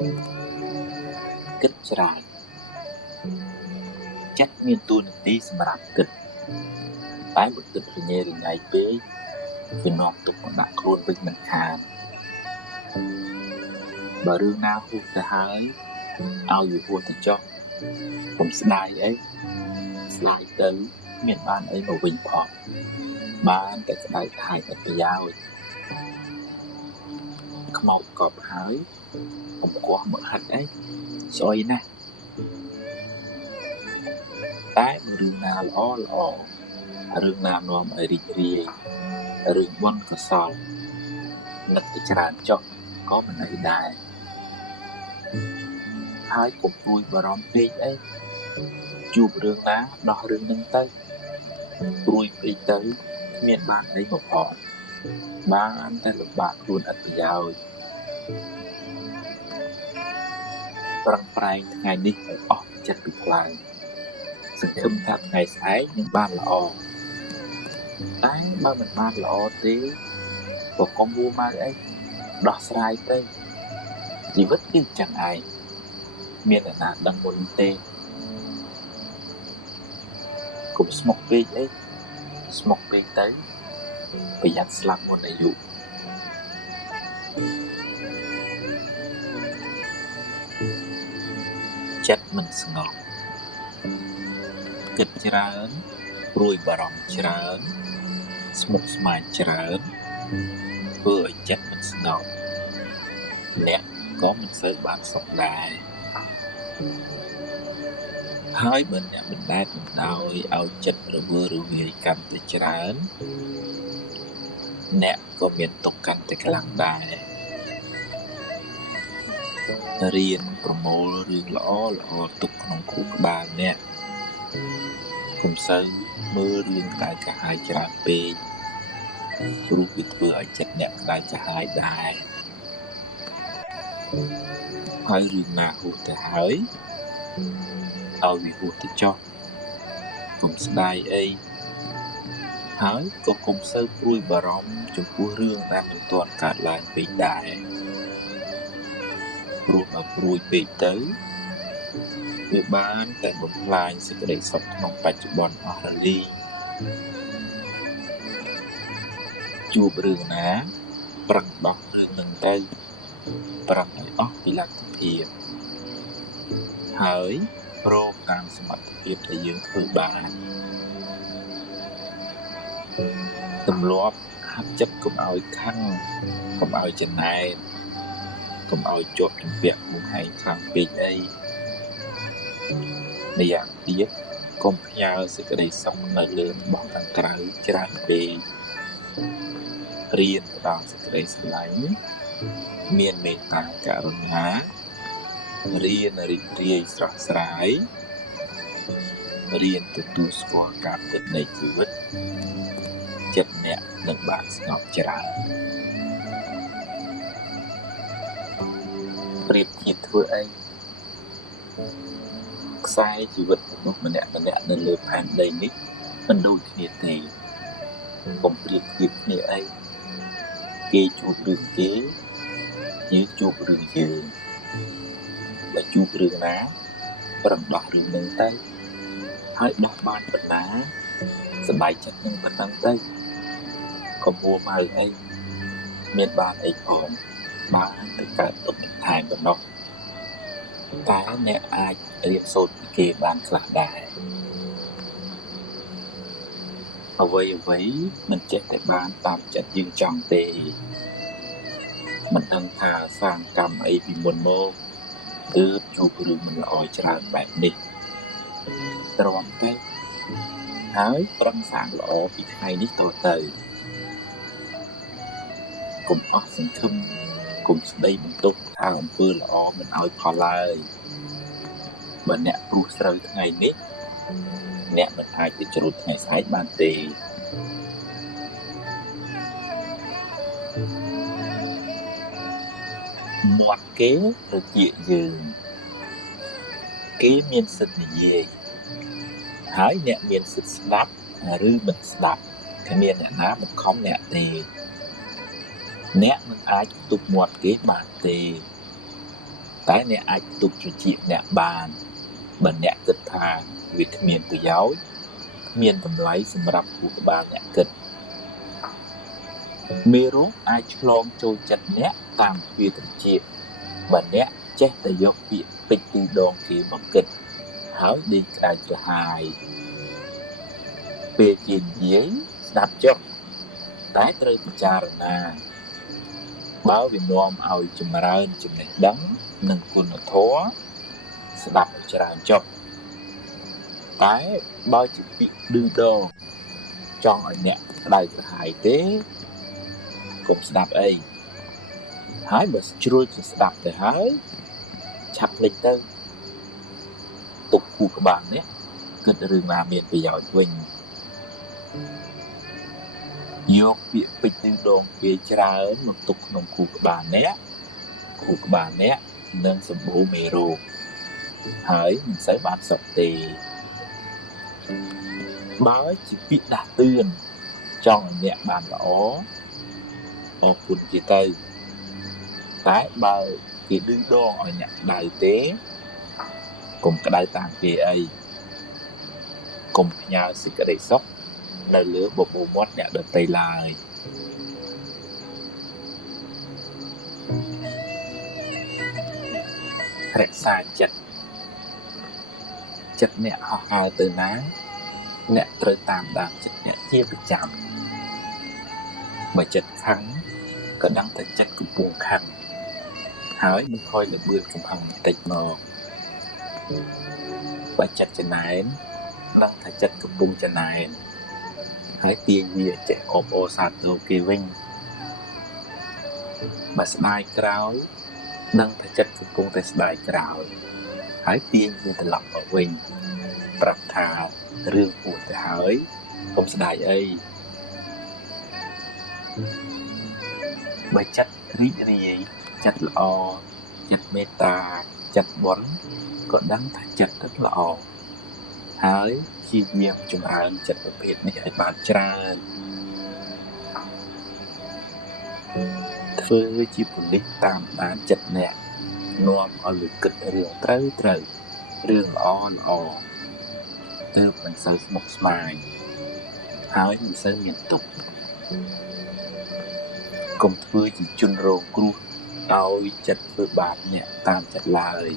គិតច្រើនចិត្តមានតួនាទីសម្រាប់គិតតែបើគិតរញ៉េរញ៉ៃពេកវានាំទុកមកដាក់ខ្លួនវិញមិនខានបើរឿងណាហួសទៅហើយឲ្យវាហួសទៅចុះកុំស្ដាយអីស្ដាយទៅមានបានអីមកវិញផងបានតែស្ដាយតែឲ្យប្រយោជន៍ខ្មោចកប់ហើយកុំគាស់មកហិតអីស្អុយណាស់តែបើរឿងណាល្អរឿងណានាំឲ្យរីករាយរឿងបុណ្យកុសលនឹកទៅច្រើនចុះក៏មិនអីដែរហើយកុំព្រួយបារម្ភពេកអីជួបរឿងណាដោះរឿងនឹងទៅព្រួយពេកទៅគ្មានបានអីមកផងបានតែលំបាកខ្លួនឥតប្រយោជន៍ប្រឹងប្រែងថ្ងៃនេះឲ្យអស់ចិត្តពីខ្លាំងសង្ឃឹមថាថ្ងៃស្អែកនឹងបានល្អតែបើមិនបានល្អទេក៏កុំវល់ម៉ៅអីដោះស្រាយទៅជីវិតគឺចឹងឯងមានអ្នកណាដឹងមុនទេកុំស្មុគពេកអីស្មុគពេកទៅប្រយ័ត្នស្លាប់មុនអាយុចិត្តមិនស្ងប់គិតច្រើនព្រួយបារម្ភច្រើនស្មុគស្មាញច្រើនធ្វើឲ្យចិត្តមិនស្ងប់អ្នកក៏មិនសូវបានសុខដែរហើយបើអ្នកមិនដែលមិនដោយឲ្យចិត្តរវើរវាយកាន់តែច្រើនអ្នកក៏មានទុកកាន់តែខ្លាំងដែររៀនប្រមូលរឿងល្អទុកក្នុងខួរក្បាលអ្នកកុំសូវមើលរឿងក្តៅក្រហាយច្រើនពេកព្រោះវាធ្វើឲ្យចិត្តអ្នកក្តៅក្រហាយដែរហើយរឿងណាហួសទៅហើយឲ្យវាហួសទៅចុះកុំស្ដាយអីហើយក៏កុំសូវព្រួយបារម្ភចំពោះរឿងដែលមិនទាន់កើតឡើងពេកដែរព្រោះបើព្រួយពេកទៅវាបានតែបំផ្លាញសេចក្តីសុខក្នុងបច្ចុប្បន្នអស់រលីងជួបរឿងណាប្រឹងដោះរឿងនឹងទៅប្រឹងឲ្យអស់ពីលទ្ធភាពហើយប្រកតាមសមត្ថភាពដែលយើងធ្វើបានទម្លាប់ហាត់ចិត្តកុំឲ្យខឹងកុំឲ្យចំណែនកុំឲ្យជាប់ជំពាក់មុខហែងខ្លាំងពេកអីម្យ៉ាងទៀតកុំផ្ញើសេចក្តីសុខនៅលើរបស់ខាងក្រៅច្រើនពេករៀនផ្ដល់សេចក្តីស្រឡាញ់មានមេត្តាករុណារៀនរីករាយស្រស់ស្រាយរៀនទទួលស្គាល់ការពិតនៃជីវិតចិត្តអ្នកនឹងបានស្ងប់ច្រើនប្រៀបធៀបធ្វើអីខ្សែជីវិតរបស់ម្នាក់នៅលើផែនដីនេះមិនដូចគ្នាទេកុំប្រៀបធៀបគ្នាអីគេជួបរឿងគេយើងជួបរឿងយើងបើជួបរឿងណាប្រឹងដោះរឿងនឹងទៅហើយដោះបានប៉ុណ្ណាសប្បាយចិត្តនឹងប៉ុណ្ណឹងទៅកុំមួម៉ៅអីមានបានអីផងបានទៅកើតទុកថែមប៉ុណ្ណោះតែអ្នកអាចរៀនសូត្រពីគេបានខ្លះដែរអ្វីមិនចេះតែបានតាមចិត្តយើងចង់ទេមិនដឹងថាសាងកម្មអីពីមុនមកគឺជួបរឿងមិនល្អច្រើនបែបនេះទ្រាំទៅហើយប្រឹងសាងល្អពីថ្ងៃនេះទៅកុំអស់សង្ឃឹមកុំស្ដីបន្ទោសថាអំពើល្អមិនឲ្យផលឡើយបើអ្នកព្រោះស្រូវថ្ងៃនេះអ្នកមិនអាចទៅច្រូតថ្ងៃស្អែកបានទេមាត់គេត្រជាយើងគេមានសិទ្ធិនិយាយហើយអ្នកមានសិទ្ធិស្ដាប់ឬមិនស្ដាប់គ្មានអ្នកណាបង្ខំអ្នកទេអ្នកមិនអាចទប់មាត់គេបានទេ តែអ្នកអាចទុកជជែកអ្នកបានបើអ្នកគិតថាវាគ្មានប្រយោជន៍គ្មានតម្លៃសម្រាប់ខួរក្បាលអ្នកគិតមេរោគអាចឆ្លងចូលចិត្តអ្នកតាមទ្វារត្រចៀកបើអ្នកចេះតែយកពាក្យពេចន៍ពីរដងគេមកគិតហើយដេកក្តៅក្រហាយពេលគេនិយាយស្ដាប់ចុះតែត្រូវពិចារណាបើវានាំឲ្យចម្រើនចំណេះដឹងនិងគុណធម៌ស្ដាប់ច្រើនចុះតែបើជាពាក្យឌឺដងចង់ឲ្យអ្នកក្តៅក្រហាយទេកុំស្ដាប់អីហើយបើជ្រួលជាស្ដាប់ទៅហើយឆាប់ភ្លេចទៅទុកខួរក្បាលនេះគិតរឿងណាមានប្រយោជន៍វិញយកពាក្យពេចន៍ឌឺដងគេច្រើនមកទុកក្នុងខួរក្បាលអ្នកនឹងសម្បូរមេរោគហើយមិនសូវបានសុខទេបើជាពាក្យដាស់តឿនចង់ឲ្យអ្នកបានល្អអរគុណគេទៅតែបើគេឌឺដងឲ្យអ្នកក្តៅទេកុំក្តៅតាមគេអីកុំផ្ញើសេចក្តីសុខនៅលើបបោមាត់អ្នកដទៃឡើយរក្សាចិត្តអ្នកហោះហើរទៅណាអ្នកត្រូវតាមដានចិត្តអ្នកជាប្រចាំបើចិត្តខឹងក៏ដឹងតែចិត្តកំពុងខឹងហើយមិនខ້ອຍលឿនកំហឹងបន្តិចមកបើចិត្តចំណែនដឹងថាចិត្តកំពុងចំណែនហើយទាញវាចេះអបអរសាទរគេវិញបើស្ដាយក្រោយដឹងថាចិត្តកំពុងតែស្ដាយក្រោយហើយទាញវាត្រឡប់មកវិញប្រាប់ថារឿងពួតទៅហើយកុំស្ដាយអីបើចិត្តរីករាយចិត្តល្អចិត្តមេត្តាចិត្តបុណ្យក៏ដឹងថាចិត្តទឹកល្អហើយព្យាយាមចម្រើនចិត្តប្រភេទនេះឲ្យបានច្រើនធ្វើជាប៉ូលីសតាមដានចិត្តអ្នកនាំឲ្យវាគិតរឿងត្រូវរឿងល្អទើបមិនសូវស្មុគស្មាញហើយមិនសូវមានទុក្ខកុំធ្វើជាជនរងគ្រោះដោយចិត្តធ្វើបាបអ្នកតាមចិត្តឡើយ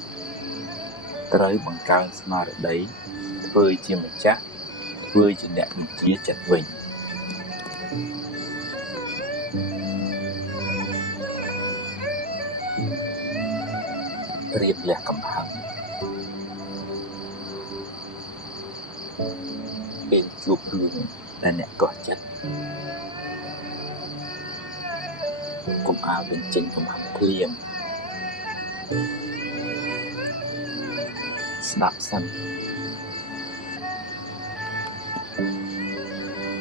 ត្រូវបង្កើនស្មារតីធ្វើជាម្ចាស់ធ្វើជាអ្នកវិជាចិត្តវិញរៀបលះកំហឹងពេលជួបរឿងដែលអ្នកកោះចិត្តកុំឲ្យបញ្ចេញកំហឹងភ្លាមស្ដាប់សិន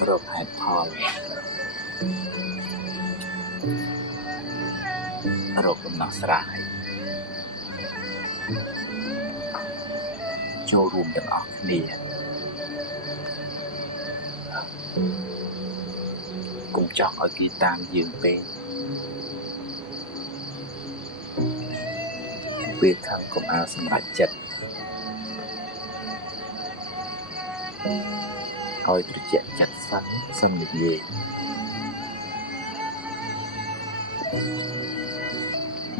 រកហេតុផលរកដំណោះស្រាយចូលរួមទាំងអស់គ្នាកុំចង់ឲ្យគេតាមយើងពេកពេលខាងកុំឲ្យសម្រេចចិត្តឲ្យត្រជាក់ចិត្តសិននិយាយ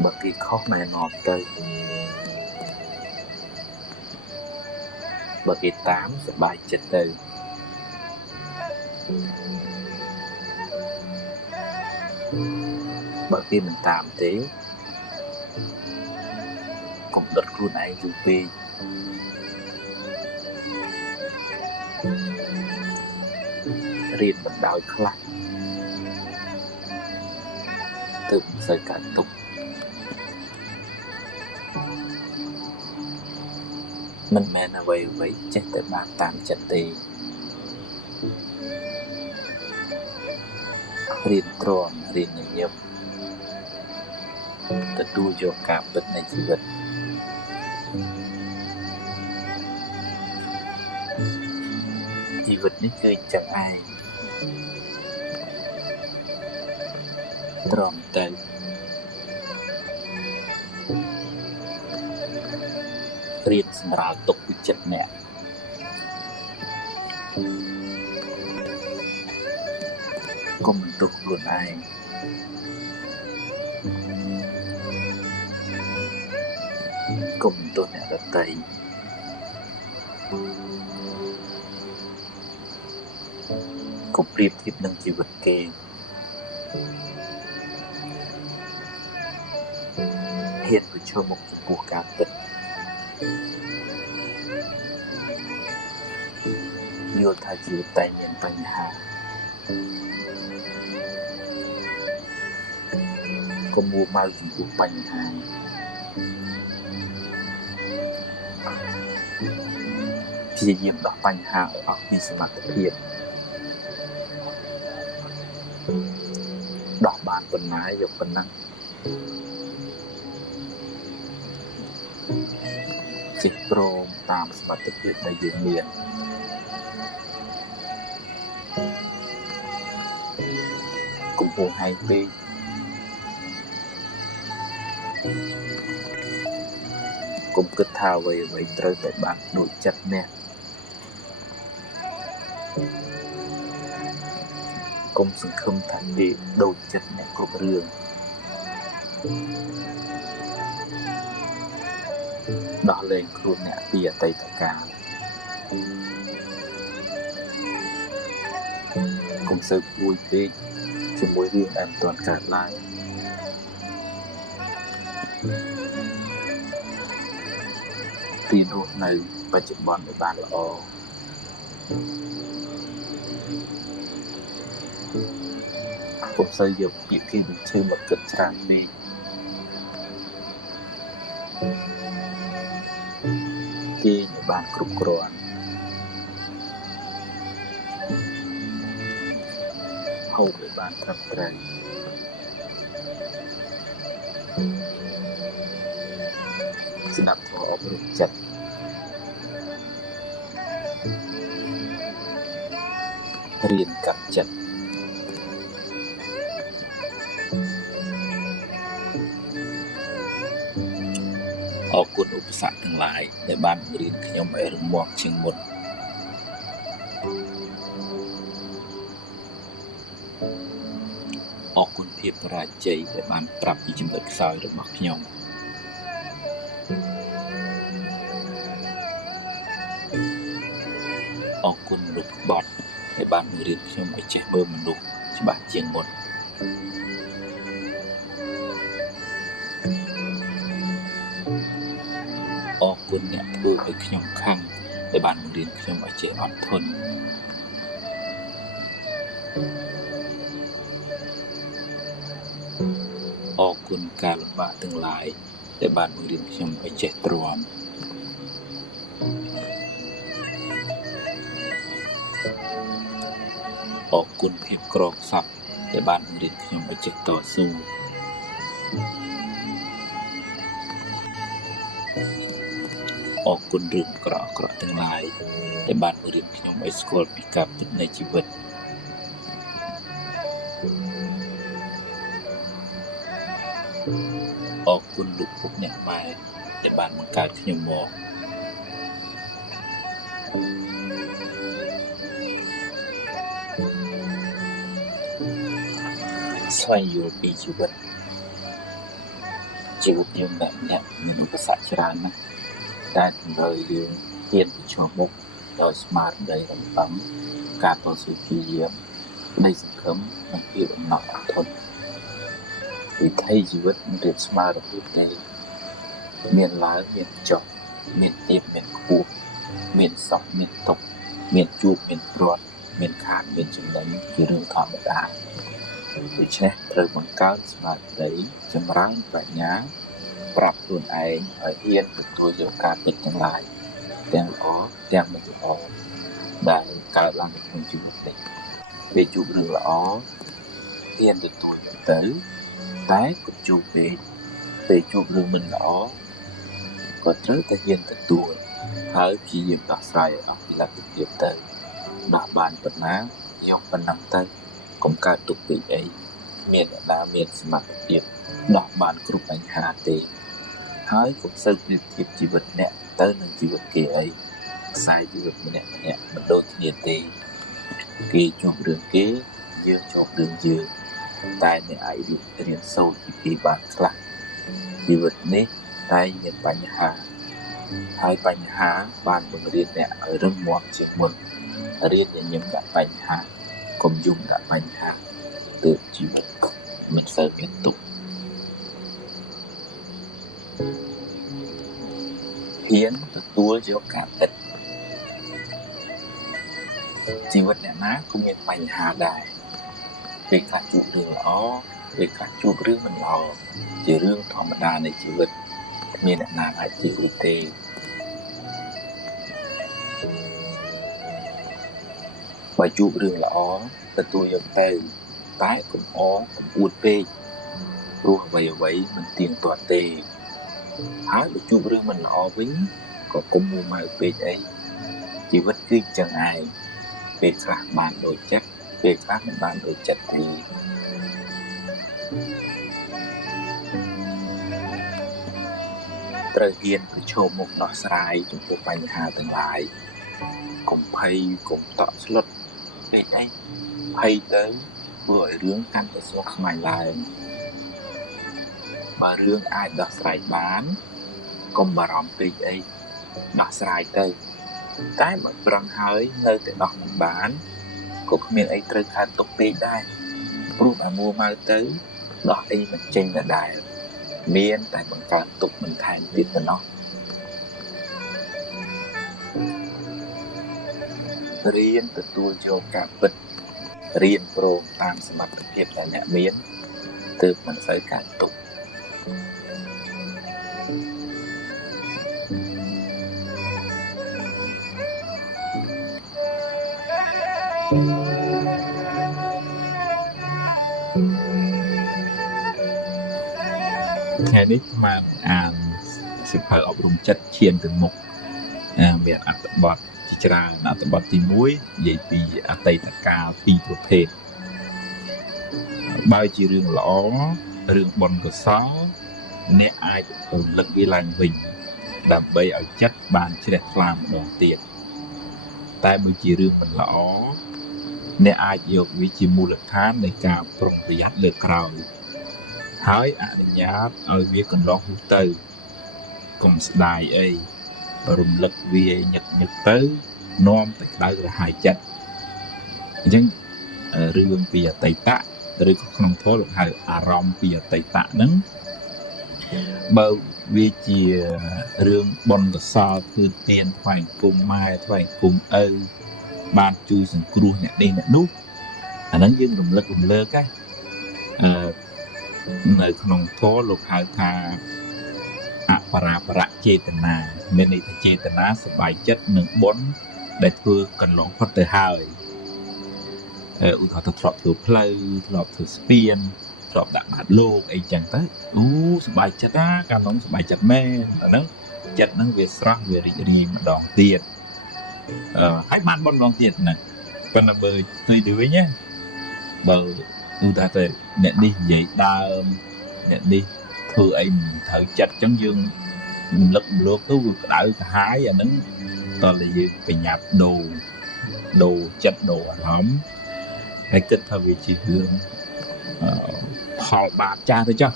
បើគេខុសណែនាំទៅបើគេតាមសប្បាយចិត្តទៅបើគេមិនតាមទេកុំដុតខ្លួនឯងយូរពេករៀនបណ្ដោយខ្លះទើបមិនសូវកើតទុក្ខមិនមែនអ្វីចេះតែបានតាមចិត្តទេរៀនទ្រាំរៀនញញឹមទទួលយកការពិតនៃជីវិតនេះគឺចឹងឯងទ្រាំទៅ រៀនសម្រាលទុកពីចិត្តអ្នកកុំបន្ទោសខ្លួនឯងកុំបន្ទោសអ្នកដទៃកុំប្រៀបធៀបនឹងជីវិតគេហ៊ានប្រឈមមុខចំពោះការពិតយល់ថាជីវិតតែមានបញ្ហាកុំមួម៉ៅចំពោះបញ្ហាព្យាយាមដោះបញ្ហាឲ្យអស់ពីសមត្ថភាពដោះបានប៉ុណ្ណាយកប៉ុណ្ណឹងចេះព្រមតាមសមត្ថភាពដែលយើងមានកុំហួសហេតុពេកកុំគិតថាអ្វីៗត្រូវតែបានដូចចិត្តអ្នកកុំសង្ឃឹមថាគេដូចចិត្តអ្នកគ្រប់រឿងដោះលែងខ្លួនអ្នកពីអតីតកាលកុំសូវពួយពេកជាមួយរឿងដែលមិនទាន់កើតឡើងរៀនរស់នៅបច្ចុប្បន្នឲ្យបានល្អកុំសូវយកពាក្យគេបញ្ឈឺមកគិតច្រើនពេកគេមិនបានគ្រប់គ្រាន់ហូបឲ្យបានត្រឹមត្រូវស្ដាប់ធម៌អប់រំចិត្តរៀនកាប់ចិត្តអរគុណឧបសគ្គទាំងឡាយដែលបានបង្រៀនខ្ញុំឲ្យរឹងមាំជាងមុនអរគុណភាពបរាជ័យដែលបានប្រាប់ពីចំណុចខ្សោយរបស់ខ្ញុំអរគុណលោកក្បត់ដែលបានបង្រៀនខ្ញុំឲ្យចេះមើលមនុស្សច្បាស់ជាងមុនអរគុណអ្នកធ្វើឲ្យខ្ញុំខឹងដែលបានបង្រៀនខ្ញុំឲ្យចេះអត់ធន់អរគុណការលំបាកទាំងឡាយដែលបានបង្រៀនខ្ញុំឲ្យចេះទ្រាំអរគុណភាពក្រខ្សត់ដែលបានបង្រៀនខ្ញុំឲ្យចេះតស៊ូអរគុណរឿងអាក្រក់ៗទាំងឡាយដែលបានបង្រៀនខ្ញុំឲ្យស្គាល់ពីការពិតនៃជីវិតអរគុណលោកពុកអ្នកម៉ែដែលបានបង្កើតខ្ញុំមកស្វែងយល់ពីជីវិតយើងម្នាក់មានឧបសគ្គច្រើនណាស់តែតម្រូវយើងហ៊ានប្រឈមមុខដោយស្មារតីរឹងប៉ឹងការតស៊ូព្យាយាមនៃសង្ឃឹមនិងភាពអំណត់អត់ធន់វិថីជីវិតមិនរៀបស្មើរហូតទេមានឡើងមានចុះមានទាបមានខ្ពស់មានសុខមានទុក្ខមានជួបមានព្រាត់មានខាតមានចំណេញជារឿងធម្មតាដូច្នេះត្រូវបង្កើតស្មារតីចម្រើនបញ្ញាប្រាប់ខ្លួនឯងឲ្យហ៊ានទទួលយកការពិតទាំងឡាយទាំងល្អទាំងមិនល្អដែលកើតឡើងក្នុងជីវិតនេះពេលជួបរឿងល្អហ៊ានទទួលទៅតែកុំជួបពេលជួបរឿងមិនល្អក៏ត្រូវតែហ៊ានទទួលហើយព្យាយាមដោះស្រាយអស់ពីលទ្ធភាពទៅដោះបានប៉ុណ្ណាយកប៉ុណ្ណឹងទៅកុំកើតទុកពេកអីមានអ្នកណាមានសមត្ថភាពដោះបានគ្រប់បញ្ហាទេហើយកុំសូវប្រៀបធៀបជីវិតអ្នក tớiនឹងជីវិតគេអីខ្សែជីវិតម្នាក់មិនដូចគ្នាទេគេជាប់រឿងគេយើងជាប់រឿងយើងតែអ្នកអាចរៀនសូត្រពីគេបានខ្លះជីវិតនេះតែមានបញ្ហាហើយបញ្ហាបានបង្រៀនអ្នកឲ្យរឹងមាំជាងមុនរៀនញញឹមដាក់បញ្ហាកុំយំដាក់បញ្ហាទើបជីវិតមិនសូវមានទុក្ខហ៊ានទទួលយកការពិតជីវិតអ្នកណាក៏មានបញ្ហាដែរពេលខ្លះជួបរឿងល្អពេលខ្លះជួបរឿងមិនល្អជារឿងធម្មតានៃជីវិតមានអ្នកណាអាចជៀសរួចទេបើជួបរឿងល្អទទួលយកទៅតែកុំអងកុំអួតពេកព្រោះអ្វីមិនទៀងទាត់ទេហើយបើជួបរឿងមិនល្អវិញក៏កុំមួម៉ៅពេកអីជីវិតគឺចឹងឯងពេលខ្លះបានដូចចិត្តពេលខ្លះមិនបានដូចចិត្តទេត្រូវហ៊ានប្រឈមមុខដោះស្រាយចំពោះបញ្ហាទាំងឡាយកុំភ័យកុំតក់ស្លុតពេកអីភ័យទៅធ្វើឲ្យរឿងកាន់តែស្មុគស្មាញឡើងបើរឿងអាចដោះស្រាយបានកុំបារម្ភពេកអីដោះស្រាយទៅតែបើប្រឹងហើយនៅតែដោះមិនបានក៏គ្មានអីត្រូវខាតទុកពេកដែរព្រោះតែមួម៉ៅទៅដោះអីមិនចេញដែរមានតែបង្កើតទុកមិនថែមទៀតប៉ុណ្ណោះរៀនទទួលយកការពិតរៀនព្រមតាមសមត្ថភាពដែលអ្នកមានទើបមិនសូវកើតទុក្ខថ្ងៃនេះមកអានសិភៅអប់រំចិត្តឈានទៅមុខមានអត្ថបទជាច្រើនអត្ថបទទី1និយាយពីអតីតកាលពីរប្រភេទបើជារឿងល្អរឿងបុណ្យកុសលអ្នកអាចរំលឹកវាឡើងវិញដើម្បីឲ្យចិត្តបានជ្រះថ្លាម្ដងទៀតតែបើជារឿងមិនល្អអ្នកអាចយកវាជាមូលដ្ឋាននៃការប្រុងប្រយ័ត្នលើកក្រោយហើយអនុញ្ញាតឲ្យវាកន្លងទៅកុំស្ដាយអីរំលឹកវាញឹកទៅនាំតែក្តៅក្រហាយចិត្តអញ្ចឹងរឿងពីអតីតឬក៏ក្នុងធម៌លោកហៅអារម្មណ៍ពីអតីតហ្នឹងបើវាជារឿងបុណ្យកុសលគឺទានថ្វាយគុំម៉ែថ្វាយគុំឪបានជួយសង្គ្រោះអ្នកនេះអ្នកនោះអាហ្នឹងយើងរំលឹកលើកនៅក្នុងធម៌លោកហៅថាអបរាបរៈចេតនាមានន័យថាចេតនាសប្បាយចិត្តនឹងបុណ្យដែលធ្វើកន្លងផុតទៅហើយឧទាហរណ៍ទៅធ្លាប់ធ្វើផ្លូវធ្លាប់ធ្វើស្ពានធ្លាប់ដាក់បាតលោកអីចឹងទៅសប្បាយចិត្តណាកាលនោះសប្បាយចិត្តមែនហ្នឹងចិត្តហ្នឹងវាស្រស់វារីករាយម្ដងទៀតហើយបានបុណ្យម្ដងទៀតហ្នឹងប៉ុន្តែបើផ្ទុយទៅវិញណាបើឧទាហរណ៍ទៅអ្នកនេះនិយាយដើមអ្នកនេះធ្វើអីមិនត្រូវចិត្តចឹងយើងរំលឹកលោកទៅវាក្តៅក្រហាយអាហ្នឹងតើយើងប្រញាប់ដូរចិត្តដូរអារម្មណ៍ហើយគិតថាវាជារឿងផលបាបចាស់ទៅចុះ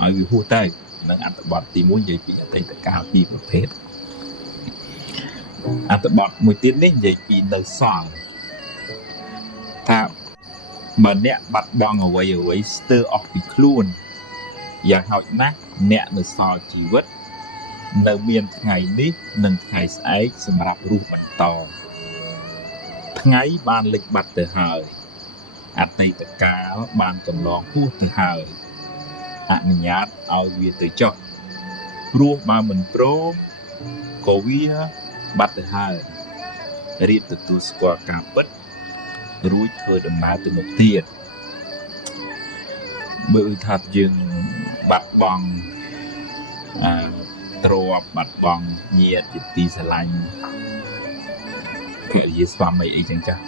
ឲ្យវាហួសទៅនឹងអត្ថបទទី1និយាយពីអតីតកាលពីរប្រភេទអត្ថបទមួយទៀតនេះនិយាយពីនៅសល់ថាបើអ្នកបាត់បង់អ្វីស្ទើរអស់ពីខ្លួនយ៉ាងហោចណាស់អ្នកនៅសល់ជីវិតនៅមានថ្ងៃនេះនិងថ្ងៃស្អែកសម្រាប់រស់បន្តថ្ងៃបានលិចបាត់ទៅហើយអតីតកាលបានកន្លងហួសទៅហើយអនុញ្ញាតឲ្យវាទៅចុះព្រោះបើមិនព្រមក៏វាបាត់ទៅហើយរៀបទទួលស្គាល់ការពិតរួចធ្វើដំណើរទៅមុខទៀតបើថាយើងបាត់បង់ទ្រព្យបាត់បង់ញាតិជាទីស្រឡាញ់ភរិយាស្វាមីអីចឹងចាស់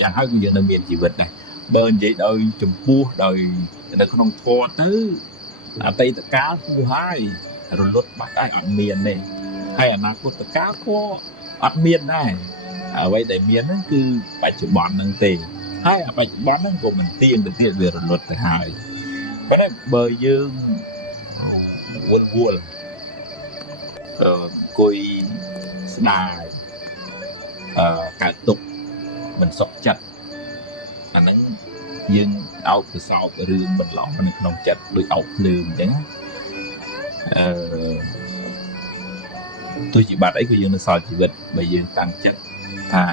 យ៉ាងហោចយើងនៅមានជីវិតដែរបើនិយាយដោយចំពោះដោយនៅក្នុងធម៌ទៅអតីតកាលគឺហើយរលត់បាត់ហើយអត់មានទេហ ហើយអនាគតកាលក៏អត់មានដែរអ្វីដែលមានហ្នឹងគឺបច្ចុប្បន្នហ្នឹងទេហើយបច្ចុប្បន្នហ្នឹងក៏មិនទៀងទៅទៀតវារលត់ទៅហើយប៉ុន្តែបើយើងវល់អង្គុយស្ដាយកើតទុកមិនសុខចិត្តអាហ្នឹងយើងអោបពិសោធន៍រឿងមិនល្អនៅក្នុងចិត្តដូចអោបភ្លើងអញ្ចឹងទោះជាបាត់អីក៏យើងនៅសល់ជីវិតបើយើងតាំងចិត្តថា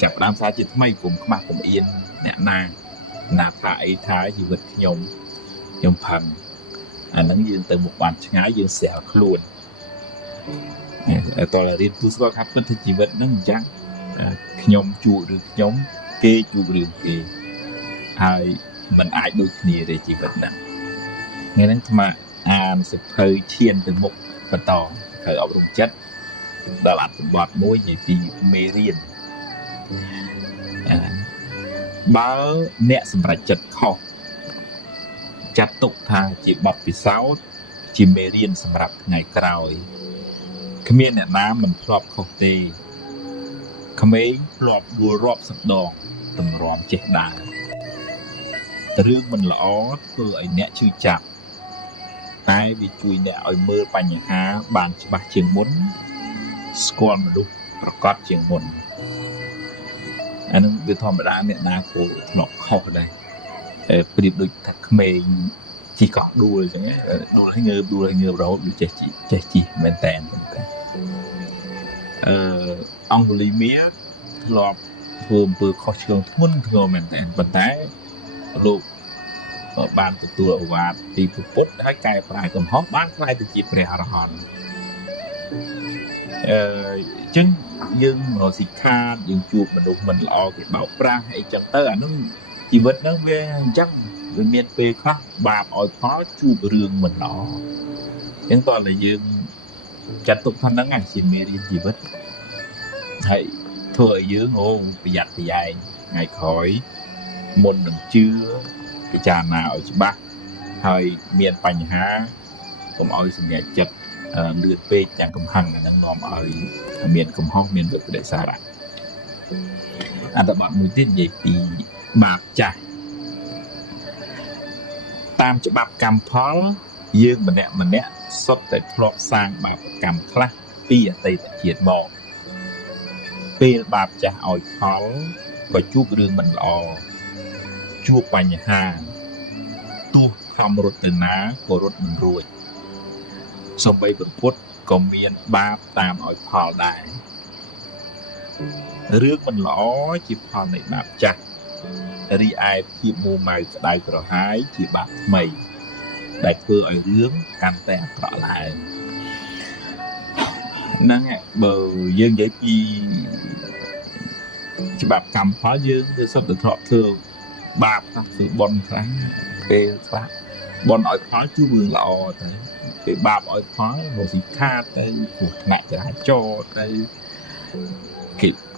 ចាប់ផ្ដើមសារជាថ្មីគុំខ្មាស់គុំអៀនអ្នកណាថាអីថាជីវិតខ្ញុំផឹងអាហ្នឹងយើងទៅមុខបានឆ្ងាយយើងស្រាលខ្លួនតើរៀនទូស្គាល់ថាពិតថាជីវិតហ្នឹងអញ្ចឹងខ្ញុំជួបឬខ្ញុំគេជួបរឿងគេហើយมันអាចដូចគ្នាទេជីវិតហ្នឹងថ្ងៃហ្នឹងថ្មអានសិភៅឈានទៅមុខបន្តត្រូវអប់រំចិត្តដល់អត្ថបទមួយនិយាយពីមេរៀនបើអ្នកសម្រេចចិត្តខុសចាត់ទុកថាជាបទពិសោធន៍ជាមេរៀនសម្រាប់ថ្ងៃក្រោយគ្មានអ្នកណាមិនធ្លាប់ខុសទេក្មេងធ្លាប់ដួលរាប់សដងតម្រាំចេះដើររឿងមិនល្អធ្វើឲ្យអ្នកជឿចាប់តែវាជួយអ្នកឲ្យមើលបញ្ហាបានច្បាស់ជាងមុនស្គាល់មនុស្សប្រកបជាងមុនអានឹងវាធម្មតាអ្នកណាក៏ធ្លាប់ខុសដែរប្រៀបដូចថាក្មេងជីកោះដួលអញ្ចឹងដួលឲ្យងើបរហូតវាចេះជីមែនតើអង្គលីមៀធ្លាប់ធ្វើអំពើខុសឆ្គងធ្ងន់ធ្ងរមែនតើប៉ុន្តែលោកបានទទួលឱវាទពីពុទ្ធហើយកែប្រែកំហុសបានក្លាយទៅជាព្រះអរហន្តអញ្ចឹងយើងរកសិក្ខាយើងជួបមនុស្សមិនល្អគេបោកប្រាស់អីចឹងទៅអានោះជីវិតហ្នឹងវាអញ្ចឹងវាមានពេលខ្លះបាបឲ្យផលជួបរឿងមិនល្អអញ្ចឹងតើតែយើងចាត់ទុកថាហ្នឹងជាមេរៀនជីវិតហើយធ្វើឲ្យយើងប្រយ័ត្នប្រយែងថ្ងៃក្រោយមុននឹងជឿពិចារណាឲ្យច្បាស់ហើយមានបញ្ហាកុំឲ្យសម្រេចចិត្តលឿនពេកទាំងកំហឹងអាហ្នឹងនាំឲ្យមានកំហុសមានវិបត្តិសារៈអត្ថបទមួយទៀតនិយាយពីបាបចាស់តាមច្បាប់កម្មផលយើងម្នាក់សុទ្ធតែធ្លាប់សាងបាបកម្មខ្លះពីអតីតជាតិមកពេលបាបចាស់ឲ្យផលក៏ជួបរឿងមិនល្អជួបបញ្ហាទោះខំរត់ទៅណាក៏រត់មិនរួចសូម្បីព្រះពុទ្ធក៏មានបាបតាមឲ្យផលដែររឿងមិនល្អជាផលនៃបាបចាស់រីឯភាពមួម៉ៅក្តៅក្រហាយជាបាបថ្មីដែលធ្វើឲ្យរឿងកាន់តែអាក្រក់ឡើងហ្នឹងបើយើងនិយាយពីច្បាប់កម្មផលយើងគឺសុទ្ធតែធ្លាប់ធ្វើបាបខ្លះធ្វើបុណ្យខ្លះពេលខ្លះបុណ្យឲ្យផលជួបរឿងល្អទៅពេលបាបឲ្យផលរកស៊ីខាតទៅគ្រោះថ្នាក់ចរាចរណ៍ទៅ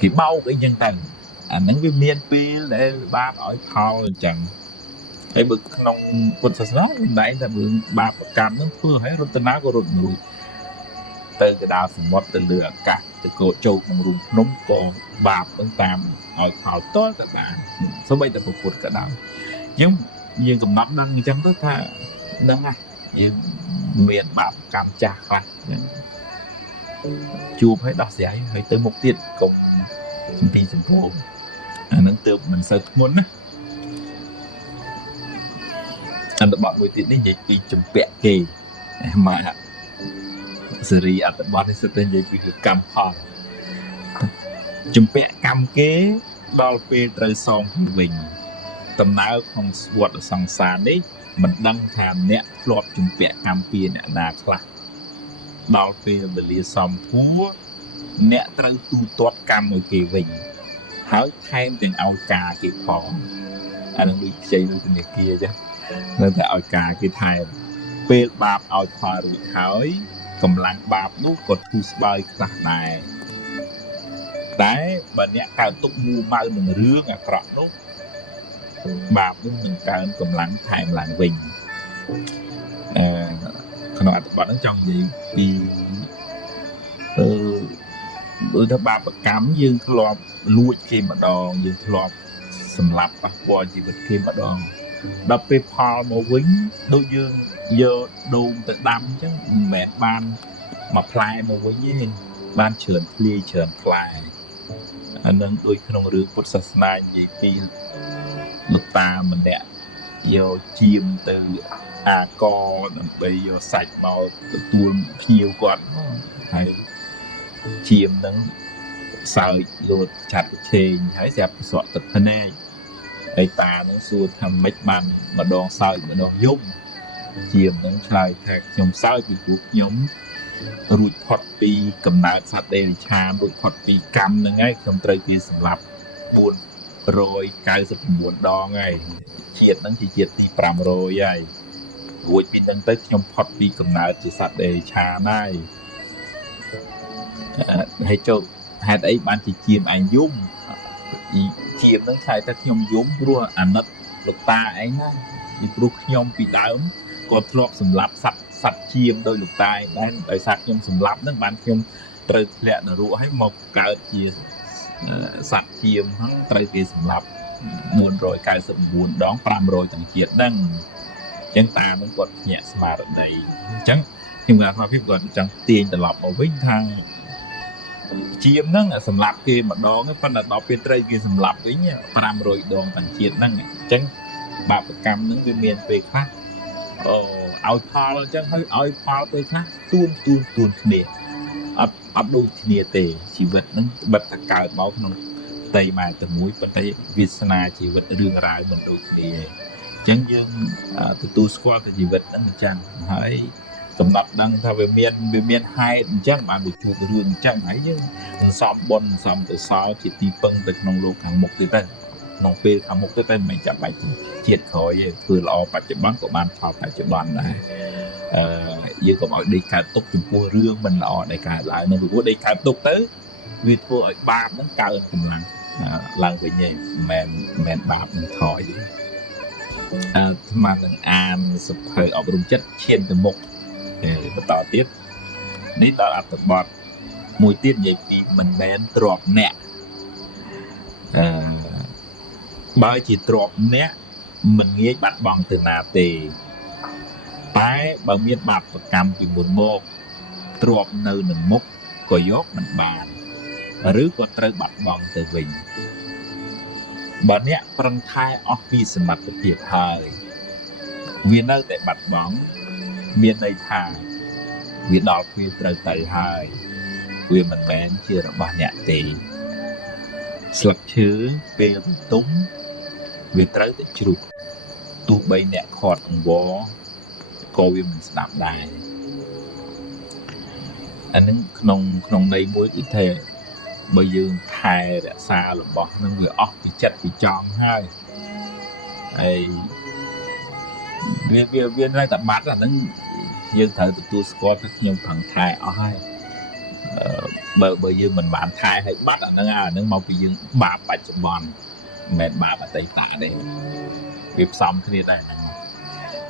គេបោកអីចឹងទៅអាហ្នឹងវាមានពេលដែលបាបឲ្យផលអញ្ចឹងហើយបើក្នុងពុទ្ធសាសនាមិនដែរតែរឿងបាបកម្មហ្នឹងធ្វើឲ្យរតនាក៏រត់លួចទៅកដាលសមុទ្រទៅលើអាកាសទៅកោចូលក្នុងរូងភ្នំក៏បាបហ្នឹងតាមឲ្យផលតលទៅបានសូម្បីតែពុទ្ធក៏ដោយអញ្ចឹងយើងកំណត់ដឹងអញ្ចឹងទៅថាហ្នឹងណាយើងមានបាបកម្មចាស់ខ្លះជួបឲ្យដោះស្រាយហើយទៅមុខទៀតកុំសំពីសំពងអាហ្នឹងទើបមិនសូវធ្ងន់ណាអត្ថបទមួយទៀតនេះនិយាយពីជំពាក់គេមកសេរីអត្ថបទនេះសិតតែនិយាយពីកម្មផលជំពាក់កម្មគេដល់ពេលត្រូវសងវិញដំណើរក្នុងវដ្តសង្សារនេះមិនដឹងថាអ្នកធ្លាប់ជំពាក់កម្មពីអ្នកណាខ្លះដល់ពេលវេលាសមធួអ្នកត្រូវទូទាត់កម្មឲ្យគេវិញហើយថែមទាំងឲ្យការគេផងអានឹងដូចខ្ចីដូចធនាគារចឹងនៅតែឲ្យការគេថែមពេលបាបឲ្យផលរួចហើយកម្លាំងបាបនោះក៏ធូរស្បើយខ្លះដែរតែបើអ្នកកើតទុកមួម៉ៅនឹងរឿងអាក្រក់នោះបាបនោះនឹងកើនកម្លាំងថែមឡើងវិញក្នុងអត្ថបទហ្នឹងចង់និយាយពី đối với bà bậc cắm dương lọp lùi khi mà đòn dương lọp sầm lấp à qua chỉ vật khi mà đòn đập về phò mà vĩnh đôi dương giờ đồn tự đâm chứ mẹ ban mà plai mà vĩnh ban chườn pli chườn plai anh đang đôiក្នុងរឿងពុទ្ធសាសនានិយាយពីលោកតាម្នាក់យកជាមទៅអាកដើម្បីយកសាច់មកទទួលភ្ញៀវគាត់ហើយជាមនឹងសើចយកចាត់ឆេងហើយស្រាប់ប្រសក់ទឹកភ្នែកហើយតានឹងសួរថាម៉េចបានម្ដងសើចម្ដងយំជាមនឹងឆ្លើយថាខ្ញុំសើចពីព្រោះខ្ញុំរួចផុតពីកំណើតសត្វដេរឆានរួចផុតពីកម្មហ្នឹងហើយខ្ញុំត្រូវគេសម្លាប់499ដងហើយជាតិហ្នឹងជាជាតិទី500ហើយរួចពីហ្នឹងទៅខ្ញុំផុតពីកំណើតជាសត្វដេរឆានហើយចុះហេតុអីបានជាជាមឯងយំជាមហ្នឹងឆ្លើយថាខ្ញុំយំព្រោះអាណិតលោកតាឯងណាពីព្រោះខ្ញុំពីដើមគាត់ធ្លាប់សម្លាប់សត្វជាមដោយលោកតាឯងដែរដោយសារខ្ញុំសម្លាប់ហ្នឹងបានខ្ញុំត្រូវធ្លាក់នរកឲ្យមកកើតជាសត្វជាមហ្នឹងត្រូវគេសម្លាប់499ដង500ទាំងជាតិហ្នឹងអញ្ចឹងតានឹងគាត់ភ្ញាក់ស្មារតីអញ្ចឹងខ្ញុំថាភាពគាត់ចង់ទាញត្រឡប់មកវិញថាជាមហ្នឹងសម្លាប់គេម្ដងប៉ុន្តែដល់ពេលត្រីគេសម្លាប់វិញ500ដងទាំងជាតិហ្នឹងអញ្ចឹងបាបកម្មហ្នឹងវាមានពេលខ្លះឲ្យផលអញ្ចឹងហើយឲ្យផលពេលខ្លះទួនគ្នាអត់ដូចគ្នាទេជីវិតហ្នឹងបិទតែកើតមកក្នុងផ្ទៃម៉ែតែមួយប៉ុន្តែវាសនាជីវិតរឿងរ៉ាវមិនដូចគ្នាអញ្ចឹងយើងទទួលស្គាល់ពីជីវិតហ្នឹងអញ្ចឹងហើយកំណត់ដឹងថាវាមានហេតុអញ្ចឹងបានវាជួបរឿងអញ្ចឹងហើយយើងសំបុណ្យសំកុសលជាទីពឹងទៅក្នុងលោកខាងមុខទៀតទៅក្នុងពេលខាងមុខទៅមិនចាំបាច់ជាតិក្រោយទេធ្វើល្អបច្ចុប្បន្នក៏បានផលបច្ចុប្បន្នដែរយើងកុំឲ្យដេកកើតទុកចំពោះរឿងមិនល្អដែលកើតឡើងនៅព្រោះដេកកើតទុកទៅវាធ្វើឲ្យបាបហ្នឹងកើតកម្លាំងឡើងវិញឯងមិនបាបនឹងថយទេស្មាននឹងអានសភៅអប់រំចិត្តឈានទៅមុខបន្តទៀតនេះដល់អត្ថបទមួយទៀតនិយាយពីមិនមែនទ្របអ្នកបើជាទ្របអ្នកមិនងាយបាត់បង់ទៅណាទេតែបើមានបាបកម្មពីមុនមកទ្របនៅនឹងមុខក៏យកមិនបានឬក៏ត្រូវបាត់បង់ទៅវិញបើអ្នកប្រឹងថែអស់ពីសមត្ថភាពហើយវានៅតែបាត់បង់មានន័យថាវាដល់ពេលត្រូវទៅហើយវាមិនមែនជារបស់អ្នកទេស្លឹកឈើពេលទុំវាត្រូវតែជ្រុះទោះបីអ្នកខាត់អង្វរក៏វាមិនស្ដាប់ដែរអានឹងក្នុងន័យមួយគឺថាបើយើងថែរក្សារបស់នឹងវាអស់ពីចិត្តពីចង់ហើយហើយវានៅតែបាត់អានឹងយើងត្រូវទទួលស្គាល់ថាខ្ញុំប្រឹងថែអស់ហើយបើយើងមិនបានថែឲ្យបាត់អានឹងមកពីយើងបាបបច្ចុប្បន្នមិនមែនបាបអតីតទេវាផ្សំគ្នាដែរហ្នឹង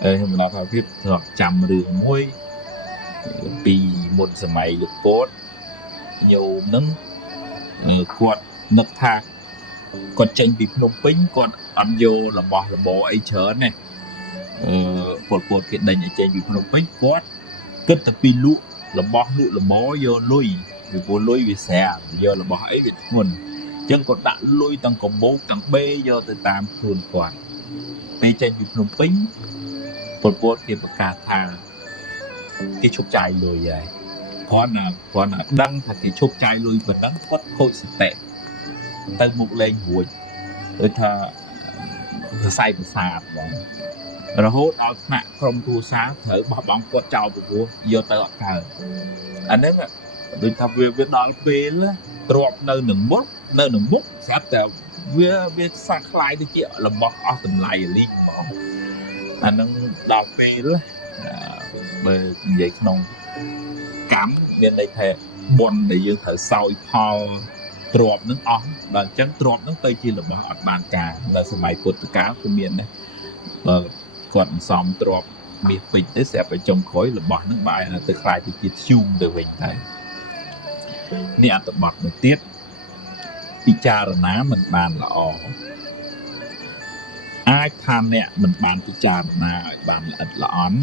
ខ្ញុំបន្តថាភាពធ្លាប់ចាំរឿងមួយពីមុនសម័យលោកពោតញោមហ្នឹងគាត់នឹកថាគាត់ចេញពីភ្នំពេញគាត់អត់យករបស់របរអីច្រើនទេពលពតគេដេញឲ្យចេញពីភ្នំពេញគាត់គិតតែពីលក់របស់លក់របរយកលុយពីព្រោះលុយវាស្រាលយករបស់អីវាធ្ងន់អញ្ចឹងគាត់ដាក់លុយទាំងកំបោកទាំងបេយកទៅតាមខ្លួនគាត់ពេលចេញពីភ្នំពេញពលពតគេប្រកាសថាគេឈប់ចាយលុយហើយគាត់ណាដឹងថាគេឈប់ចាយលុយប៉ុណ្ណឹងគាត់ខូចសតិទៅមុខលេងរួចដូចថាសរសៃប្រសាទបងរហូតដល់ថ្នាក់ក្រុមគ្រួសារត្រូវបោះបង់គាត់ចោលពីព្រោះយកទៅអត់កើតអាហ្នឹងដូចថាវាដល់ពេលទ្របនៅនឹងមុខស្រាប់តែវាសាក់ខ្លាយទៅជារបស់អស់តម្លៃលីងបងអាហ្នឹងដល់ពេលបើនិយាយក្នុងកម្មមានន័យថាបុណ្យដែលយើងត្រូវសោយផលទ្របនឹងអស់ដល់អញ្ចឹងទ្របនឹងទៅជារបស់អត់បានការដល់សម័យពុទ្ធកាលគឺមានណាបើគាត់មិនសមទ្របមាសពេជ្រទៅស្រាប់តែចុងក្រោយរបស់នឹងបែរទៅខ្លាយទៅជាធ្យូងទៅវិញទៅ នេះអត្ថបទមួយទៀតពិចារណាមិនបានល្អអាចថាអ្នកមិនបានពិចារណាឲ្យបានល្អិតល្អន់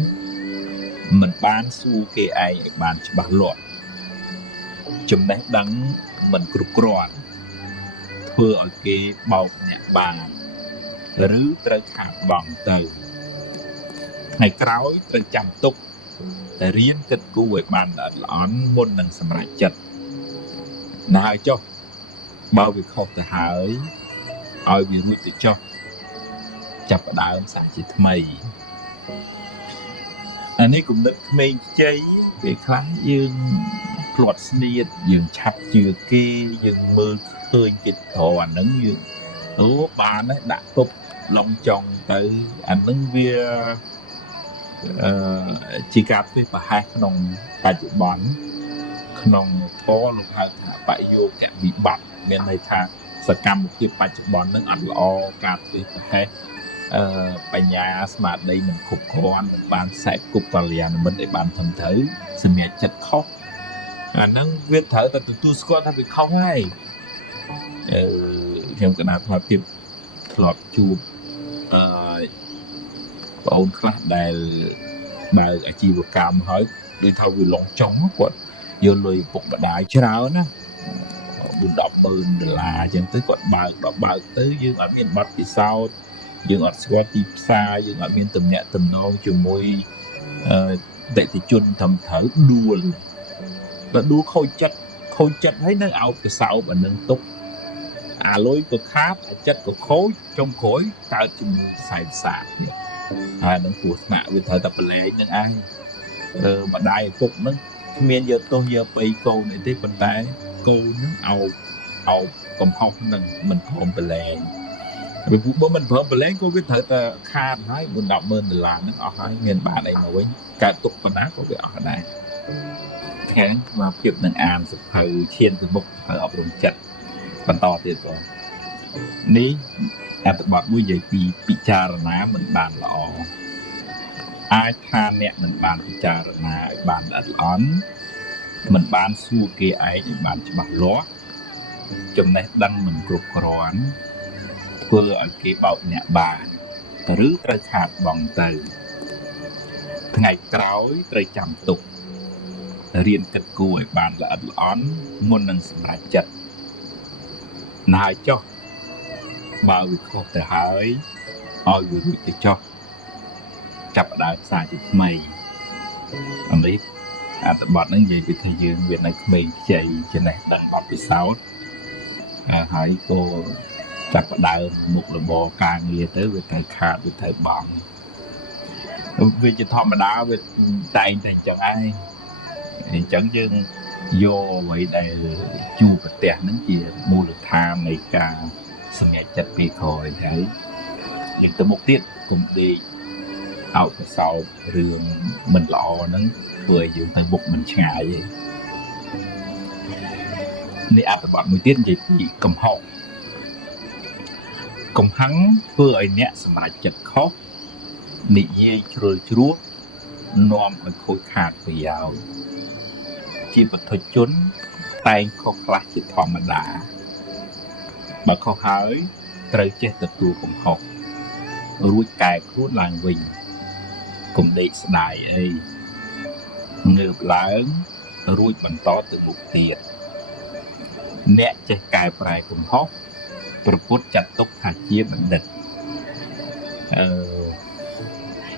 មិនបានសួរគេឯងឲ្យបានច្បាស់លាស់ចំណេះដឹងមិនគ្រប់គ្រាន់ធ្វើឲ្យគេបោកអ្នកបានឬត្រូវខាតបង់ទៅថ្ងៃក្រោយត្រូវចាំទុកតែរៀនគិតគូរឲ្យបានល្អិតល្អន់មុននឹងសម្រេចចិត្តណាឲ្យចុះបើវាខុសទៅហើយឲ្យវារួចទៅចុះចាប់ផ្ដើមសាជាថ្មីអានេះគំនិតក្មេងខ្ចីពេលខ្លះយើងភ្លាត់ស្នៀតយើងឆាប់ជឿគេយើងមើលឃើញគេត្រអាហ្នឹងយើងអូបានហើយដាក់ទប់ឡងចង់ទៅអាហ្នឹងវាជាការធ្វើប្រហែសក្នុងបច្ចុប្បន្នក្នុងធម៌លោកហៅថាបយោគវិបត្តិមានន័យថាសកម្មភាពបច្ចុប្បន្ននឹងអត់ល្អការធ្វើប្រហែសបញ្ញាស្មារតីមិនគ្រប់គ្រាន់បានខ្សែគប់កល្យាណមិត្តឲ្យបានត្រឹមត្រូវសម្រាប់ចិត្តខុសអាហ្នឹងវាត្រូវតែទទួលស្គាល់ថាវាខុសហើយខ្ញុំកណាត់ថាភាពធ្លាប់ជួបបងអូនខ្លះដែលបើអាជីវកម្មហើយដូចថាវាឡងចុងគាត់យកលុយពុកម្ដាយច្រើនណា$10,000អញ្ចឹងទៅគាត់បើកទៅយើងអត់មានប័ណ្ណពិសោធន៍យើងអត់ស្គាល់ទីផ្សារយើងអត់មានទំនាក់ទំនងជាមួយតេតិជនត្រឹមត្រូវដួលខូចចិត្តហើយនៅអោបកសោបអានឹងទុកអាលុយក៏ខាតអាចិត្តក៏ខូចចុងក្រោយកើតជំងឺផ្សែងសាកនេះហើយនឹងពោះថ្នាក់វាត្រូវតែប្រឡែងនឹងឯងម្ដាយឪពុកនឹងគ្មានយកទោសយកបីកូនអីទេប៉ុន្តែកូននឹងអោបកំហុសនឹងមិនព្រមប្រឡែងបើមិនព្រមប្រឡែងក៏វាត្រូវតែខាតហើយ$10,000ហ្នឹងអស់ហើយមានបានអីមកវិញកើតទុកប៉ុណ្ណាក៏វាអស់ដែរខាងមកភាពនឹងអានសភៅឈានទៅមុខហើយអប់រំចិត្តបន្តទៀតបងនេះអត្ថបទមួយនិយាយពីពិចារណាមិនបានល្អអាចថាអ្នកមិនបានពិចារណាឲ្យបានល្អិតល្អន់មិនបានសួរគេឯងឲ្យបានច្បាស់លាស់ចំណេះដឹងមិនគ្រប់គ្រាន់ធ្វើឲ្យគេបោកអ្នកបានឬត្រូវខាតបង់ទៅថ្ងៃក្រោយត្រូវចាំទុករៀនគិតគូរឲ្យបានល្អិតល្អន់មុននឹងសម្រេចចិត្តណាឲ្យចុះបើវាខុសទៅហើយឲ្យវារួចទៅចុះចាប់ផ្ដើមសាជាថ្មីអានេះអត្ថបទហ្នឹងនិយាយពីថាយើងវានៅក្មេងខ្ចីចំណេះដឹងបទពិសោធន៍ហើយក៏ចាប់ផ្ដើមមុខរបរការងារទៅវាត្រូវខាតវាត្រូវបង់វាជាធម្មតាវាតែងតែអញ្ចឹងឯងអញ្ចឹងយើងយកអ្វីដែលជួបប្រទះហ្នឹងជាមូលដ្ឋាននៃការសម្រេចចិត្តពីក្រោយហើយយើងទៅមុខទៀតកុំដេកអោបកសោបរឿងមិនល្អហ្នឹងធ្វើឲ្យយើងទៅមុខមិនឆ្ងាយទេនេះអត្ថបទមួយទៀតនិយាយពីកំហុសកំហឹងធ្វើឲ្យអ្នកសម្រេចចិត្តខុសនិយាយជ្រុលជ្រួសនាំឲ្យខូចខាតប្រយោជន៍ជាបុថុជនតែងខុសខ្លះជាធម្មតាបើខុសហើយត្រូវចេះទទួលកំហុសរួចកែខ្លួនឡើងវិញកុំដេកស្ដាយអីងើបឡើងរួចបន្តទៅមុខទៀតអ្នកចេះកែប្រែកំហុសព្រះពុទ្ធចាត់ទុកថាជាបណ្ឌិត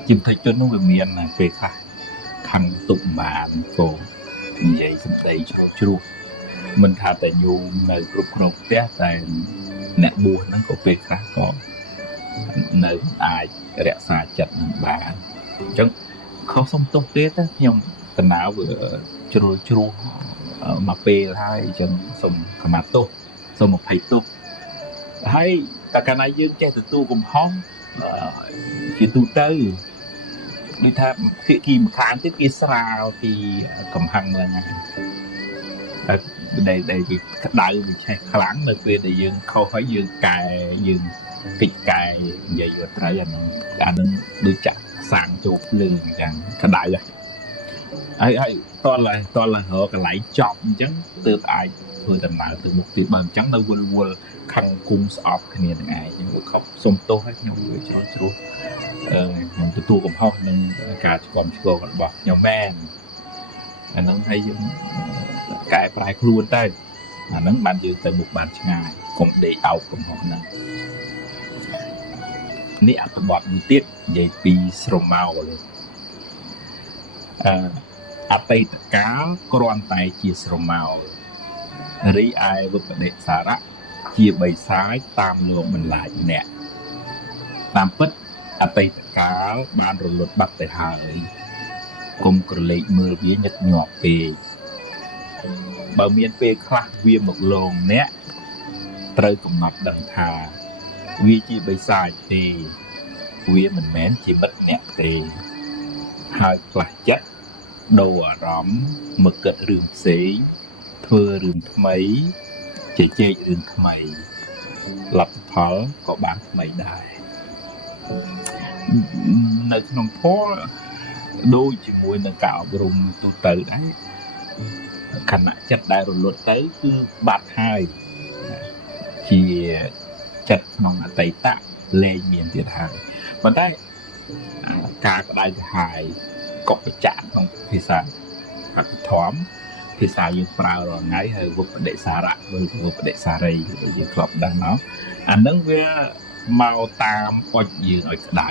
ជាបុថុជននោះវាមានពេលខ្លះខឹងទុកបានក៏និយាយសម្ដីជ្រុលជ្រួសមិនថាតែញោមនៅគ្រប់គ្រងផ្ទះតែអ្នកបួសហ្នឹងក៏ពេលខ្លះក៏នៅអាចរក្សាចិត្តនឹងបានអញ្ចឹងខុសសុំទោសទេតែខ្ញុំកណ្ដាលវាជ្រុលជ្រួសមកពេលហើយអញ្ចឹងសូមខមាទោសសូមអភ័យទោសហើយតែកាលណាយើងចេះទទួលកំហុសជាទូទៅនេះថាភាគីម្ខាងទៀតគេស្រាលពីកំហឹងហ្នឹងហើយដែលវាក្តៅវាឆេះខ្លាំងនៅពេលដែលយើងខុសហើយយើងកែយើងតិចកែនិយាយឲ្យត្រូវអាហ្នឹងដូចចាក់សាំងចូលភ្លើងអញ្ចឹងក្តៅ ấy to là họ cái lại chọc chứ từ ai thôi tầm nào từ một tiếng bàn trắng đâu quên khăn cung sọp cái này ai nhưng không xôm tô hết nhau người cho chú từ tu cũng học nên cả còn còn bỏ nhau men nó hay cái phải luôn tay mà nó bàn dự từ một bàn ngày cũng để áo cũng họ nèนี่อัตบอดมีเตี้ยใหญ่ปีสโรมาเลยអតីតកាលគ្រាន់តែជាស្រមោលរីឯវិបដិសារៈជាបិសាចតាមលោកបន្លាចអ្នកតាមពិតអតីតកាលបានរលត់បាត់ទៅហើយគុំក្រឡេកមើលវាញឹកញាប់ពេកបើមានពេលខ្លះវាមកលងអ្នកត្រូវកំណត់ដឹងថាវាជាបិសាចទេវាមិនមែនជាមិត្តអ្នកទេហើយខ្លះចិត្តដូរអារម្មណ៍មកគិតរឿងផ្សេងធ្វើរឿងថ្មីជជែករឿងថ្មីលទ្ធផលក៏បានថ្មីដែរនៅក្នុងធម៌ដូចជាមួយនឹងការអប់រំទូទៅដែរខណៈចិត្តដែលរលត់ទៅគឺបាត់ហើយជាចិត្តក្នុងអតីតលែងមានទៀតហើយប៉ុន្តែការក្តៅក្រហាយក៏ប្រចាំក្នុងភាសាអភិធម្មភាសាយើងប្រើរាល់ថ្ងៃហើយវិបដិសារៈឬវិបដិសារីយើងធ្លាប់ដឹងមកអានឹងវាមកតាមអុចយើងឲ្យក្តៅ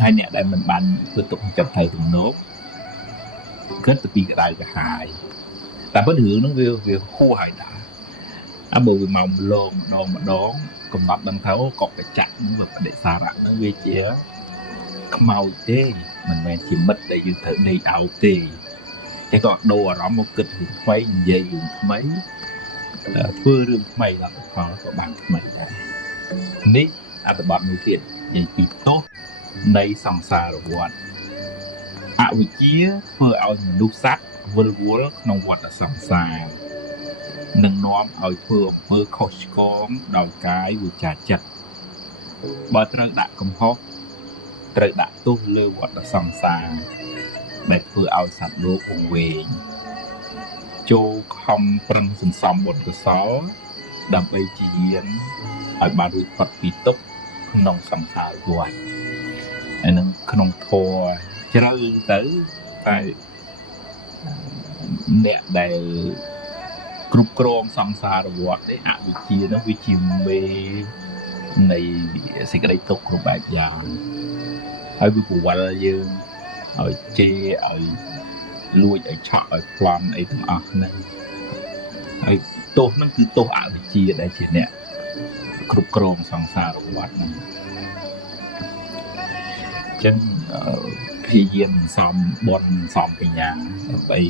ហើយអ្នកដែលមិនបានធ្វើទុកចិត្តថៃទំនោបគិតទៅពីក្តៅក្រហាយតែប៉ុន្តែរឿងហ្នឹងវាហួសហើយដែរបើវាមកម្លងម្ដងកំណត់ដឹងថាអូក៏បច្ចៈនឹងវិបដិសារៈហ្នឹងវាជាខ្មោចទេមិនមែនជាមិត្តដែលយើងត្រូវដេកអោបទេតែក៏ដូរអារម្មណ៍មកគិតរឿងថ្មីនិយាយរឿងថ្មីធ្វើរឿងថ្មីលទ្ធផលក៏បានថ្មីដែរនេះអត្ថបទមួយទៀតនិយាយពីទោសនៃសង្សារវដ្តអវិជ្ជាធ្វើឲ្យមនុស្សសត្វវិលវល់ក្នុងវដ្តសង្សារនឹងនាំឲ្យធ្វើអំពើខុសឆ្គងដោយកាយវាចាចិត្តបើត្រូវដាក់កំហុសត្រូវដាក់ទោសលើវដ្តសង្សារដែលធ្វើឲ្យសត្វលោកវង្វេងចូលខំប្រឹងសន្សំបុណ្យកុសលដើម្បីជាយាមឲ្យបានរួចផុតពីទុក្ខក្នុងសង្សារវដ្តហើយនឹងក្នុងធម៌ជ្រៅទៅតែអ្នកដែលគ្រប់គ្រងសង្សារវដ្តទេអវិជ្ជានោះវាជាមេនៃសេចក្តីទុក្ខគ្រប់បែបយ៉ាងហើយវាពវល់យើងឲ្យជេរឲ្យលួចឲ្យឆក់ឲ្យប្លន់អីទាំងអស់ហ្នឹងហើយទោសហ្នឹងគឺទោសអវិជ្ជាដែលជាអ្នកគ្រប់គ្រងសង្សារវដ្តហ្នឹងអញ្ចឹងព្យាយាមសំបន់សំបញ្ញាដើម្បី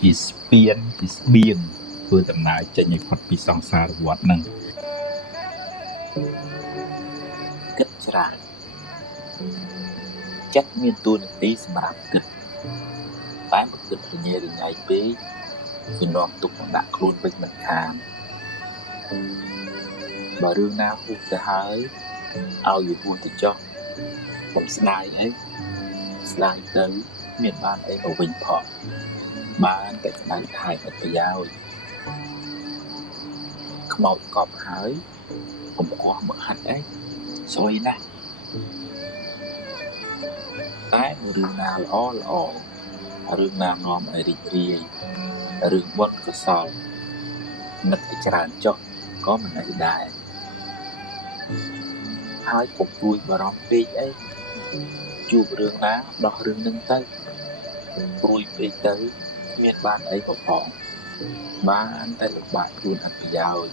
ជាស្ពានជាស្បៀងធ្វើដំណើរចេញឲ្យផុតពីសង្សារវដ្តហ្នឹងគិតច្រើនចិត្តមានតួនាទីសម្រាប់គិតតែបើគិតរញ៉េរញ៉ៃពេកវានាំទុកមកដាក់ខ្លួនវិញមិនខានបើរឿងណាហួសទៅហើយឲ្យវាហួសទៅចុះបំស្ដាយអីស្ដាយទៅមានបានអីទៅវិញផងបានតែក្តៅហើយអត់ប្រយោជន៍ខ្មោចកប់ហើយកុំកោះមកហាត់អីស្រួយណាស់តែរឿងណាល្អរឿងណានាំឲ្យរីករាយរឿងបុណ្យកុសលនឹកឲ្យច្រើនចុះក៏មិនអីដែរហើយកុំព្រួយបារម្ភពេកអីជួបរឿងណាដោះរឿងនឹងទៅព្រួយពេកទៅមានបានអីក៏ផងបានតែលំបាកខ្លួនអត់ប្រយោជន៍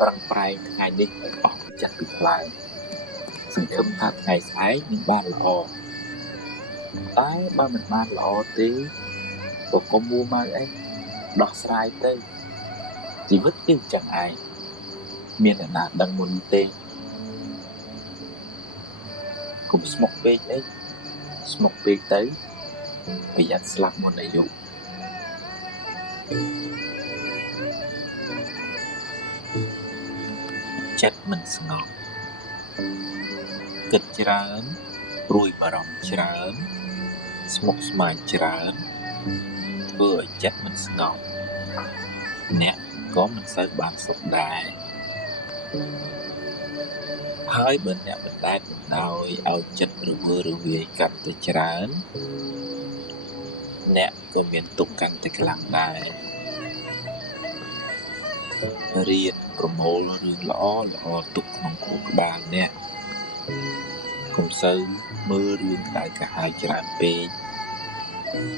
ប្រឹងប្រែងថ្ងៃនេះឲ្យអស់ពីចិត្តពីខ្លាំងសង្ឃឹមថាថ្ងៃស្អែកនឹងបានល្អតែបើមិនបានល្អទេក៏កុំមួម៉ៅអីដោះស្រាយទៅជីវិតគឺចឹងឯងមានអ្នកណាដឹងមុនទេកុំស្មុគពេកអីស្មុគពេកទៅប្រយ័ត្នស្លាប់មុនអាយុចិត្តមិនស្ងប់គិតច្រើន ព្រួយបារម្ភច្រើនស្មុគស្មាញច្រើនធ្វើឲ្យចិត្តមិនស្ងប់អ្នកក៏មិនសូវបានសុខដែរហើយបើអ្នកបណ្ដែតបណ្ដោយឲ្យចិត្តរវើរវាយកាន់តែច្រើនអ្នកក៏មានទុក្ខកាន់តែខ្លាំងដែររៀនប្រមូលរឿងល្អទុកក្នុងខួរក្បាលអ្នកកុំសូវមើលរឿងក្តៅក្រហាយច្រើនពេក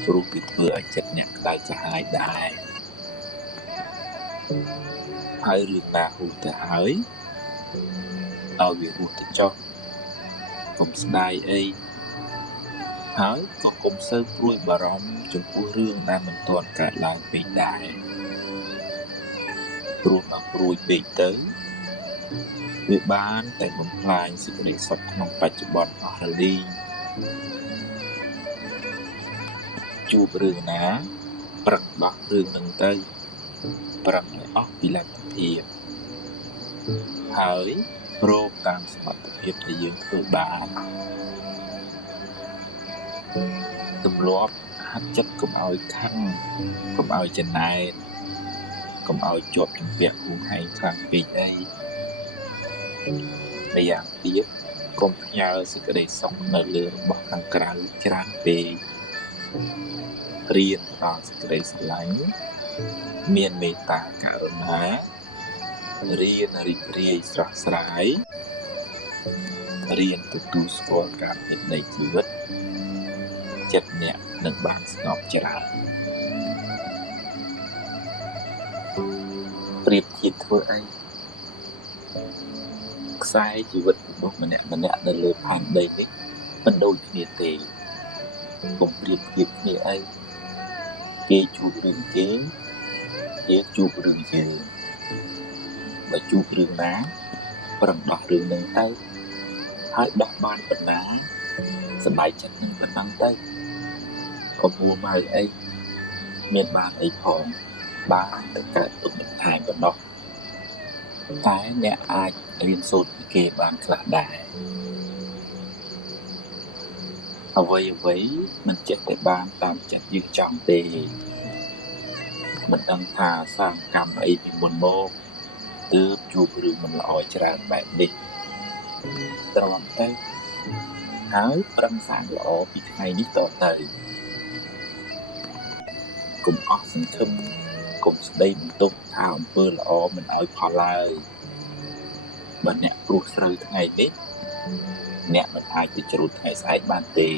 ព្រោះវាធ្វើឲ្យចិត្តអ្នកក្តៅក្រហាយដែរហើយរឿងណាហួសទៅហើយឲ្យវាហួសទៅចុះកុំស្ដាយអីហើយក៏កុំសូវព្រួយបារម្ភចំពោះរឿងដែលមិនទាន់កើតឡើងពេកដែរព្រោះបើព្រួយពេកទៅវាបានតែបំផ្លាញសេចក្តីសុខក្នុងបច្ចុប្បន្នអស់រលីងជួបរឿងណាប្រឹងបោះរឿងនឹងទៅប្រឹងឲ្យអស់ពីលទ្ធភាពហើយរកតាមសមត្ថភាពដែលយើងធ្វើបានទម្លាប់ហាត់ចិត្តកុំឲ្យខឹងកុំឲ្យចំណែនកុំឲ្យជាប់ជំពាក់ហួងហែងខ្លាំងពេកអីតែយ៉ាងទៀតកុំផ្ញើសេចក្តីសុខនៅលើរបស់ខាងក្រៅច្រើនពេករៀនដល់សេចក្តីស្រឡាញ់មានមេត្តាករុណារៀនរីករាយស្រស់ស្រាយរៀនទទួលស្គាល់ការពិតនៃជីវិតចិត្តអ្នកនឹងបានស្ងប់ច្រើនប្រៀបធៀបធ្វើអីខ្សែជីវិតរបស់ម្នាក់នៅលើផែនដីនេះមិនដូចគ្នាទេកុំប្រៀបធៀបគ្នាអីគេជួបរឿងគេយើងជួបរឿងយើងបើជួបរឿងណាប្រឹងដោះរឿងនឹងទៅហើយដោះបានប៉ុណ្ណាសប្បាយចិត្តនឹងប៉ុណ្ណឹងទៅកុំមួម៉ៅអីមានបានអីផងបានតែកើតទុកបន្ថែមប៉ុណ្ណោះតែអ្នកអាចរៀនសូត្រពីគេបានខ្លះដែរអ្វីមិនចេះតែបានតាមចិត្តយើងចង់ទេមិនដឹងថាសាងកម្មអីពីមុនមកទើបជួបរឿងមិនល្អច្រើនបែបនេះត្រង់ទៅហើយប្រឹងសាងល្អពីថ្ងៃនេះតទៅកុំអស់សង្ឃឹមកុំស្ដីបន្ទោសថាអំពើល្អមិនឲ្យផលឡើយបើអ្នកព្រោះស្រូវថ្ងៃនេះអ្នកមិនអាចទៅជ្រូតថ្ងៃស្អែកបានទេ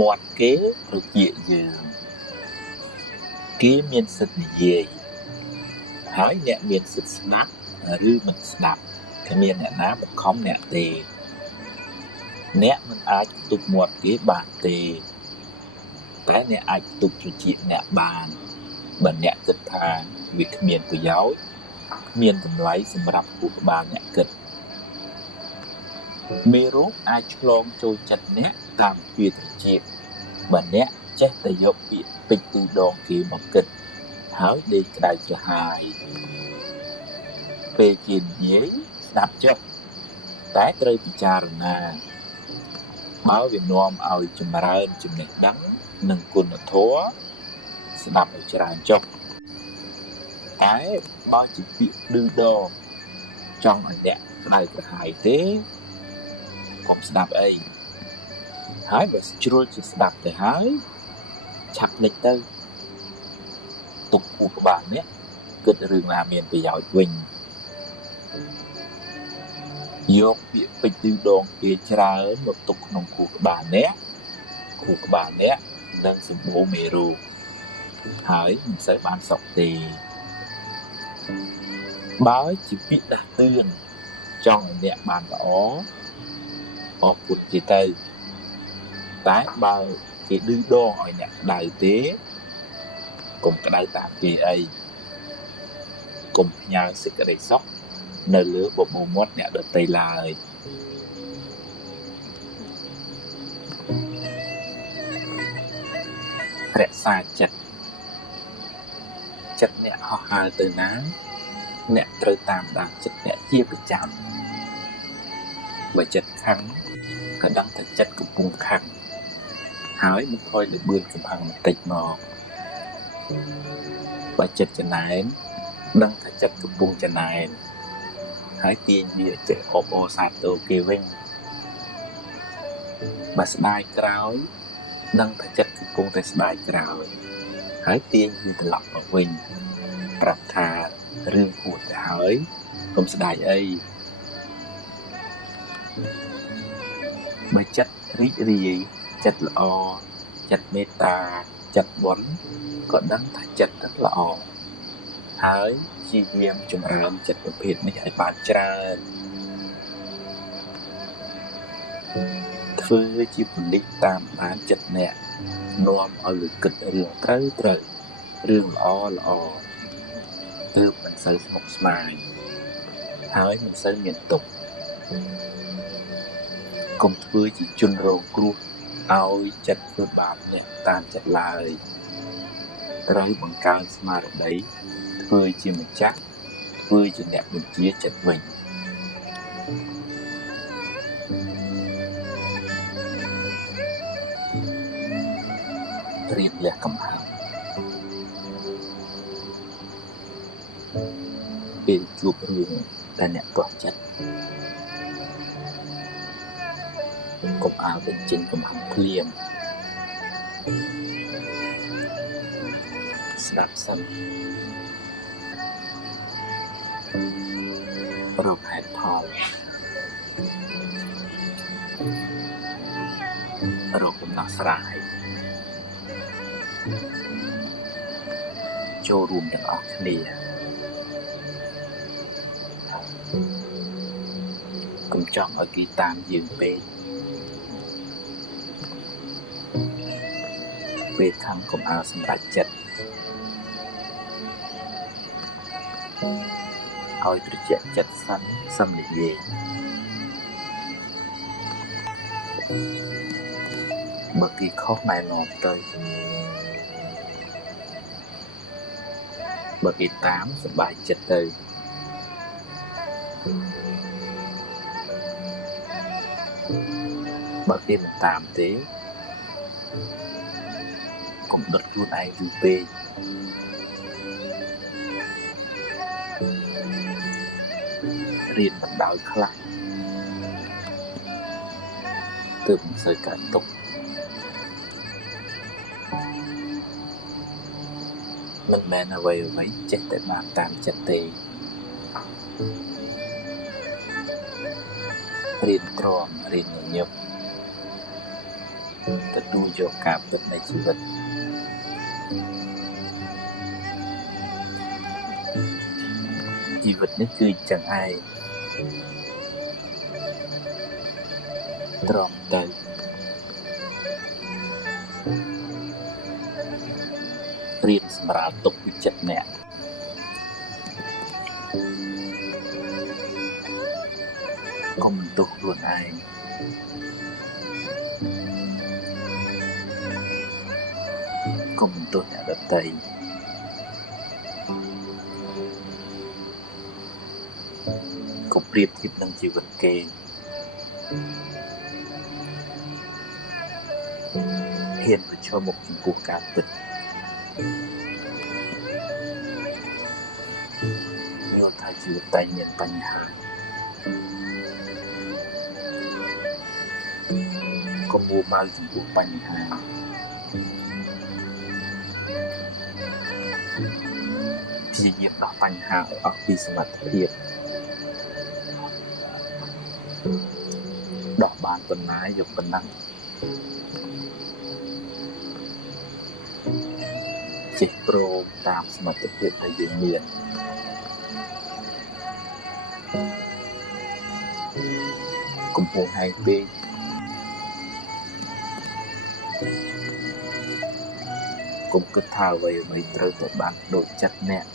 មាត់គេរជាយើងគេមានសិទ្ធិនិយាយហើយអ្នកមានសិទ្ធិស្ដាប់ឬមិនស្ដាប់គ្មានអ្នកណាបង្ខំអ្នកទេអ្នកមិនអាចទប់មាត់គេបានទេតែអ្នកអាចទប់ត្រចៀកអ្នកបានបើអ្នកគិតថាវាគ្មានប្រយោជន៍គ្មានតម្លៃសម្រាប់ខួរក្បាលអ្នកគិតមេរោគអាចឆ្លងចូលចិត្តអ្នកតាមទ្វារត្រចៀកបើអ្នកចេះតែយកពាក្យពេចន៍ទីដងគេមកគិតហើយដេកក្តៅក្រហាយពេលគេនិយាយស្ដាប់ចុះតែត្រូវពិចារណាបើវានាំឲ្យចម្រើនចំណេះដឹងនិងគុណធម៌ស្ដាប់ឲ្យច្រើនចុះតែបើជាពាក្យឌឺដងចង់ឲ្យអ្នកក្តៅក្រហាយទេកុំស្ដាប់អីហើយបើជ្រុលជាស្ដាប់ទៅហើយឆាប់ភ្លេចទៅទុកខួរក្បាលនេះគិតរឿងណាមានប្រយោជន៍វិញយកពាក្យពេចន៍ឌឺដងគេច្រើនមកទុកក្នុងខួរក្បាលនេះនឹងសម្បូរមេរោគហើយមិនសូវបានសុខទេបើជាពាក្យដាស់តឿនចង់ឲ្យអ្នកបានល្អអរគុណទេទៅតែបើគេឌឺដងឲ្យអ្នកក្តៅទេកុំក្តៅតាមគេអីកុំផ្ញើសេចក្តីសុខនៅលើបបោមាត់អ្នកដទៃឡើយរក្សាចិត្តអ្នកហោះហើរទៅណា អ្នកត្រូវតាមដានចិត្តអ្នកជាប្រចាំបើចិត្តខឹងក៏ដឹងថាចិត្តកំពុងខឹងហើយមិនថយលបឿនកំហឹងបន្តិចមកបើចិត្តចំណែនដឹងថាចិត្តកំពុងចំណែនហើយទាញវាចេះអបអរសាទរគេវិញបើស្ដាយក្រោយដឹងថាចិត្តកំពុងតែស្ដាយក្រោយហើយទាញវាត្រឡប់មកវិញប្រាប់ថារឿងហួសទៅហើយកុំស្ដាយអីបើចិត្តរីករាយចិត្តល្អចិត្តមេត្តាចិត្តបុណ្យក៏ដឹងថាចិត្តនឹងល្អហើយព្យាយាមចម្រើនចិត្តប្រភេទនេះឲ្យបានច្រើនធ្វើជាពនិចតាមបានចិត្តអ្នកនាំឲ្យលើគិតរឿងត្រូវរឿងល្អទើបមិនសូវស្មុគស្មាញហើយមិនសូវមានទុក្ខកុំធ្វើជាជនរងគ្រោះឲ្យចិត្តធ្វើបាបអ្នកតាមចិត្តឡើយត្រូវបង្កើនស្មារតីធ្វើជាម្ចាស់ធ្វើជាអ្នកបញ្ជាចិត្តវិញរៀបលះកំហឹងពេលជួបរឿងដែលអ្នកទាស់ចិត្តកុំឲ្យបញ្ចេញកំហឹងភ្លាមស្ដាប់សិនរកហេតុផលរកដំណោះស្រាយចូលរួមទាំងអស់គ្នាកុំចង់ឲ្យគេតាមយើងពេកពេលខំកុំឲ្យសម្រេចចិត្តឲ្យត្រជាក់ចិត្តសិននិយាយបើគេខុសណែនាំទៅបើគេតាមសប្បាយចិត្តទៅបើគេមិនតាមទេកុំដុតខ្លួនឯងយូរពេករៀនបណ្ដោយខ្លះទើបមិនសូវកើតទុក្ខមិនមែនអ្វីចេះតែបានតាមចិត្តទេរៀនទ្រាំរៀនញញឹមទទួលយកការពិតនៃជីវិតជីវិតនេះគឺចឹងឯងទ្រាំទៅរៀនសម្រាប់ទុកពីចិត្តអ្នកកុំទោសខ្លួនឯងកុំទោសអ្នកដទៃកុំប្រៀបធៀបនឹងជីវិតគេហ៊ានប្រឈមមុខចំពោះការពិតយល់ថាជីវិតតែមានបញ្ហាកុំមួម៉ៅចំពោះបញ្ហាព្យាយាមដោះបញ្ហាឲ្យអស់ពីសមត្ថភាពដោះបានប៉ុណ្ណាយកប៉ុណ្ណឹងចេះព្រមតាមសមត្ថភាពដែលយើងមានកុំហួសហេតុពេកកុំគិតថាអ្វីត្រូវតែបានដូចចិត្តអ្នក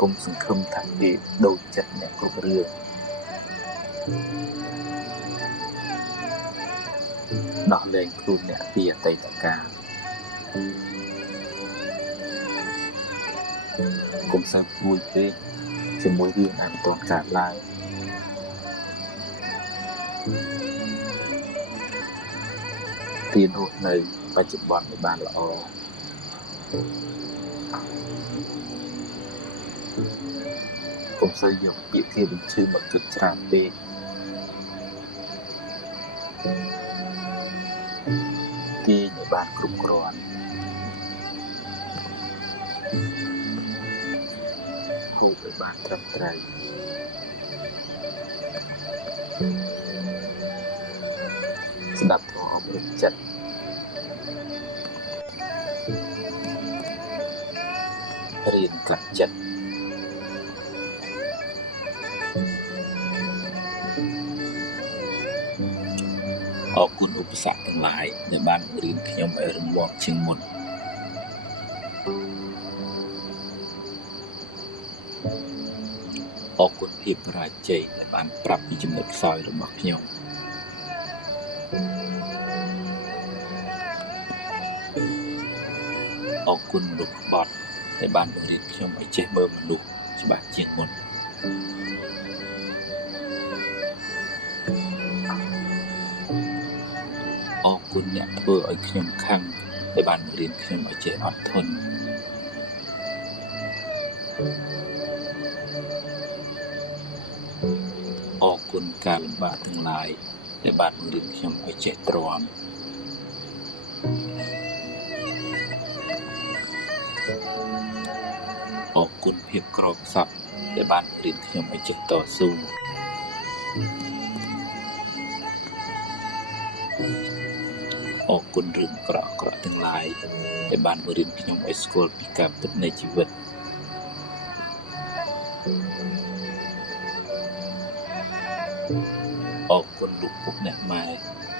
កុំសង្ឃឹមថាគេដូចចិត្តអ្នកគ្រប់រឿងដោះលែងខ្លួនអ្នកពីអតីតកាល កុំសើពួយពេកជាមួយរឿងដែលមិនទាន់កើតឡើងរៀនរស់នៅបច្ចុប្បន្នឲ្យបានល្អកុំសូវយកពាក្យគេបញ្ឈឺមកគិតច្រើនពេកទាញឲ្យបានគ្រប់គ្រាន់พูดឲ្យបានត្រឹមត្រូវស្ដាប់ធម៌អប់រំចិត្តរៀនកាត់ចិត្តអរគុណឧបសគ្គទាំងឡាយដែលបានរៀនខ្ញុំឲ្យរំលាស់ជាងមុនអរគុណភាពបរាជ័យដែលបានប្រាប់ពីចំណុចខ្សោយរបស់ខ្ញុំអរគុណលោកក្បត់ដែលបានបង្រៀនខ្ញុំឲ្យចេះមើលមនុស្សច្បាស់ជាងមុនអរគុណអ្នកធ្វើឲ្យខ្ញុំខឹងដែលបានបង្រៀនខ្ញុំឲ្យចេះអត់ធន់អរគុណការលំបាកទាំងឡាយដែលបានបង្រៀនខ្ញុំឲ្យចេះទ្រាំអរគុណភាពក្រខ្សត់ដែលបានបង្រៀនខ្ញុំឲ្យចេះតស៊ូអរគុណរឿងក្រក់ៗទាំងឡាយដែលបានបង្រៀនខ្ញុំឲ្យស្គាល់ពីការពិតនៃជីវិតអរគុណលោកពុកអ្នកម៉ែ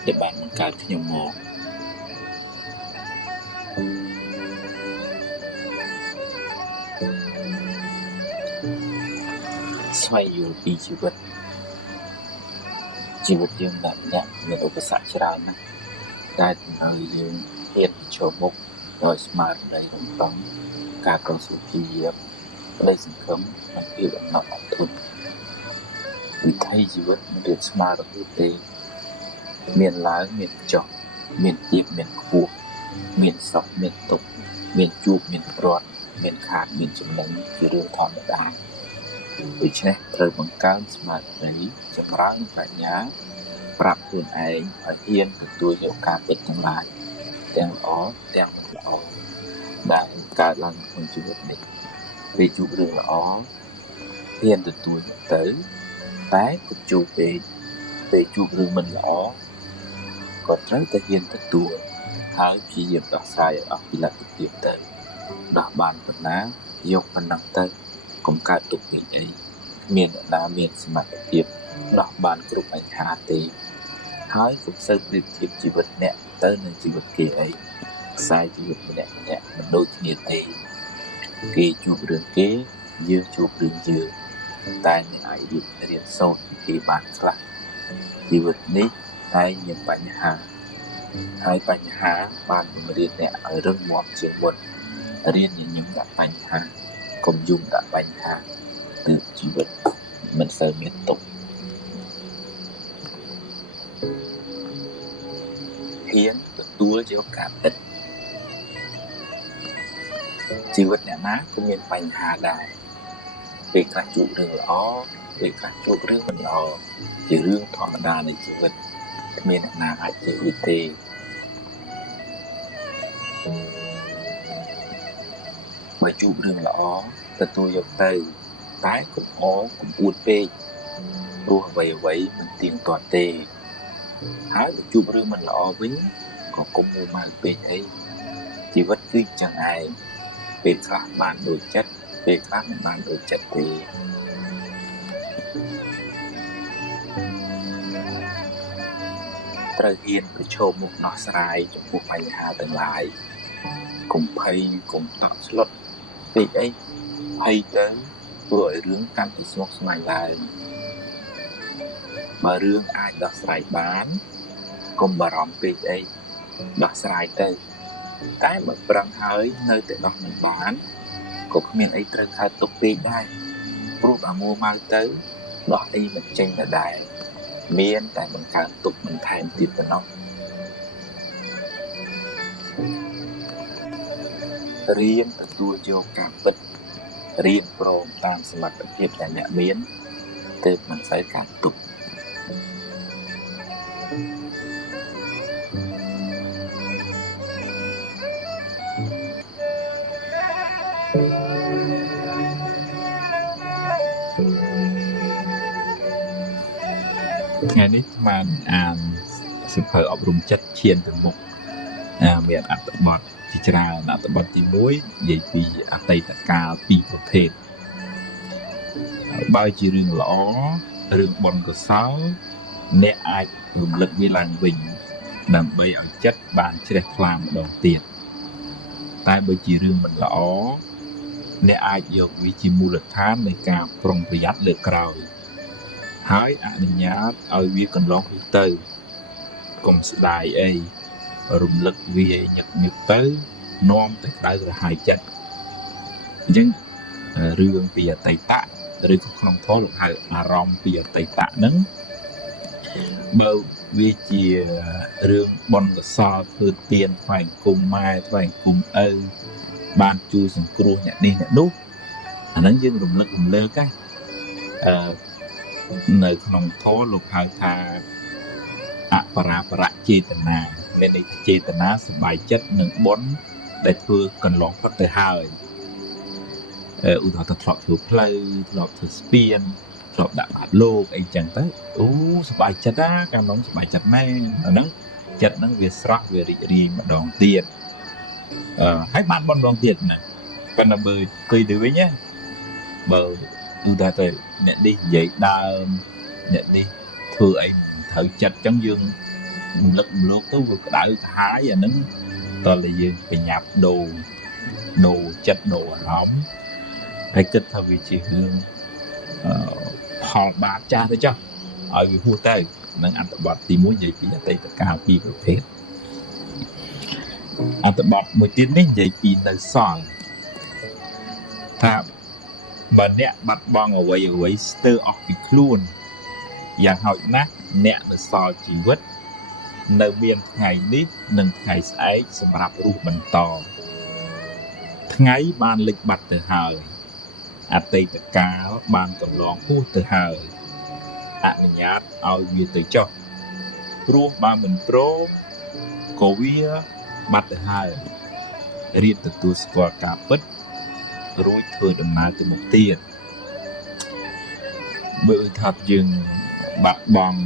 ដែលបានបង្កើតខ្ញុំមកស្វែងយល់ពីជីវិតយើងដែលមានឧបសគ្គច្រើនណាស់ដែលធ្វើឲ្យយើងហ៊ានឈរមុខដោយស្មារតីរំពឹងការតស៊ូព្យាយាមក្តីសង្ឃឹមនិងភាពអំណត់អត់ធន់វិថីជីវិតមិនរៀបស្មើរហូតទេមានឡើងមានចុះមានទាបមានខ្ពស់មានសុខមានទុក្ខមានជួបមានព្រាត់មានខាតមានចំណេញជារឿងធម្មតាដូច្នេះត្រូវបង្កើនស្មារតីចម្រើនប្រាជ្ញាប្រាប់ខ្លួនឯងឲ្យហ៊ានទទួលយកការពិតទាំងឡាយទាំងល្អទាំងមិនល្អដែលកើតឡើងក្នុងជីវិតនេះពេលជួបរឿងល្អហ៊ានទទួលទៅតែកុំជួបពេលជួបរឿងមិនល្អក៏ត្រូវតែហ៊ានទទួលហើយព្យាយាមដោះស្រាយឲ្យអស់ពីលទ្ធភាពទៅដោះបានប៉ុណ្ណាយកប៉ុណ្ណឹងទៅកុំកើតទុក្ខនេះអីមានអ្នកណាមានសមត្ថភាពដោះបានគ្រប់បញ្ហាទេហើយកុំសូវប្រៀបធៀបជីវិតអ្នកទៅនឹងជីវិតគេអីខ្សែជីវិតម្នាក់មិនដូចគ្នាទេគេជួបរឿងគេយើងជួបរឿងយើងតែមិនអាចរៀនសូត្រពីគេបានខ្លះជីវិតនេះតែមានបញ្ហាហើយបញ្ហាបានបង្រៀនអ្នកឲ្យរឹងមាំជាងមុនរៀនញញឹមដាក់បញ្ហាកុំយំដាក់បញ្ហាគឺជីវិតមិនសូវមានទុក្ខហ៊ានទទួលយកការពិតជីវិតអ្នកណាក៏មានបញ្ហាដែរពេលខ្លះជួបរឿងល្អពេលខ្លះជួបរឿងមិនល្អជារឿងធម្មតានៃជីវិតគ្មានអ្នកណាអាចជឿទេបើជួបរឿងល្អទទួលយកទៅតែកុំអួតពេកព្រោះអ្វីមិនទៀងទាត់ទេហើយបើជួបរឿងមិនល្អវិញក៏កុំមួម៉ៅពេកអីជីវិតគឺចឹងឯងពេលខ្លះបានដូចចិត្តពេលខ្លះមិនបានដូចចិត្តទេត្រូវហ៊ានប្រឈមមុខដោះស្រាយចំពោះបញ្ហាទាំងឡាយកុំភ័យកុំតក់ស្លុតពេកអីភ័យទៅព្រោះឲ្យរឿងកាន់តែស្មុគស្មាញឡើងបើរឿងអាចដោះស្រាយបានកុំបារម្ភពេកអីដោះស្រាយទៅតែបើប្រឹងហើយនៅតែដោះមិនបាន ក៏គ្មានអីត្រូវកើតទុកពេកដែរព្រោះអាមួមកទៅដោះអីមិនចេញទៅដែរមានតែបង្កើនទុកបន្ថែមទៀតប៉ុណ្ណោះរៀនទទួលយកការពិតរៀនព្រមតាមសមត្ថភាពដែលអ្នកមានទើបមិនសូវកើតទុកថ្ងៃនេះបានអានសិភៅអប់រំចិត្តឈានទៅមុខមានអត្ថបទជាច្រើនអត្ថបទទី1និយាយពីអតីតកាលពីរប្រភេទបើជារឿងល្អរឿងបុណ្យកុសលអ្នកអាចរំលឹកវាឡើងវិញដើម្បីឲ្យចិត្តបានជ្រះថ្លាម្ដងទៀតតែបើជារឿងមិនល្អអ្នកអាចយកវាជាមូលដ្ឋាននៃការប្រុងប្រយ័ត្នលើក្រោយហើយអនុញ្ញាតឲ្យវាកន្លងទៅកុំស្ដាយអីរំលឹកវាញឹកញឹកទៅនាំតែក្តៅក្រហាយចិត្តអញ្ចឹងរឿងពីអតីតឬក៏ក្នុងធម៌លោកហៅអារម្មណ៍ពីអតីតហ្នឹងបើវាជារឿងបុណ្យកុសលធ្វើទានថ្វាយគុំម៉ែថ្វាយគុំឪបានជួយសង្គ្រោះអ្នកនេះអ្នកនោះអាហ្នឹងយើងរំលឹករំលើកនៅក្នុងធម៌លោកហៅថាអបរាបរចេតនាមានន័យថាចេតនាសប្បាយចិត្តនឹងបុណ្យដែលធ្វើកន្លងផុតទៅហើយឧទាហរណ៍ទៅធ្លាប់ធ្វើផ្លូវធ្លាប់ធ្វើស្ពានធ្លាប់ដាក់បាតលោកអីចឹងទៅសប្បាយចិត្តណាកាលនោះសប្បាយចិត្តមែនអាហ្នឹងចិត្តហ្នឹងវាស្រស់វារីករាយម្ដងទៀតហើយបានបុណ្យម្ដងទៀតណាប៉ុន្តែបើគយទៅវិញណាបើឧទាហរណ៍ទៅអ្នកនេះនិយាយដើមអ្នកនេះធ្វើអីត្រូវចិត្តចឹងយើងរំលឹករំលងទៅវាក្តៅកាយអាហ្នឹងតើយើងបញ្ញាប់ដូរចិត្តដូរអារម្មណ៍ហើយគិតថាវាជារឿងផលបាបចាស់ទៅចុះឲ្យវាហួសទៅនឹងអត្ថបទទី1និយាយពីអតីតកាលពីរប្រភេទអត្ថបទមួយទៀតនេះនិយាយពីនៅសល់ថាបើអ្នកបាត់បង់អ្វីស្ទើរអស់ពីខ្លួនយ៉ាងហោចណាស់អ្នកនៅសល់ជីវិតនៅមានថ្ងៃនេះនិងថ្ងៃស្អែកសម្រាប់រស់បន្តថ្ងៃបានលិចបាត់ទៅហើយអតីតកាលបានកន្លងហួសទៅហើយអនុញ្ញាតឲ្យវាទៅចុះព្រោះបើមិនព្រមក៏វាបាត់ទៅហើយរៀនទទួលស្គាល់ការពិតរួចធ្វើដំណើរទៅមុខទៀតបើថាយើងបាត់បង់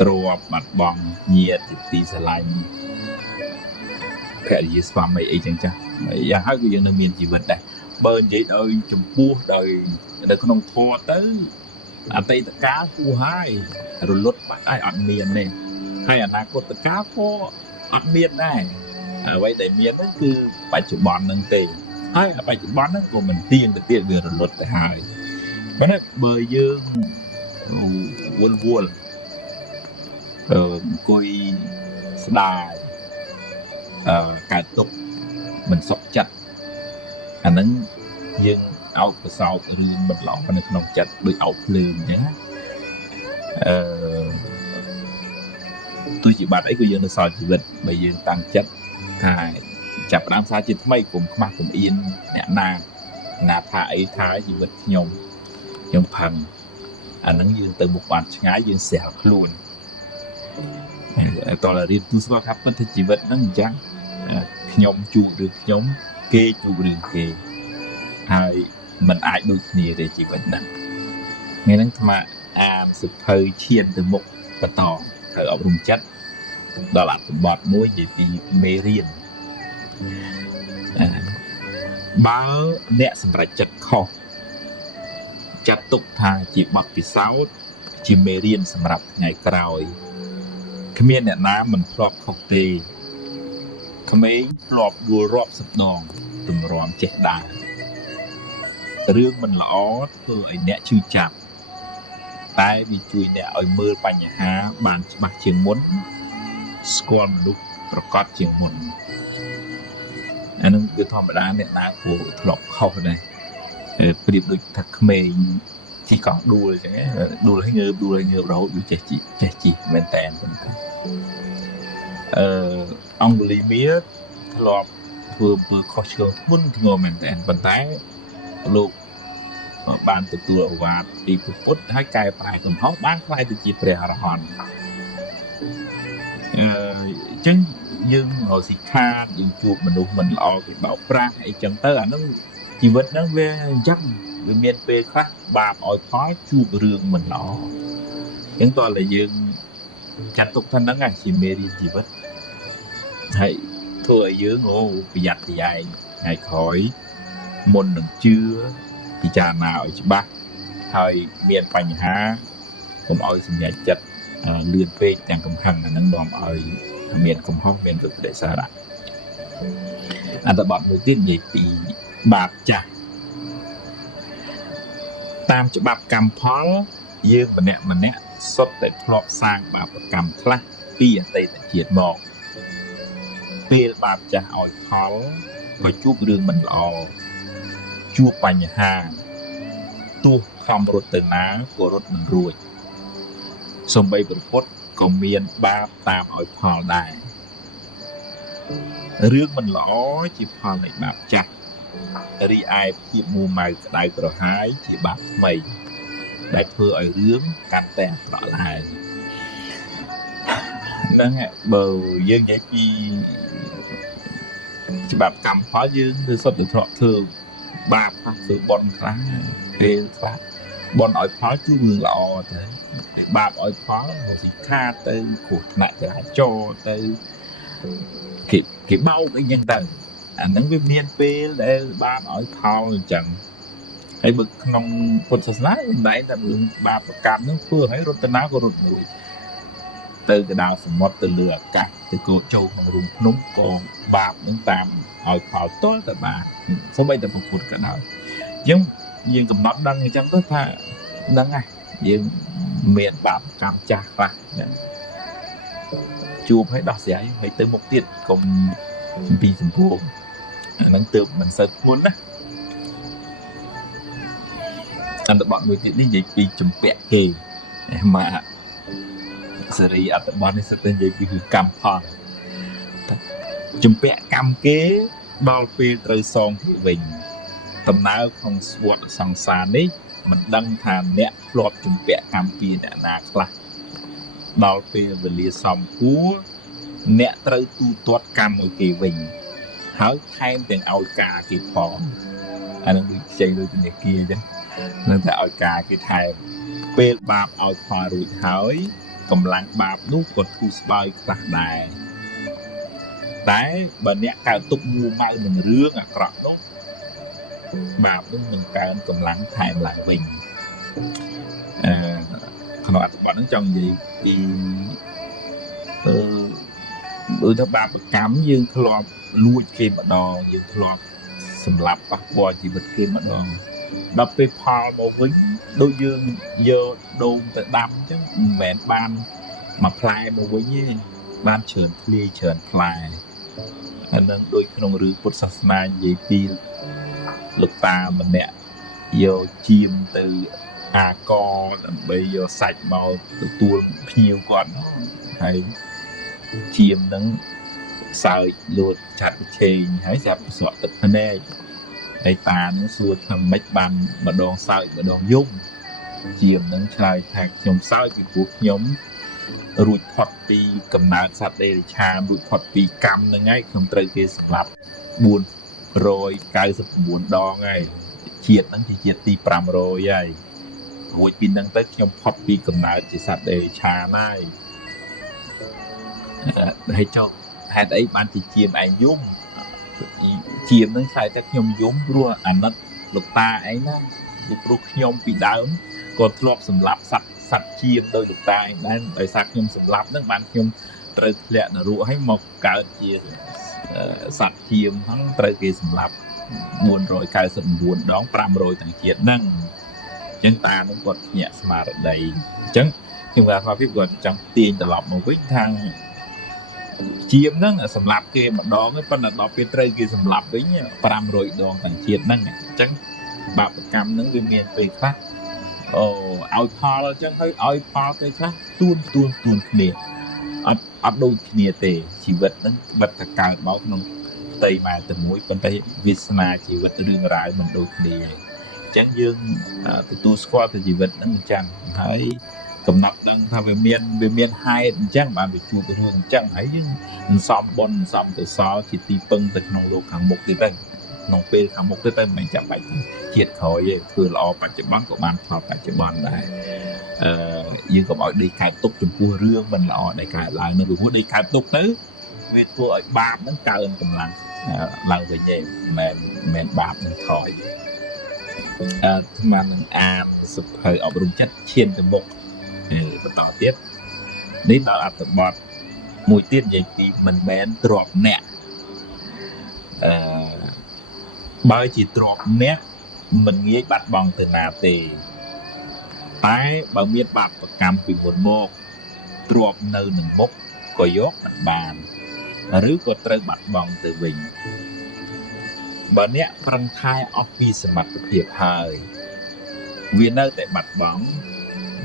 ទ្រព្យបាត់បង់ញាតិទីស្រឡាញ់ភរិយាស្វាមីអីចឹងចាស់យ៉ាងហើយគឺយើងនៅមានជីវិតដែរបើនិយាយដោយចំពោះដោយនៅក្នុងធម៌ទៅអតីតកាលគួរហើយរលត់បាត់ហើយអត់មានទេហើយអនាគតកាលក៏អត់មានដែរអ្វីដែលមានហ្នឹងគឺបច្ចុប្បន្នហ្នឹងទេហើយបច្ចុប្បន្នហ្នឹងក៏មិនទៀងទៅទៀតវារលត់ទៅហើយប៉ុន្តែបើយើងវល់អង្គុយស្ដាយកើតទុកមិនសុខចិត្តអាហ្នឹងយើងអោបកសោបរឿងមិនល្អនៅក្នុងចិត្តដូចអោបភ្លើងអញ្ចឹងទោះជាបាត់អីក៏យើងនៅសល់ជីវិតបើយើងតាំងចិត្តថាចាប់ផ្ដើមសារជាថ្មីកុំខ្មាស់កុំអៀនអ្នកណាថាអីថាជីវិតខ្ញុំផឹងអាហ្នឹងយើងទៅមុខបានឆ្ងាយយើងស្រាលខ្លួនតើរៀនទូស្គាល់ថាពិតថាជីវិតហ្នឹងអញ្ចឹងខ្ញុំជួបរឿងខ្ញុំគេជួបរឿងគេហើយมันអាចដូចគ្នាទេជីវិតហ្នឹងថ្ងៃហ្នឹងអាត្មាអានសិភៅឈានទៅមុខបន្តត្រូវអប់រំចិត្តដល់អត្ថបទមួយនិយាយពីមេរៀនបើអ្នកសម្រេចចិត្តខុសចាត់ទុកថាជាបទពិសោធន៍ជាមេរៀនសម្រាប់ថ្ងៃក្រោយគ្មានអ្នកណាមិនធ្លាប់ខុសទេក្មេងធ្លាប់ដួលរាប់សិបដងទម្រាំចេះដើររឿងមិនល្អធ្វើឲ្យអ្នកឈឺចាប់តែវាជួយអ្នកឲ្យមើលបញ្ហាបានច្បាស់ជាងមុនស្គាល់មនុស្សប្រកបជាងមុន anh nó cứ thòm đá nè đá của lọc khâu này điệp được thật mềm chỉ có đùa chứ đùa lấy ngơ rồi đùa trẻ chỉ men tèn ông lý mía lọp vừa khó trường thun ngồi men tèn bàn tay lục bàn từ từ và đi phút hai cài phải cùng hót bán khai từ chỉ bè hòn chân nhưng hồi xì kha những chuột mình lo cái bảo ra hay chẳng tới nó chỉ vật nó về chắc về miền về khác bà mọi khói chuột rừng mình lo những toàn là dương chặt tục thân đó ngay chỉ mê đi chỉ vật hãy thua ở dưới ngô bị giặt thì dài ngày khỏi môn đừng chưa thì cha nào chỉ ba hơi miền phành há cũng oi sinh nhạy chặt lươn phê chẳng cầm khăn là nâng đòn oi miền không hót miền cực để xa lại anh ta bọn người tiết gì bị bạc chả tam cho bạc cầm phó dương mà nè xuất để thọp sang bạc cầm khá pi ở đây là triệt mọc pi bạc chả oi phó và chút đường mình lò chua bánh hà tu không rốt từ ná của rốt mình ruồi xong bây bật phốt có miền ba tam oi phó đài rước mình lõ chỉ phò lại bạp chặt đi ai khi mua mày đại cờ hái chỉ bạp mày đại thưa ở rướng cắn tè lọ lại nâng bờ dương nhé chỉ bạp cầm phó dương thư xuất để thọ thường bạp sự bọn khá ghê khá bọn ỏi phó chú mừng lọ thế bạp ỏi phó một gì kha tới khổ nạn lại cho tới cái bao cái nhân tầng anh nắng với miền Tây để ba nói thao chẳng hay bực nông quân sát nát đấy là ba cam nó vừa hay rốt tên áo của rốt mũi từ cái đào sầm mót từ lửa cả từ cổ châu mà rung núng còn bạp những tam hỏi khó tốt là bà số bây giờ một phút cả nào nhưng cầm nót đăng chẳng có tha đăng này nhưng miền bạp cam cha ra chụp hay đọc giấy hay tới một tiết cùng vì sầm buồn nắng tượng mình sợ cuốn á anh đã bọn người tiết đi giấy vì chùm bẹ kì mà xử lý ở tập bọn này sẽ tên giấy vì cam phòn chùm bẹ cam kế đo phê trời son thị bình tầm nào không suốt song xa ní mình đăng thàn nẹ lọt chùm bẹ cam phê nẹ nạc là đo phê về lìa xong cú nẹ trời tu tuốt cam ở kỳ bình hỏi thêm tiền ao cà kỳ phò anh đang bị chơi đôi tiền kia chứ nên phải ao cà kỳ thầy bê bạp ao phò rồi hỏi cầm lăng bạp nút còn thu spy cả đài đấy bà nẹ cao tục mua mai mình rương à cọp nút bạp nút mình cao cầm lăng thèm lại mình còn lại bọn nó trong gì đi nó bạp cắm dương lọp lui khi mà đo dương lọp sầm lạp bắt bò chỉ vật khi mà đo đậpไปพอมาវិញដូចយើងយកដូងទៅដាំអញ្ចឹងមិនមែនបានមកផ្លែមកវិញទេបានច្រើនធ្លាយច្រើនផ្លែអានឹងដូចក្នុងរឿងពុទ្ធសាសនានិយាយពីលោកតាម្នាក់យកជាមទៅអាកដើម្បីយកសាច់មកទទួលភ្ញៀវគាត់ហើយជាមនឹងសើចលួតចាត់ឆេងហើយចាប់ស្រក់ទឹកភ្នែកហើយតានឹងសួរថាម៉េចបានម្ដងសើចម្ដងយំជាមនឹងឆ្លើយថាខ្ញុំសើចពីព្រោះខ្ញុំរួចផុតពីកំណើតសត្វដេរឆានរួចផុតពីកម្មហ្នឹងហើយខ្ញុំត្រូវគេសម្លាប់499ដងហើយជាតិហ្នឹងជាជាតិទី500ហើយរួចពីហ្នឹងទៅខ្ញុំផុតពីកំណើតជាសត្វដេរឆានហើយចុះហេតុអីបានជាជាមឯងយំជាមនឹងខ្លាចតែខ្ញុំយំព្រោះអាណិតលោកតាឯងណាពីព្រោះខ្ញុំពីដើមក៏ធ្លាប់សម្លាប់សត្វជាមដោយលោកតាឯងដែរដោយសារខ្ញុំសម្លាប់ហ្នឹងបានខ្ញុំត្រូវធ្លាក់នរកឲ្យមកកើតជាសត្វជាមហ្នឹងត្រូវគេសម្លាប់499ដង500ទាំងជាតិហ្នឹងអញ្ចឹងតានឹងគាត់ញាក់ស្មារតីអញ្ចឹងខ្ញុំថាពីគាត់ចង់ទាញត្រឡប់មកវិញថា ជាមហ្នឹងសម្រាប់គេម្ដងប៉ុន្តែដល់ពេលត្រូវគេសម្លាប់វិញ500ដងទាំងជាតិហ្នឹងអញ្ចឹងបាបកម្មហ្នឹងវាមានពេលខ្លះឲ្យផលអញ្ចឹងហើយឲ្យផលទៅខ្លះទួនគ្នាអត់ដូចគ្នាទេជីវិតហ្នឹងបិទតែកើតមកក្នុងផ្ទៃម៉ែតែមួយប៉ុន្តែវាសនាជីវិតរឿងរ៉ាវមិនដូចគ្នាអញ្ចឹងយើងទទួលស្គាល់ទៅជីវិតហ្នឹងអញ្ចឹងហើយកំណត់ដឹងថាវាមានហេតុអញ្ចឹងបានវាជួបរឿងអញ្ចឹងហើយយើងសំបុណ្យសំកុសលជាទីពឹងទៅក្នុងលោកខាងមុខទៀតទៅក្នុងពេលខាងមុខទៀតទៅមិនចាំបាច់ជាតិក្រោយទេធ្វើល្អបច្ចុប្បន្នក៏បានផលបច្ចុប្បន្នដែរយើងក៏ឲ្យដេកកើតទុកចំពោះរឿងមិនល្អដែលកើតឡើងនៅព្រោះដេកកើតទុកទៅវាធ្វើឲ្យបាបហ្នឹងកើនកម្លាំងឡើងវិញឯងមិនបាបនឹងថយស្មាននឹងអានសុភៅអប់រំចិត្តឈានទៅមុខបន្តទៀតនេះដល់អត្ថបទមួយទៀតនិយាយពីមិនមែនទ្របអ្នកបើជាទ្របអ្នកមិនងាយបាត់បង់ទៅណាទេតែបើមានបាបកម្មពីមុនមកទ្របនៅនឹងមុខក៏យកមិនបានឬក៏ត្រូវបាត់បង់ទៅវិញបើអ្នកប្រឹងថែអស់ពីសមត្ថភាពហើយវានៅតែបាត់បង់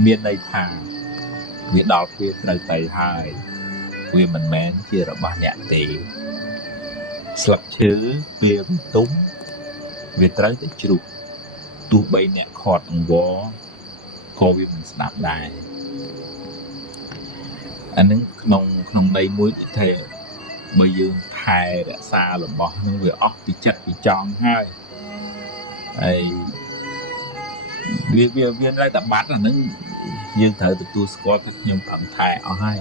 មានន័យថាវាដល់ពេលត្រូវទៅហើយវាមិនមែនជារបស់អ្នកទេស្លឹកឈើពេលវាទុំវាត្រូវតែជ្រុះទោះបីអ្នកខាត់អង្វរក៏វាមិនស្ដាប់ដែរអានឹងក្នុងដីមួយដូចថាបើយើងថែរក្សារបស់នឹងវាអស់ពីចិត្តពីចង់ហើយវានៅតែបាត់អានឹងយើងត្រូវទទួលស្គាល់ថាខ្ញុំប្រឹងថែអស់ហើយ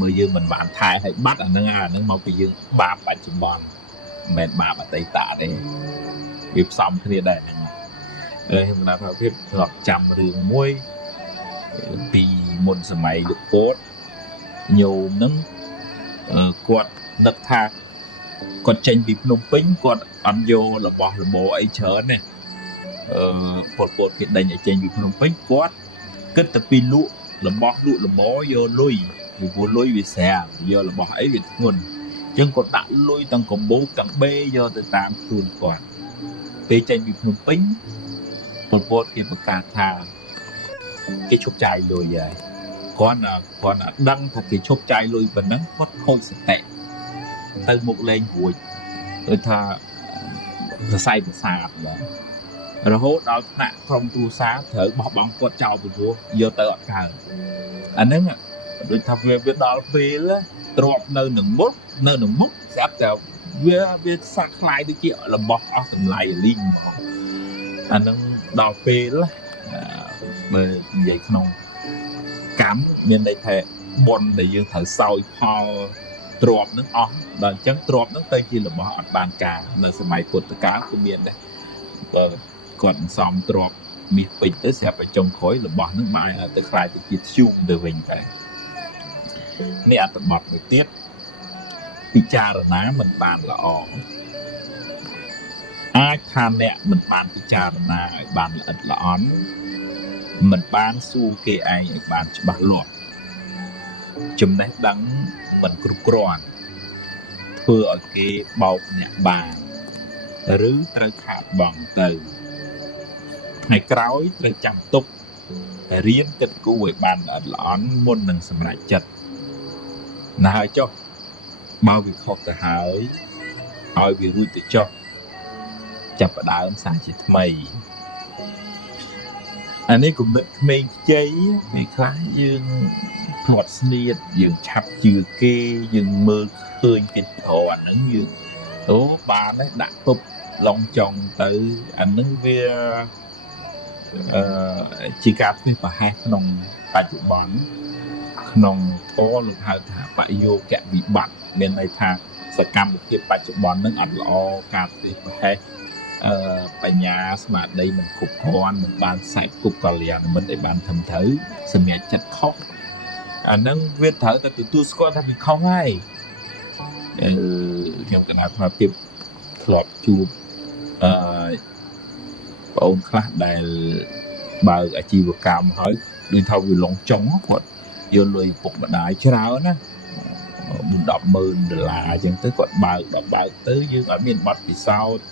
បើយើងមិនបានថែឲ្យបាត់អានឹងមកពីយើងបាបបច្ចុប្បន្នមិនមែនបាបអតីតទេវាផ្សំគ្នាដែរហ្នឹងខ្ញុំណាថាភាពធ្លាប់ចាំរឿងមួយពីមុនសម័យលោកពោតញោមហ្នឹងគាត់នឹកថាគាត់ចេញពីភ្នំពេញគាត់អត់យករបស់របរអីច្រើនទេពលពតគេដេញឲ្យចេញពីភ្នំពេញគាត់គិតតែពីលក់របស់លក់របរយកលុយពីព្រោះលុយវាស្រាលយករបស់អីវាធ្ងន់អញ្ចឹងគាត់ដាក់លុយទាំងកំបោកទាំងបេយកទៅតាមខ្លួនគាត់ពេលចេញពីភ្នំពេញពលពតគេប្រកាសថាគេឈប់ចាយលុយហើយគាត់អត់ដឹងថាគេឈប់ចាយលុយប៉ុណ្ណឹងគាត់ខូចសតិទៅមុខលេងរួចដូចថាសរសៃប្រសាទបាទរហូតដល់ថ្នាក់ក្រុមគ្រួសារត្រូវបោះបង់គាត់ចោលពីព្រោះយកទៅអត់កើតអាហ្នឹងដូចថាវាដល់ពេលទ្របនៅនឹងមុខស្រាប់តែវាសាក់ខ្លាយទៅជារបស់អស់តម្លៃលីងផងអាហ្នឹងដល់ពេលបើនិយាយក្នុងកម្មមានន័យថាបុណ្យដែលយើងត្រូវសោយផលទ្របនឹងអស់ដល់អញ្ចឹងទ្របនឹងទៅជារបស់អត់បានការនៅសម័យពុទ្ធកាលគឺមានដែរបើគាត់សំទ្របមាសពេជ្រទៅស្រាប់តែចុងក្រោយរបស់នឹងមកទៅខ្លាយទៅជាធ្យូងទៅវិញតែនេះអត្ថបទមួយទៀតពិចារណាមិនបានល្អអាចថាអ្នកមិនបានពិចារណាឲ្យបានល្អិតល្អន់មិនបានសួរគេឯងឲ្យបានច្បាស់លាស់ចំណេះដឹងមិនគ្រប់គ្រាន់ធ្វើឲ្យគេបោកអ្នកបានឬត្រូវខាតបង់ទៅថ្ងៃក្រោយត្រូវចាំទុករៀនគិតគូរឲ្យបានល្អិតល្អន់មុននឹងសម្រេចចិត្តណាហើយចុះបើវាខុសទៅហើយឲ្យវារួចទៅចុះចាប់ផ្ដើមសាជាថ្មីអានេះគំនិតក្មេងខ្ចីពេលខ្លះយើងផ្លាត់ស្នៀតយើងឆាប់ជឿគេយើងមើលឃើញគេប្រអាហ្នឹងយើងបានទេដាក់ទប់ឡងចុងទៅអាហ្នឹងវាជាការធ្វើប្រហែសក្នុងបច្ចុប្បន្នក្នុងធម៌លោកហៅថាបយោគវិបត្តិមានន័យថាសកម្មភាពបច្ចុប្បន្នហ្នឹងអត់ល្អការធ្វើប្រហែសបញ្ញាស្មារតីមិនគ្រប់គ្រាន់មិនបានខ្សែគប់កល្យាណមិត្តឲ្យបានត្រឹមត្រូវសម្រាប់ចិត្តខុសអាហ្នឹងវាត្រូវតែទទួលស្គាល់ថាវាខុសហើយខ្ញុំគណៈថាភាពធ្លាប់ជួបបងអូនខ្លះដែលបើកអាជីវកម្មហើយដូចថាវាឡងចុងគាត់យកលុយពុកម្ដាយច្រើនណា $10,000 ចឹងទៅគាត់បើកទៅយើងអត់មានបទពិសោធន៍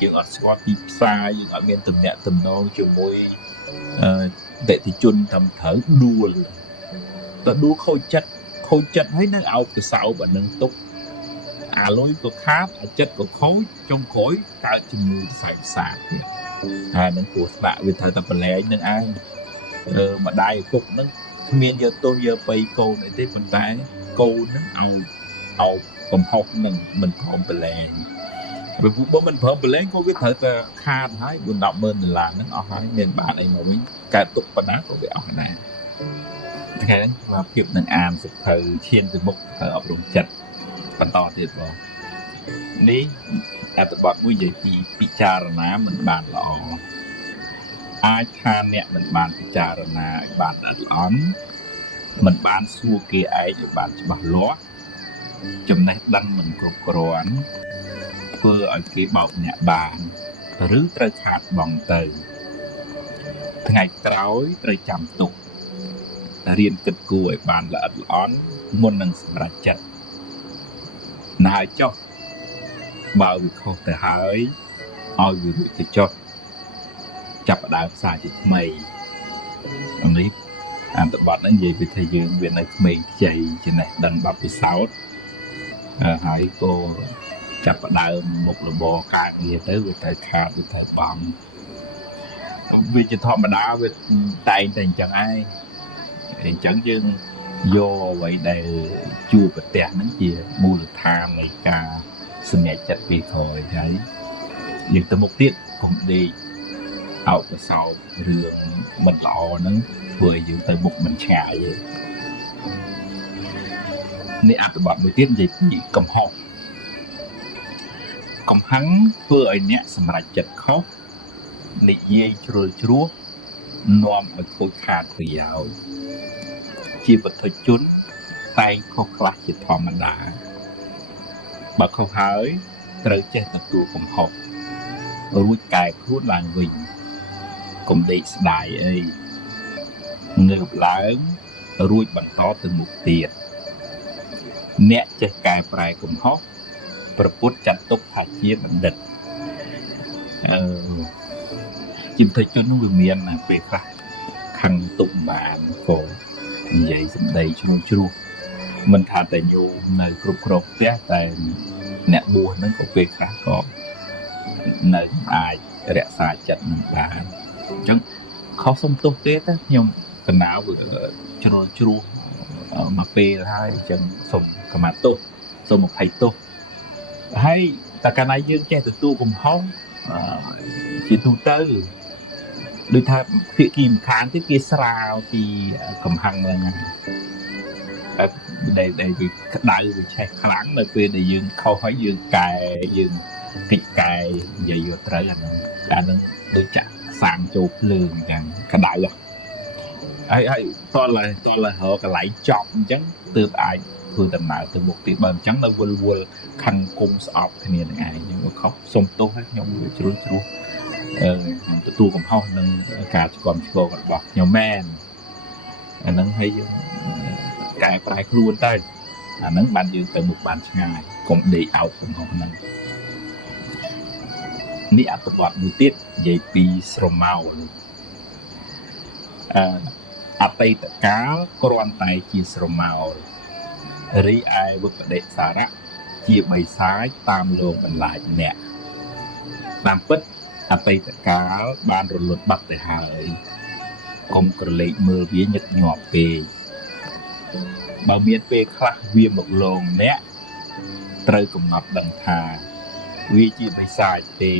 យើងអត់ស្គាល់ទីផ្សារយើងអត់មានទំនាក់ទំនងជាមួយអតិថិជនតាមត្រូវដួលខូចចិត្តហើយនៅអោបកសោបអានឹងទុកអាលុយក៏ខាតអាចិត្តក៏ខូចចុងក្រោយកើតជំងឺផ្សេងផ្សាទៀតហើយនឹងពោះស្ដាក់វាត្រូវតែប្រឡែងនឹងឯងម្ដាយឪពុកហ្នឹងគ្មានយកទោសយកបីកូនអីទេប៉ុន្តែកូនហ្នឹងឲ្យកំហុសនឹងមិនព្រមប្រឡែងបើមិនព្រមប្រឡែងក៏វាត្រូវតែខាតហើយ$10,000ហ្នឹងអស់ហើយមានបាតអីមកវិញកើតទុកប៉ុណ្ណាក៏វាអស់ដែរថ្ងៃហ្នឹងមកភាពនឹងអានសភៅឈានទៅមុខទៅអប់រំចិត្តបន្តទៀតបងនេះអត្ថបទមួយនិយាយពីពិចារណាមិនបានល្អអាចថាអ្នកមិនបានពិចារណាឲ្យបានល្អិតល្អន់មិនបានសួរគេឯងឲ្យបានច្បាស់លាស់ចំណេះដឹងមិនគ្រប់គ្រាន់ធ្វើឲ្យគេបោកអ្នកបានឬត្រូវខាតបង់ទៅថ្ងៃក្រោយត្រូវចាំទុករៀនគិតគូរឲ្យបានល្អិតល្អន់មុននឹងសម្រេចចិត្តណាយចុះបើវាខុសទៅហើយឲ្យវារួចទៅចុះចាប់ផ្ដើមសារជាថ្មីនេះអន្តបទហ្នឹងនិយាយពីថាយើងវានៅក្មេងខ្ចីចំណេះដឹងបទពិសោធន៍ហើយក៏ចាប់ផ្ដើមមុខរបរការងារទៅវាត្រូវខាតវាត្រូវបង់វាជាធម្មតាវាតែងតែអញ្ចឹងឯងអញ្ចឹងយើងយកអ្វីដែលជួបប្រទះហ្នឹងជាមូលដ្ឋាននៃការសម្រេចចិត្តពីក្រោយហើយយើងទៅមុខទៀតកុំដេកអោបកសោបរឿងមិនល្អហ្នឹងធ្វើឲ្យយើងទៅមុខមិនឆ្ងាយទេនេះអត្ថបទមួយទៀតនិយាយពីកំហុសកំហឹងធ្វើឲ្យអ្នកសម្រេចចិត្តខុសនិយាយជ្រុលជ្រោះនាំឲ្យខូចខាតប្រយោជន៍ជាបុត្រជនតែងខុសខ្លះជាធម្មតាបើខុសហើយត្រូវចេះទទួលកំហុសរួចកែខ្លួនឡើងវិញកុំដេកស្ដាយអីងើបឡើងរួចបន្តទៅមុខទៀតអ្នកចេះកែប្រែកំហុសព្រះពុទ្ធចាត់ទុកថាជាបណ្ឌិតជាបុត្រជនវាមានពេលខ្លះខឹងទុកបានក៏និយាយសម្ដីជ្រុលជ្រោះមិនថាតែញោមនៅគ្រប់គ្រងផ្ទះតែអ្នកបួសហ្នឹងក៏ពេលខ្លះក៏នៅអាចរក្សាចិត្តនឹងបានអញ្ចឹងខុសសុំទោសទេតែខ្ញុំកណ្ដាលជ្រុលជ្រោះមកពេលហើយអញ្ចឹងសុំខមាទោសសុំអភ័យទោសហើយតែកាលណាយើងចេះទទួលកំហុសជាទូទៅដូចថាភាគីម្ខាងទៀតគេស្រាវពីកំហឹងហ្នឹងដែលវាក្តៅវាឆេះខ្លាំងនៅពេលដែលយើងខុសហើយយើងកែយើងកិច្ចកែនិយាយយកត្រូវអាហ្នឹងដូចចាក់សាំងចូលភ្លើងអញ្ចឹងក្តៅហើយតលរកកន្លែងចប់អញ្ចឹងទើបអាចធ្វើដំណើរទៅមុខទៀតបើអញ្ចឹងនៅវល់ខណ្ឌគុំស្អប់គ្នានឹងឯងខ្ញុំខុសសុំទោសឲ្យខ្ញុំវាជ្រុលជ្រោះខ្ញុំទទួលកំហុសនឹងការស្គមឆ្ករបស់ខ្ញុំមែនអាហ្នឹងហើយយើងកែប្រែខ្លួនទៅអាហ្នឹងបានយើងទៅមុខបានឆ្ងាយកុំដេកអោបកំហុសហ្នឹងនេះអត្ថបទមួយទៀតនិយាយពីស្រមោលអតីតកាលគ្រាន់តែជាស្រមោលរីឯវិបដិសារៈជាបិសាចតាមលោកបន្លាចអ្នកតាមពិតអតីតកាលបានរលត់បាត់ទៅហើយកុំក្រឡេកមើលវាញឹកញាប់ពេកបើមានពេលខ្លះវាមកលងអ្នកត្រូវកំណត់ដឹងថាវាជាបិសាចទេ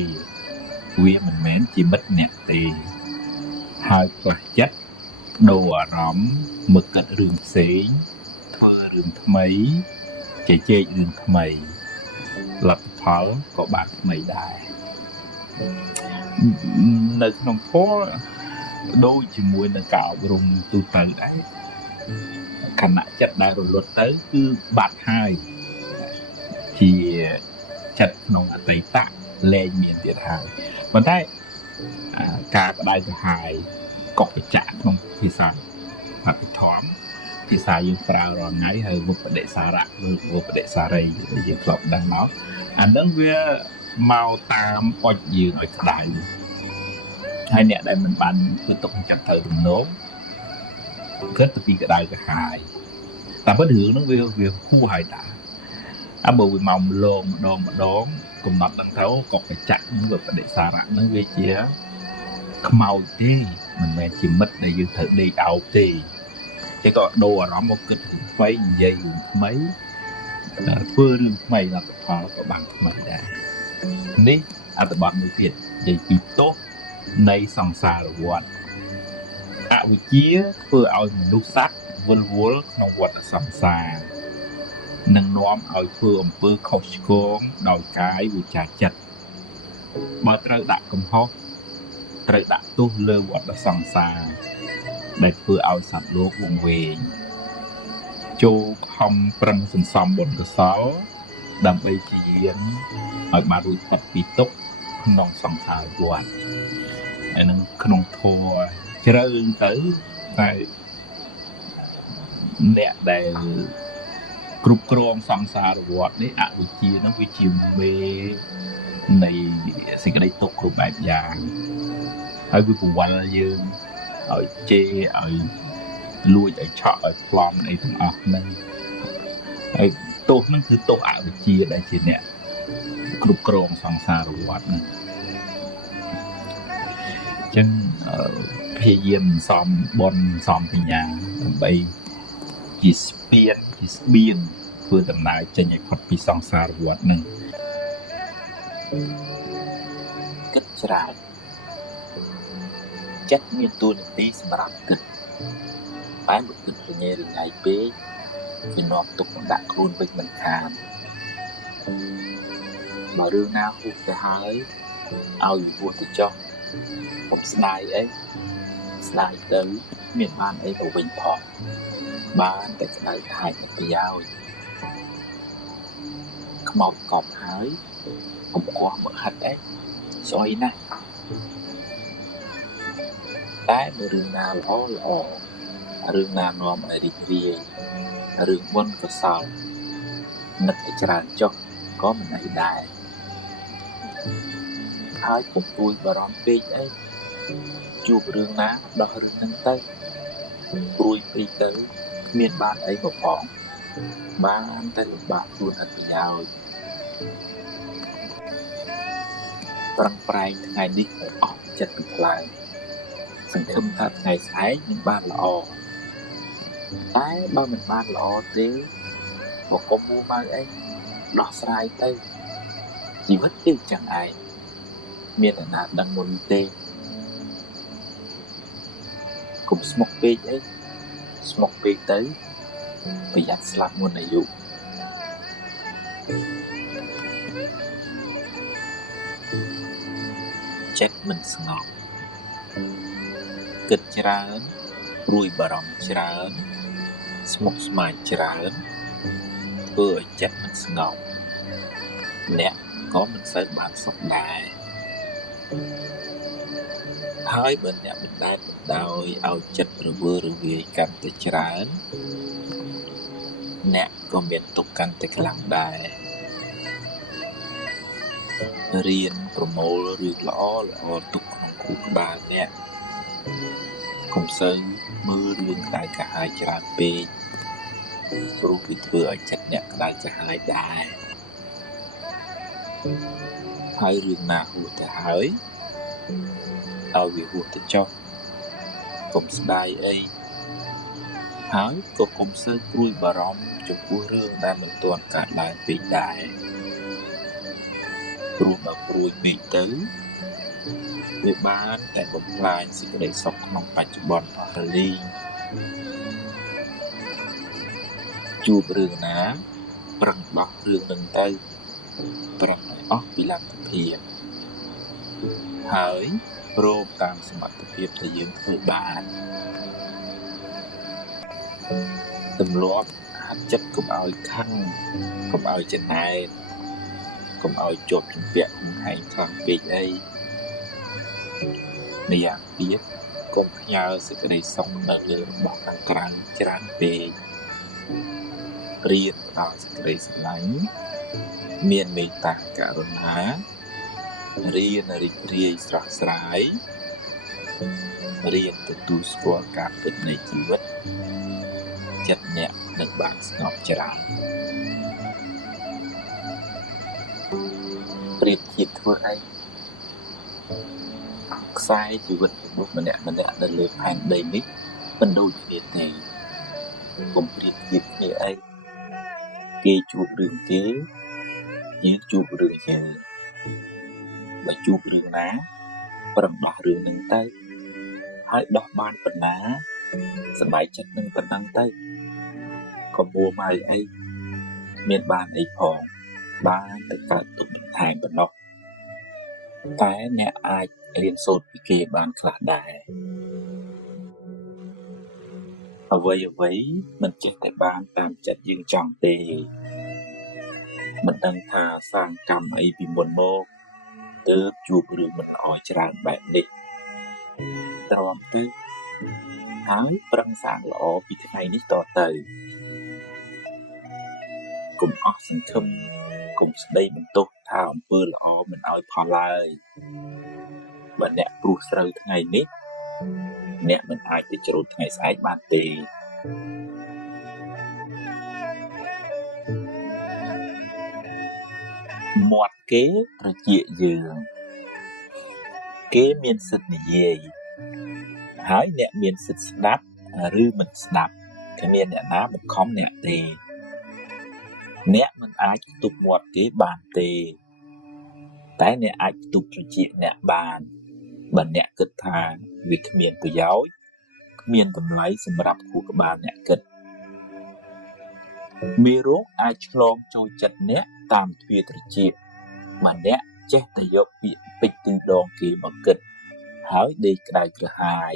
វាមិនមែនជាមិត្តអ្នកទេហើយផ្លាស់ចិត្តដូរអារម្មណ៍មកគិតរឿងផ្សេងធ្វើរឿងថ្មីជជែករឿងថ្មីលទ្ធផលក៏បានថ្មីដែរនៅក្នុងធម៌ដូចជាមួយនឹងការអប់រំទូទៅដែរខណៈចិត្តដែលរលត់ទៅគឺបាត់ហើយជាចិត្តក្នុងអតីតលែងមានទៀតហើយប៉ុន្តែការក្តៅក្រហាយកុកបច្ចៈក្នុងភាសាអភិធម្ម ភាសាយើងប្រើរាល់ថ្ងៃហើយមុខបដិសារៈឬមុខបដិសារីយើងធ្លាប់ដឹងមកអានឹងវាមកតាមអុចយើងឲ្យក្តៅហើយអ្នកដែលមិនបានគឺទុកចិត្តទៅទំនោរគិតពីក្តៅក្រហាយតែបើរឿងហ្នឹងវាហួហើយតាបើវាមកម្លងម្ដងកំណត់ដឹងទៅក៏បច្ចៈនឹងវាបដិសារៈហ្នឹងវាជាខ្មោចទេមិនមែនជាមិត្តដែលយើងត្រូវដេកអោបទេគេក៏ដូរអារម្មណ៍មកគិតរឿងថ្មីនិយាយរឿងថ្មីធ្វើរឿងថ្មីលទ្ធផលក៏បានថ្មីដែរនេះអត្ថបទមួយទៀតនិយាយពីទោសនៃសង្សារវដ្តអវិជ្ជាធ្វើឲ្យមនុស្សសត្វវិលវល់ក្នុងវដ្តសង្សារនឹងនាំឲ្យធ្វើអំពើខុសឆ្គងដោយកាយវាចាចិត្តបើត្រូវដាក់កំហុសត្រូវដាក់ទោសលើវដ្តសង្សារដែលធ្វើឲ្យសត្វលោកវង្វេងចូលខំប្រឹងសន្សំបុណ្យកុសលដើម្បីជាយានឲ្យបានរួចផុតពីទុក្ខក្នុងសង្សារវដ្តហើយនឹងក្នុងធម៌ជ្រៅទៅតែអ្នកដែលគ្រប់គ្រងសង្សារវដ្តនេះអវិជ្ជានឹងវាជាមេនៃសេចក្តីទុក្ខគ្រប់បែបយ៉ាងហើយវាបង្វិលយើងឲ្យជេរឲ្យលួចឲ្យឆក់ឲ្យប្លន់អីទាំងអស់ហ្នឹងហើយទោសហ្នឹងគឺទោសអវិជ្ជាដែលជាអ្នកគ្រប់គ្រងសង្សារវដ្តហ្នឹងអញ្ចឹងព្យាយាមសំបុណ្យសំបញ្ញាដើម្បីជាស្ពានជាស្បៀងធ្វើដំណើរចេញឲ្យផុតពីសង្សារវដ្តហ្នឹងគិតច្រើនចិត្តមានតួនាទីសម្រាប់គិតតែបើគិតរញ៉េរញ៉ៃពេកវានាំទុកដាក់ខ្លួនវិញមិនខានបើរឿងណាហួសទៅហើយឲ្យហួសទៅចុះពុកស្ដាយអីស្ដាយទៅមានបានអីទៅវិញផងបានតែស្ដាយថាយប្រយោជន៍ខ្មោចកប់ហើយកុំគោះមើលហិតអីស្អុយណាស់តែបើរឿងណាល្អរឿងណានាំឲ្យរីករាយរឿងបុណ្យកុសលនឹកឲ្យច្រើនចុះក៏មិនអីដែរហើយកុំពួយបារម្ភពេកអីជួបរឿងណាដោះរឿងហ្នឹងទៅព្រួយពេកទៅគ្មានបានអីក៏ផងបានតែលំបាកខ្លួនអត់ប្រយោជន៍ប្រឹងប្រែងថ្ងៃនេះឲ្យអស់ចិត្តពីខ្លាំងសង្ឃឹមថាថ្ងៃស្អែកនឹងបានល្អតែបើមិនបានល្អទេក៏កុំមួម៉ៅអីដោះស្រាយទៅជីវិតគឺចឹងឯងមានតែណាដឹងមុនទេកុំស្មុគពេកអីស្មុគពេកទៅប្រយ័ត្នស្លាប់មុនអាយុចិត្តមិនស្ងប់គិតច្រើនព្រួយបារម្ភច្រើនស្មុគស្មាញច្រើនធ្វើឲ្យចិត្តមិនស្ងប់អ្នកក៏មិនសូវបានសុខដែរហើយបើអ្នកមិនដែលដោយឲ្យចិត្តរវើរវាយកាន់តែច្រើនអ្នកក៏មានទុក្ខកាន់តែខ្លាំងដែររៀនប្រមូលរឿងល្អទុកក្នុងខួរក្បាលអ្នកកុំសូវមើលរឿងក្តៅក្រហាយច្រើនពេកព្រោះវាធ្វើឲ្យចិត្តអ្នកក្តៅក្រហាយដែរហើយរឿងណាហួសទៅហើយឲ្យវាហួសទៅចុះកុំស្ដាយអីហើយក៏កុំសូវព្រួយបារម្ភចំពោះរឿងដែលមិនទាន់កើតឡើងពេកដែរព្រោះបើព្រួយពេកទៅវាបានតែបំផ្លាញសេចក្តីសុខក្នុងបច្ចុប្បន្នអស់រលីងជួបរឿងណាប្រឹងដោះរឿងនឹងទៅប្រឹងឲ្យអស់ពីលទ្ធភាពហើយព្រមតាមសមត្ថភាពដែលយើងធ្វើបានទម្លាប់ហាត់ចិត្តកុំឲ្យខឹងកុំឲ្យចំណែនកុំឲ្យជាប់ជំពាក់ហង្ហែងខ្លាំងពេកអីម្យ៉ាងទៀត កុំផ្ញើសេចក្តីសុខនៅលើរបស់ខាងក្រៅច្រើនពេករៀនផ្ដល់សេចក្តីស្រឡាញ់មានមេត្តាករុណារៀនរីករាយស្រស់ស្រាយរៀនទទួលស្គាល់ការពិតនៃជីវិតចិត្តអ្នកនឹងបានស្ងប់ច្រើនប្រៀបធៀបធ្វើអីខ្សែជីវិតរបស់ម្នាក់នៅលើផែនដីនេះមិនដូចគ្នាទេកុំប្រៀបធៀបគ្នាអីគេជួបរឿងគេយើងជួបរឿងយើងបើជួបរឿងណាប្រឹងដោះរឿងនឹងទៅហើយដោះបានប៉ុណ្ណាសប្បាយចិត្តនឹងប៉ុណ្ណឹងទៅកុំមួម៉ៅអីមានបានអីផងបានតែកើតទុកបន្ថែមប៉ុណ្ណោះតែអ្នកអាចរៀនសូត្រពីគេបានខ្លះដែរអ្វីមិនចេះតែបានតាមចិត្តយើងចង់ទេមិនដឹងថាសាងកម្មអីពីមុនមកទើបជួបរឿងមិនល្អច្រើនបែបនេះទ្រាំទៅហើយប្រឹងសាងល្អពីថ្ងៃនេះតទៅកុំអស់សង្ឃឹមកុំស្ដីបន្ទោសថាអំពើល្អមិនឲ្យផលឡើយបើអ្នកព្រុសស្រូវថ្ងៃនេះអ្នកមិនអាចទៅច្រូតថ្ងៃស្អែកបានទេមាត់គេត្រចៀកយើងគេមានសិទ្ធិនិយាយហើយអ្នកមានសិទ្ធិស្ដាប់ឬមិនស្ដាប់គ្មានអ្នកណាបង្ខំអ្នកទេអ្នកមិនអាចផ្ទុកមាត់គេបានទេតែអ្នកអាចផ្ទុកត្រចៀកអ្នកបានបើអ្នកគិតថាវាគ្មានប្រយោជន៍គ្មានតម្លៃសម្រាប់ខួរក្បាលអ្នកគិតមេរោគអាចឆ្លងចូលចិត្តអ្នកតាមទ្វារត្រចៀកបើអ្នកចេះតែយកពាក្យពេចន៍ទិញដងគេមកគិតហើយដេកក្តៅក្រហាយ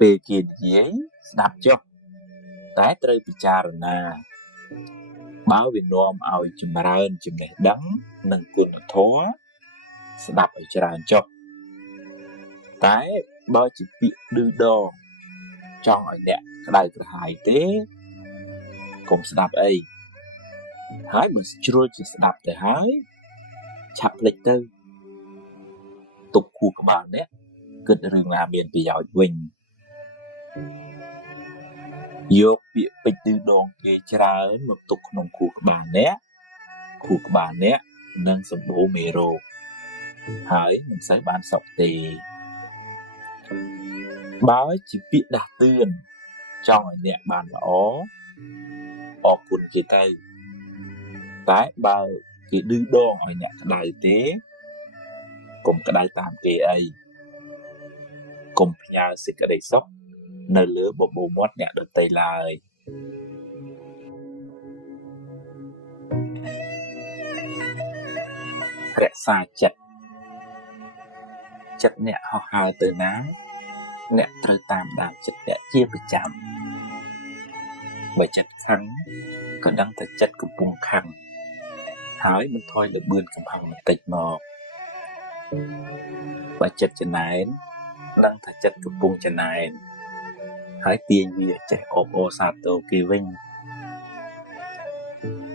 ពេលគេនិយាយស្ដាប់ចុះតែត្រូវពិចារណាបើវានាំឲ្យចម្រើនចំណេះដឹងនិងគុណធម៌ស្ដាប់ឲ្យច្រើនចុះតែបើជាពាក្យឌឺដងចង់ឲ្យអ្នកក្តៅក្រហាយទេកុំស្ដាប់អីហើយបើជ្រុលជាស្ដាប់ទៅហើយឆាប់ភ្លេចទៅទុកខួរក្បាលអ្នកគិតរឿងណាមានប្រយោជន៍វិញយកពាក្យពេចន៍ឌឺដងគេច្រើនមកទុកក្នុងខួរក្បាលអ្នកនឹងសម្បូរមេរោគហើយមិនសូវបានសុខទេបើជាពាក្យដាស់តឿនចង់ឲ្យអ្នកបានល្អអរគុណគេទៅតែបើគេឌឺដងឲ្យអ្នកក្តៅទេកុំក្តៅតាមគេអីកុំផ្ញើសេចក្តីសុខនៅលើបបោមាត់អ្នកដទៃឡើយរក្សាចិត្តអ្នកហោះហើរទៅណាអ្នកត្រូវតាមដានចិត្តអ្នកជាប្រចាំបើចិត្តខឹងក៏ដឹងថាចិត្តកំពុងខឹងហើយមិនថយលបឿនកំហឹងបន្តិចមកបើចិត្តចំណែនដឹងថាចិត្តកំពុងចំណែនហើយទាញវាចេះអបអរសាទរគេវិញ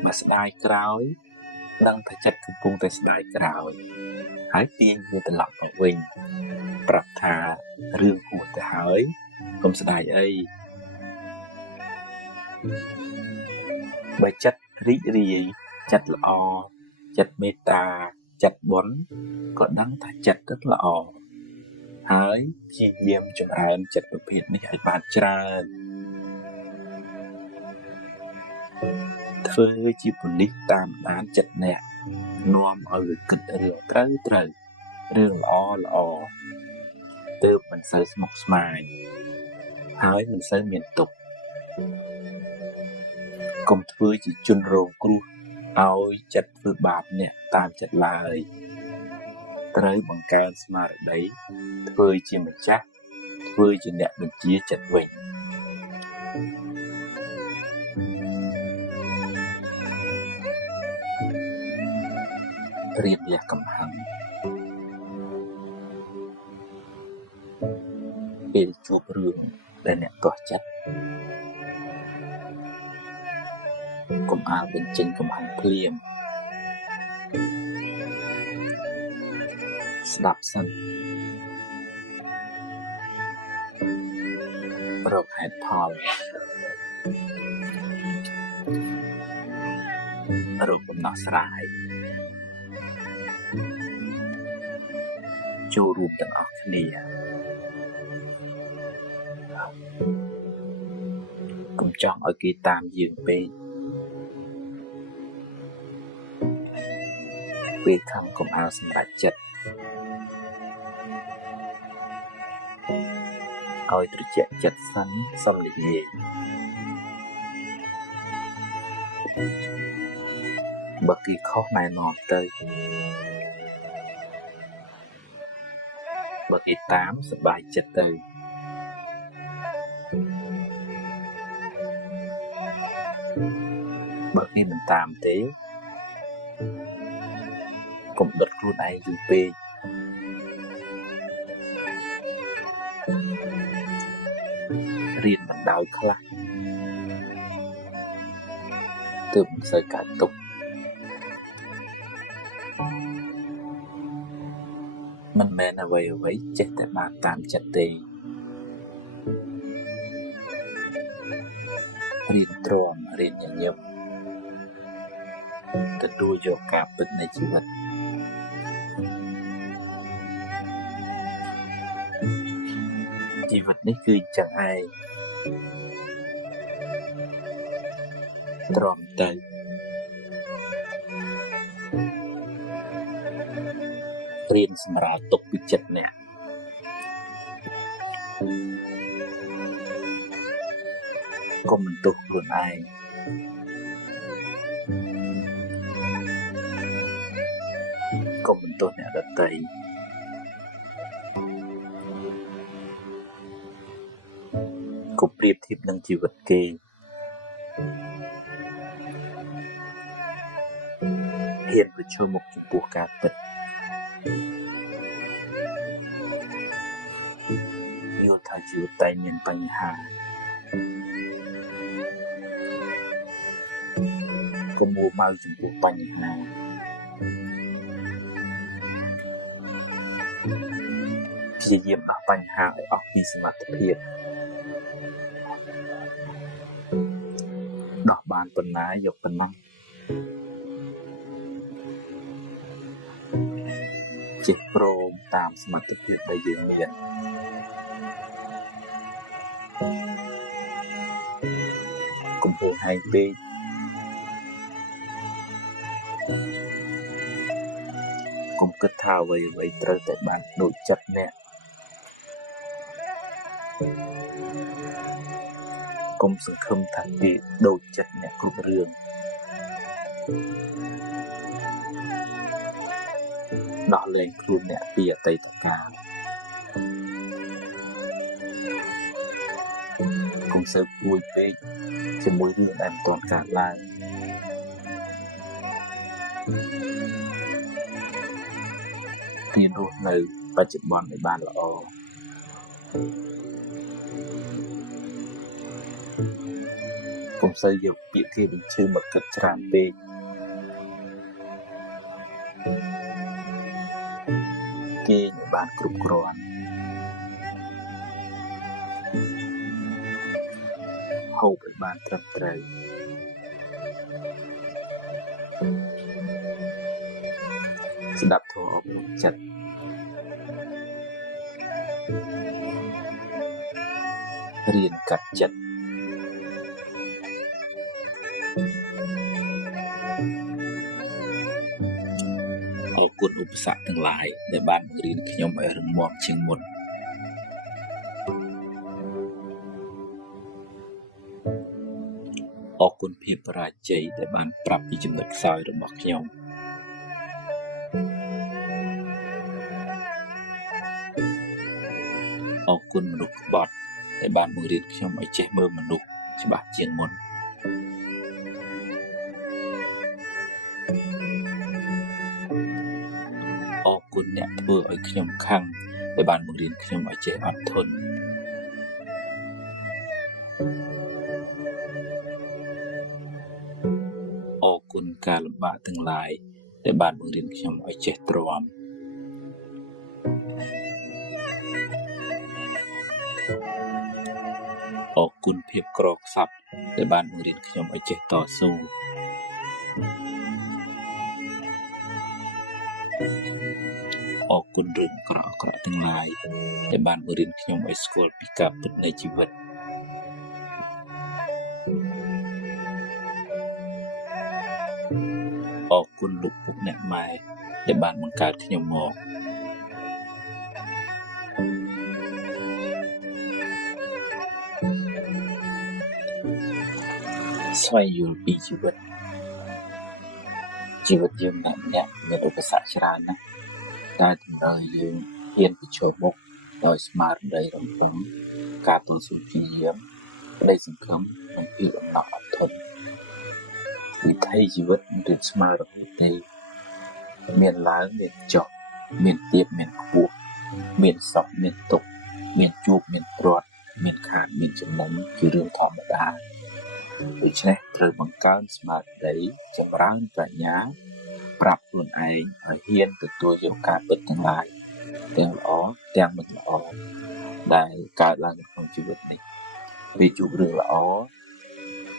បើស្ដាយក្រោយដឹងថាចិត្តកំពុងតែស្ដាយក្រោយហើយទាញវាត្រឡប់មកវិញប្រាប់ថារឿងហួសទៅហើយកុំស្ដាយអីបើចិត្តរីករាយចិត្តល្អចិត្តមេត្តាចិត្តបុណ្យក៏ដឹងថាចិត្តrấtល្អហើយព្យាយាមចម្រើនចិត្តប្រភេទនេះឲ្យបានច្រើនធ្វើជាប៉ូលីសតាមដានចិត្តអ្នកនាំឲ្យវាគិតរឿងត្រូវរឿងល្អទើបមិនសូវស្មុគស្មាញហើយមិនសូវមានទុក្ខកុំធ្វើជាជនរងគ្រោះឲ្យចិត្តធ្វើបាបអ្នកតាមចិត្តឡើយត្រូវបង្កើនស្មារតីធ្វើជាម្ចាស់ធ្វើជាអ្នកបញ្ជាចិត្តវិញរៀបលះកំហឹង ពេលជួបរឿងដែលអ្នកទាស់ចិត្តកុំអាលបញ្ចេញកំហឹងភ្លាមស្ដាប់សិនរកហេតុផលរកដំណោះស្រាយចូលរួមទាំងអស់គ្នាកុំចង់ឲ្យគេតាមយើងពេកពេលខំកុំអាលសម្រេចចិត្តឲ្យត្រជាក់ចិត្តសិនសុំនិយាយបើគេខុសណែនាំទៅបើគេតាមសប្បាយចិត្តទៅបើគេមិនតាមទេកុំដុតខ្លួនឯងយូរពេករៀនបណ្ដោយខ្លះទើបមិនសូវកើតទុកមិនមែនអ្វីចេះតែបានតាមចិត្តទេរៀនទ្រាំរៀនញញឹមទទួលយកការពិតនៃជីវិតជីវិតនេះគឺចឹងឯងទ្រាំទៅរៀនសម្រាលទុកពីចិត្តអ្នកកុំបន្ទោសខ្លួនឯងកុំបន្ទោសអ្នកដទៃកុំប្រៀបធៀបនឹងជីវិតគេហ៊ានប្រឈមមុខចំពោះការពិតយល់ថាជីវិតតែមានបញ្ហាកុំមួម៉ៅចំពោះបញ្ហាព្យាយាមដោះបញ្ហាឲ្យអស់ពីសមត្ថភាពដោះបានប៉ុណ្ណាយកប៉ុណ្ណោះចេះព្រមតាមសមត្ថភាពដែលយើងមានកុំហួសហេតុពេកកុំគិតថាអ្វីត្រូវតែបានដូចចិត្តអ្នកកុំសង្ឃឹមថាគេដូចចិត្តអ្នកគ្រប់រឿងដោះលែងខ្លួនអ្នកពីអតីតកាលកុំសូវព្រួយពេកជាមួយរឿងដែលមិនទាន់កើតឡើងរៀនរស់នៅបច្ចុប្បន្នឲ្យបានល្អកុំសូវយកពាក្យគេបញ្ជើមកគិតច្រើនពេកគេមិនបានគ្រប់គ្រាន់ហូបឲ្យបានត្រឹមត្រូវស្ដាប់ធម៌អប់រំចិត្តរៀនកាត់ចិត្តអរគុណឧបសគ្គទាំងឡាយដែលបានបង្រៀនខ្ញុំឲ្យរឹងមាំជាងមុនអរគុណភាពបរាជ័យដែលបានប្រាប់ពីចំណុចខ្សោយរបស់ខ្ញុំអរគុណមនុស្សក្បត់ដែលបានបង្រៀនខ្ញុំឲ្យចេះមើលមនុស្សច្បាស់ជាងមុនអរគុណអ្នកធ្វើឲ្យខ្ញុំខឹង ដែលបានបង្រៀនខ្ញុំឲ្យចេះអត់ធន់អរគុណការលំបាកទាំងឡាយដែលបានបង្រៀនខ្ញុំឲ្យចេះទ្រាំអរគុណភាពក្រខ្សត់ដែលបានបង្រៀនខ្ញុំឲ្យចេះតស៊ូអរគុណរឿងអាក្រក់ទាំងឡាយដែលបានបង្រៀនខ្ញុំឲ្យស្គាល់ពីការពិតនៃជីវិតអរគុណលោកពុកអ្នកម៉ែដែលបានបង្កើតខ្ញុំមកស្វែងយល់ពីជីវិតយើងម្នាក់មានឧបសគ្គច្រើនណាស់តែតម្រូវយើងហ៊ានប្រឈមមុខដោយស្មារតីរំពឹងការតស៊ូព្យាយាមក្តីសង្ឃឹមនិងភាពអំណរអត់ធន់វិថីជីវិតមិនស្មើរហូតទេមានឡើងមានចុះមានទាបមានខ្ពស់មានសុខមានទុក្ខមានជួបមានព្រាត់មានខាតមានចំណេញជារឿងធម្មតាដូច្នេះត្រូវបង្កើនស្មារតីចម្រើនប្រាជ្ញាប្រាប់ខ្លួនឯងឲ្យហ៊ានទទួលយកការពិតទាំងឡាយទាំងល្អទាំងមិនល្អដែលកើតឡើងក្នុងជីវិតនេះពេលជួបរឿងល្អ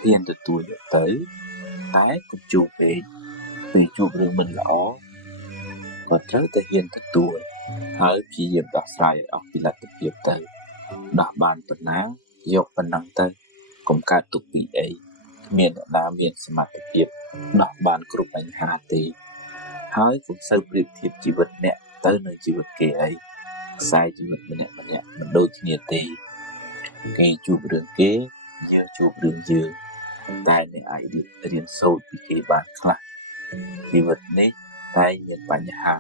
ហ៊ានទទួលយកទៅតែកុំជួបពេកពេលជួបរឿងមិនល្អក៏ត្រូវតែហ៊ានទទួលហើយព្យាយាមដោះស្រាយឲ្យអស់ពីលទ្ធភាពទៅដោះបានប៉ុណ្ណាយកប៉ុណ្ណឹងទៅកុំកើតទុកពីអីគ្មានអ្នកណាមានសមត្ថភាពដោះបានគ្រប់បញ្ហាទេហើយកុំសូវប្រៀបធៀបជីវិតអ្នកទៅនឹងជីវិតគេអីខ្សែជីវិតម្នាក់មិនដូចគ្នាទេគេជួបរឿងគេយើងជួបរឿងយើងតែអ្នកអាចរៀនសូត្រពីគេបានខ្លះជីវិតនេះតែមានបញ្ហា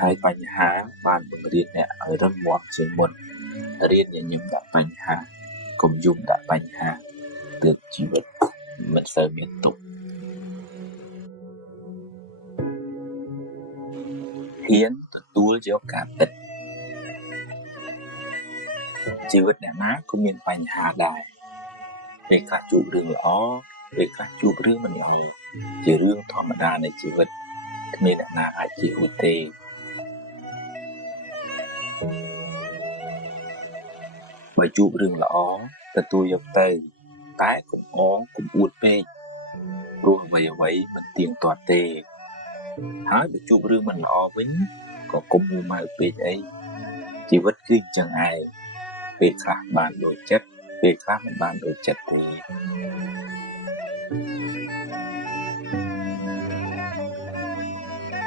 ហើយបញ្ហាបានបង្រៀនអ្នកឲ្យរឹងមាំជាងមុនរៀនញញឹមដាក់បញ្ហាកុំយំដាក់បញ្ហាទើបជីវិតមិនសូវមានទុក្ខហ៊ានទទួលយកការពិតជីវិតអ្នកណាក៏មានបញ្ហាដែរពេលខ្លះជួបរឿងល្អពេលខ្លះជួបរឿងមិនល្អជារឿងធម្មតានៃជីវិតគ្មានអ្នកណាអាចជៀសរួចទេបើជួបរឿងល្អទទួលយកទៅតែកុំអងកុំអួតពេកព្រោះអ្វីមិនទៀងទាត់ទេហើយបើជួបរឿងមិនល្អវិញក៏កុំមួម៉ៅពេកអីជីវិតគឺអញ្ចឹងឯងពេលខ្លះបានដូចចិត្តពេលខ្លះមិនបានដូចចិត្តទេ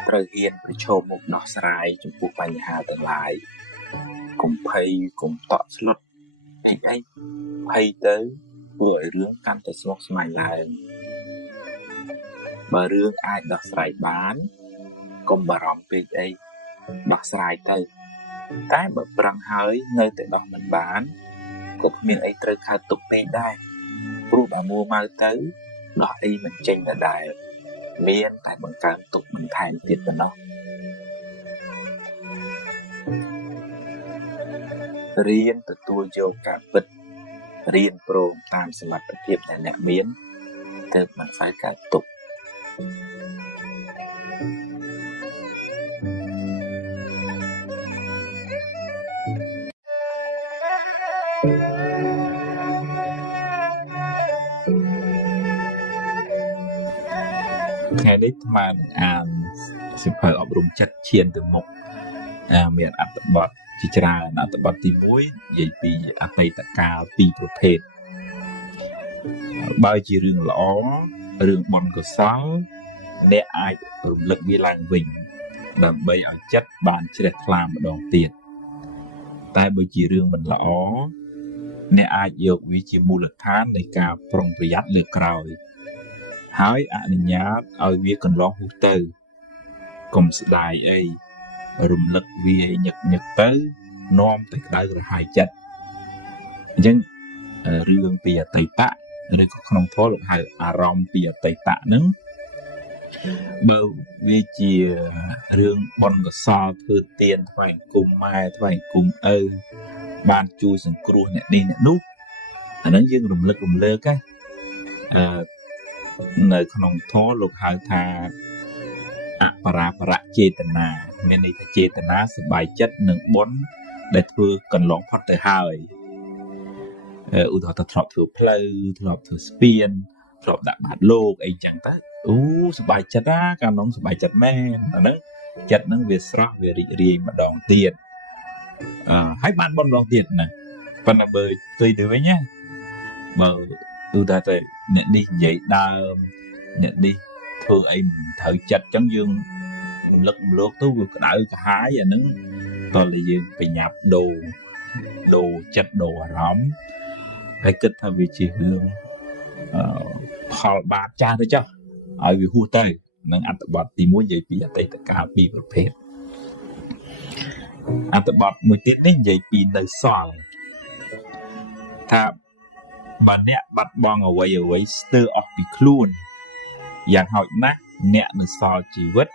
ត្រូវហ៊ានប្រឈមមុខដោះស្រាយចំពោះបញ្ហាទាំងឡាយកុំភ័យកុំតក់ស្លុតអីភ័យទៅធ្វើឲ្យរឿងកាន់តែស្មុគស្មាញឡើងបើរឿងអាចដោះស្រាយបានកុំបារម្ភពេកអីដោះស្រាយទៅតែបើប្រឹងហើយនៅតែដោះមិនបានក៏គ្មានអីត្រូវខើទុកពេកដែរព្រោះបើមួម៉ៅទៅដោះអីមិនចេញដដែលមានតែបង្កើនទុកបន្ថែមទៀតប៉ុណ្ណោះរៀនទទួលយកការពិតរៀនព្រមតាមសមត្ថភាពដែលអ្នកមានទើបមិនស្អាតកើតទុកថ្ងៃនេះអាត្មានឹងអានសៀវភៅអប់រំចិត្តឈានទៅមុខមានអត្ថបទជាច្រើនអត្ថបទទី1និយាយពីអតីតកាល2ប្រភេទបើជារឿងល្អរឿងបុណ្យកុសលអ្នកអាចរំលឹកវាឡើងវិញដើម្បីឲ្យចិត្តបានជ្រះថ្លាម្ដងទៀតតែបើជារឿងមិនល្អអ្នកអាចយកវាជាមូលដ្ឋាននៃការប្រុងប្រយ័ត្នលើកក្រោយហើយអនុញ្ញាតឲ្យវាកន្លងហួសទៅកុំស្ដាយអីរំលឹកវាញឹកទៅនាំតែក្តៅក្រហាយចិត្តអញ្ចឹងរឿងពីអតីតឬក៏ក្នុងធម៌លោកហៅអារម្មណ៍ពីអតីតហ្នឹង បើវាជារឿងបនកសលធ្វើទានថ្វាយគុំម៉ែថ្វាយគុំឪបានជួយសង្គ្រោះអ្នកនេះអ្នកនោះអាហ្នឹងយើងរំលឹករំលើកនៅក្នុងធម៌លោកហៅថាអបរាបរៈចេតនាមានន័យថាចេតនាសប្បាយចិត្តនឹងបុណ្យដែលធ្វើកន្លងផុតទៅហើយឧទាហរណ៍ថាធ្លាប់ធ្វើផ្លូវធ្លាប់ធ្វើស្ពានធ្លាប់ដាក់បាតលោកអីចឹងទៅសប្បាយចិត្តកាលនោះសប្បាយចិត្តមែនអាហ្នឹងចិត្តហ្នឹងវាស្រស់វារីករាយម្ដងទៀតហើយបានបុណ្យម្ដងទៀតណាប៉ុន្តែបើផ្ទុយទៅវិញណាបើឧទាហរណ៍ទៅអ្នកនេះនិយាយដើមអ្នកនេះធ្វើអីមិនត្រូវចិត្តចឹងយើងរំលឹករំលកទៅវាក្តៅក្រហាយអាហ្នឹងតើយើងបញ្ញាប់ដូរចិត្តដូរអារម្មណ៍ហើយគិតថាវាជារឿងផលបាបចាស់ទៅចុះឲ្យវាហួសទៅនឹងអត្ថបទទី1និយាយពីអតីតកាល2ប្រភេទអត្ថបទមួយទៀតនេះនិយាយពីនៅសល់ថាបើអ្នកបាត់បង់អ្វីស្ទើរអស់ពីខ្លួនយ៉ាងហោចណាស់អ្នកនឹងសល់ជីវិត